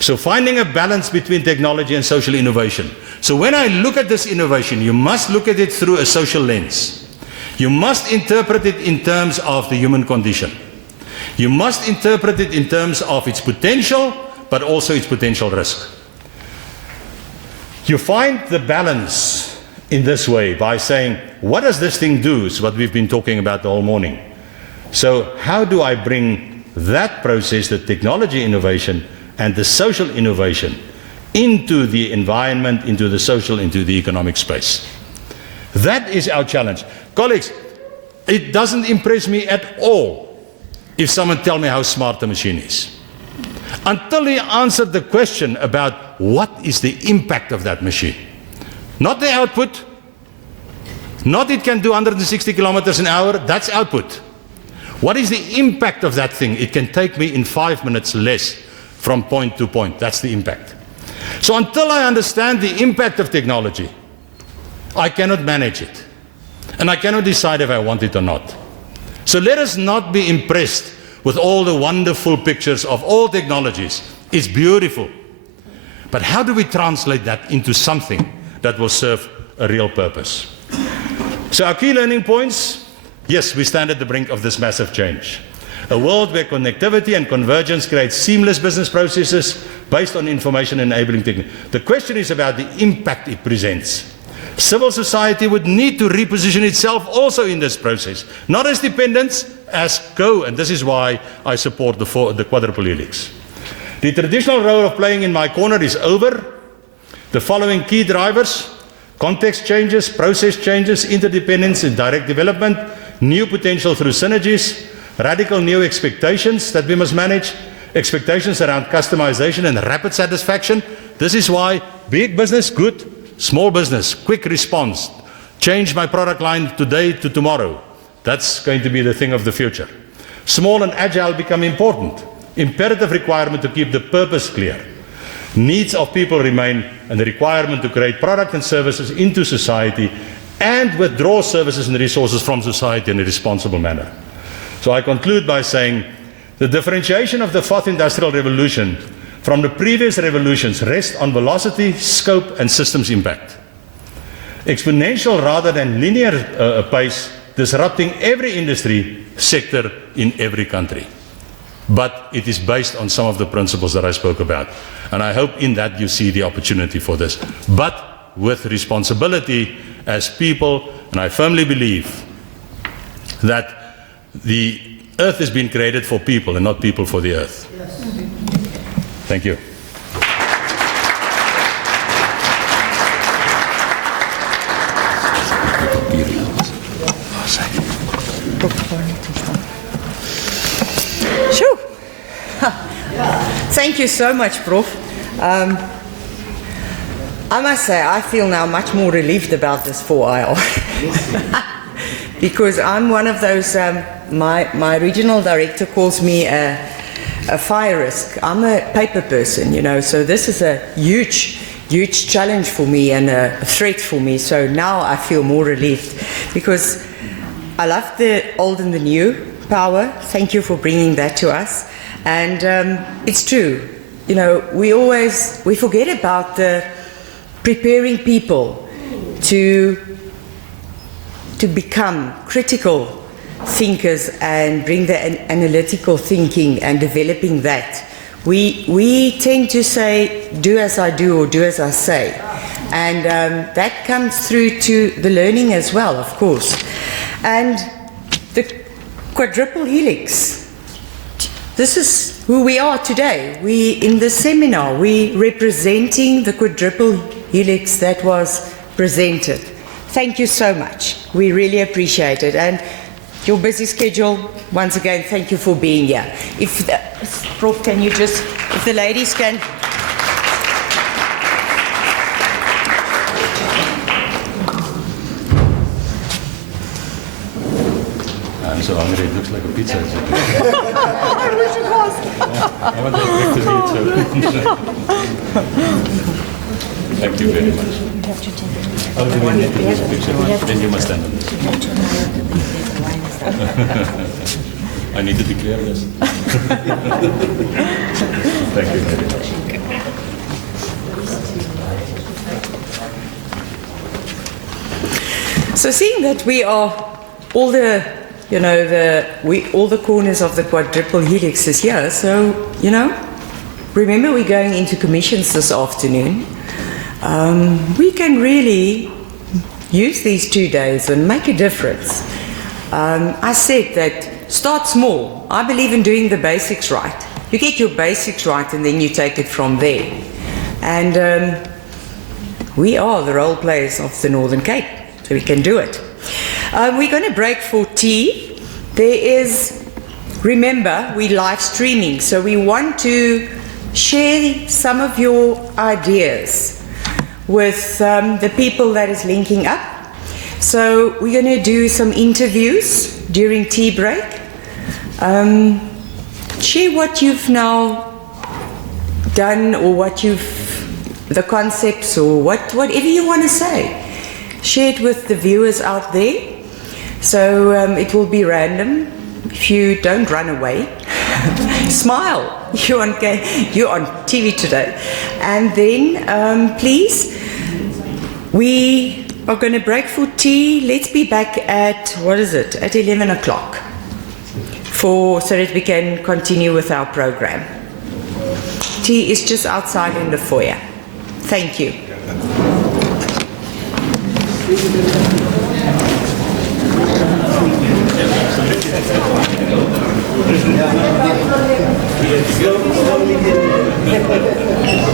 So finding a balance between technology and social innovation. So when I look at this innovation, you must look at it through a social lens. You must interpret it in terms of the human condition. You must interpret it in terms of its potential, but also its potential risk. You find the balance in this way by saying, what does this thing do? Is what we've been talking about the whole morning. So how do I bring that process, the technology innovation and the social innovation, into the environment, into the social, into the economic space? That is our challenge. Colleagues, it doesn't impress me at all if someone tells me how smart the machine is. Until he answered the question about what is the impact of that machine. Not the output, not it can do 160 kilometers an hour, that's output. What is the impact of that thing? It can take me in 5 minutes less from point to point. That's the impact. So until I understand the impact of technology, I cannot manage it. And I cannot decide if I want it or not. So let us not be impressed with all the wonderful pictures of all technologies. It's beautiful. But how do we translate that into something that will serve a real purpose? So our key learning points, yes, we stand at the brink of this massive change. A world where connectivity and convergence create seamless business processes based on information enabling technology. The question is about the impact it presents. Civil society would need to reposition itself also in this process, not as dependents, as co, and this is why I support the quadruple helix. The traditional role of playing in my corner is over. The following key drivers: context changes, process changes, interdependence in direct development, new potential through synergies, radical new expectations that we must manage, expectations around customization and rapid satisfaction. This is why big business, good. Small business, quick response. Change my product line today to tomorrow. That's going to be the thing of the future. Small and agile become important. Imperative requirement to keep the purpose clear. Needs of people remain, and the requirement to create product and services into society and withdraw services and resources from society in a responsible manner. So I conclude by saying the differentiation of the fourth industrial revolution from the previous revolutions rests on velocity, scope, and systems impact. Exponential rather than linear pace, disrupting every industry sector in every country. But it is based on some of the principles that I spoke about. And I hope in that you see the opportunity for this. But with responsibility as people, and I firmly believe that the earth has been created for people and not people for the earth. Yes. Thank you. Sure. Thank you so much, Prof. I must say, I feel now much more relieved about this 4IR. Because I'm one of those, my regional director calls me a fire risk. I'm a paper person, you know, so this is a huge challenge for me and a threat for me. So now I feel more relieved because I love the old and the new power. Thank you for bringing that to us. And it's true. you know, we forget about the preparing people to become critical thinkers and bring the analytical thinking and developing that. We tend to say, do as I do or do as I say. And that comes through to the learning as well, of course. And the quadruple helix, this is who we are today. In this seminar, we representing the quadruple helix that was presented. Thank you so much. We really appreciate it. And your busy schedule, once again, thank you for being here. Prof, can you just, if the ladies can. I'm so hungry, it looks like a pizza. I wish it was. I want to eat, so. Thank you very much. How do we need to use a picture? Then you must stand on this. I need to declare this. Thank you very much. So seeing that we are all the, you know, all the corners of the quadruple helix is here, so, you know, remember we're going into commissions this afternoon. We can really use these 2 days and make a difference. I said that start small. I believe in doing the basics right. You get your basics right and then you take it from there. And we are the role players of the Northern Cape, so we can do it. We're going to break for tea. There is, remember, we're live streaming, so we want to share some of your ideas with the people that is linking up. So we're going to do some interviews during tea break. Share what you've now done or what the concepts or whatever you want to say. Share it with the viewers out there. So it will be random. If you don't run away, smile. You're on TV today. And then, please, we are going to break for tea. Let's be back at, what is it, at 11 o'clock so that we can continue with our program. Tea is just outside in the foyer. Thank you.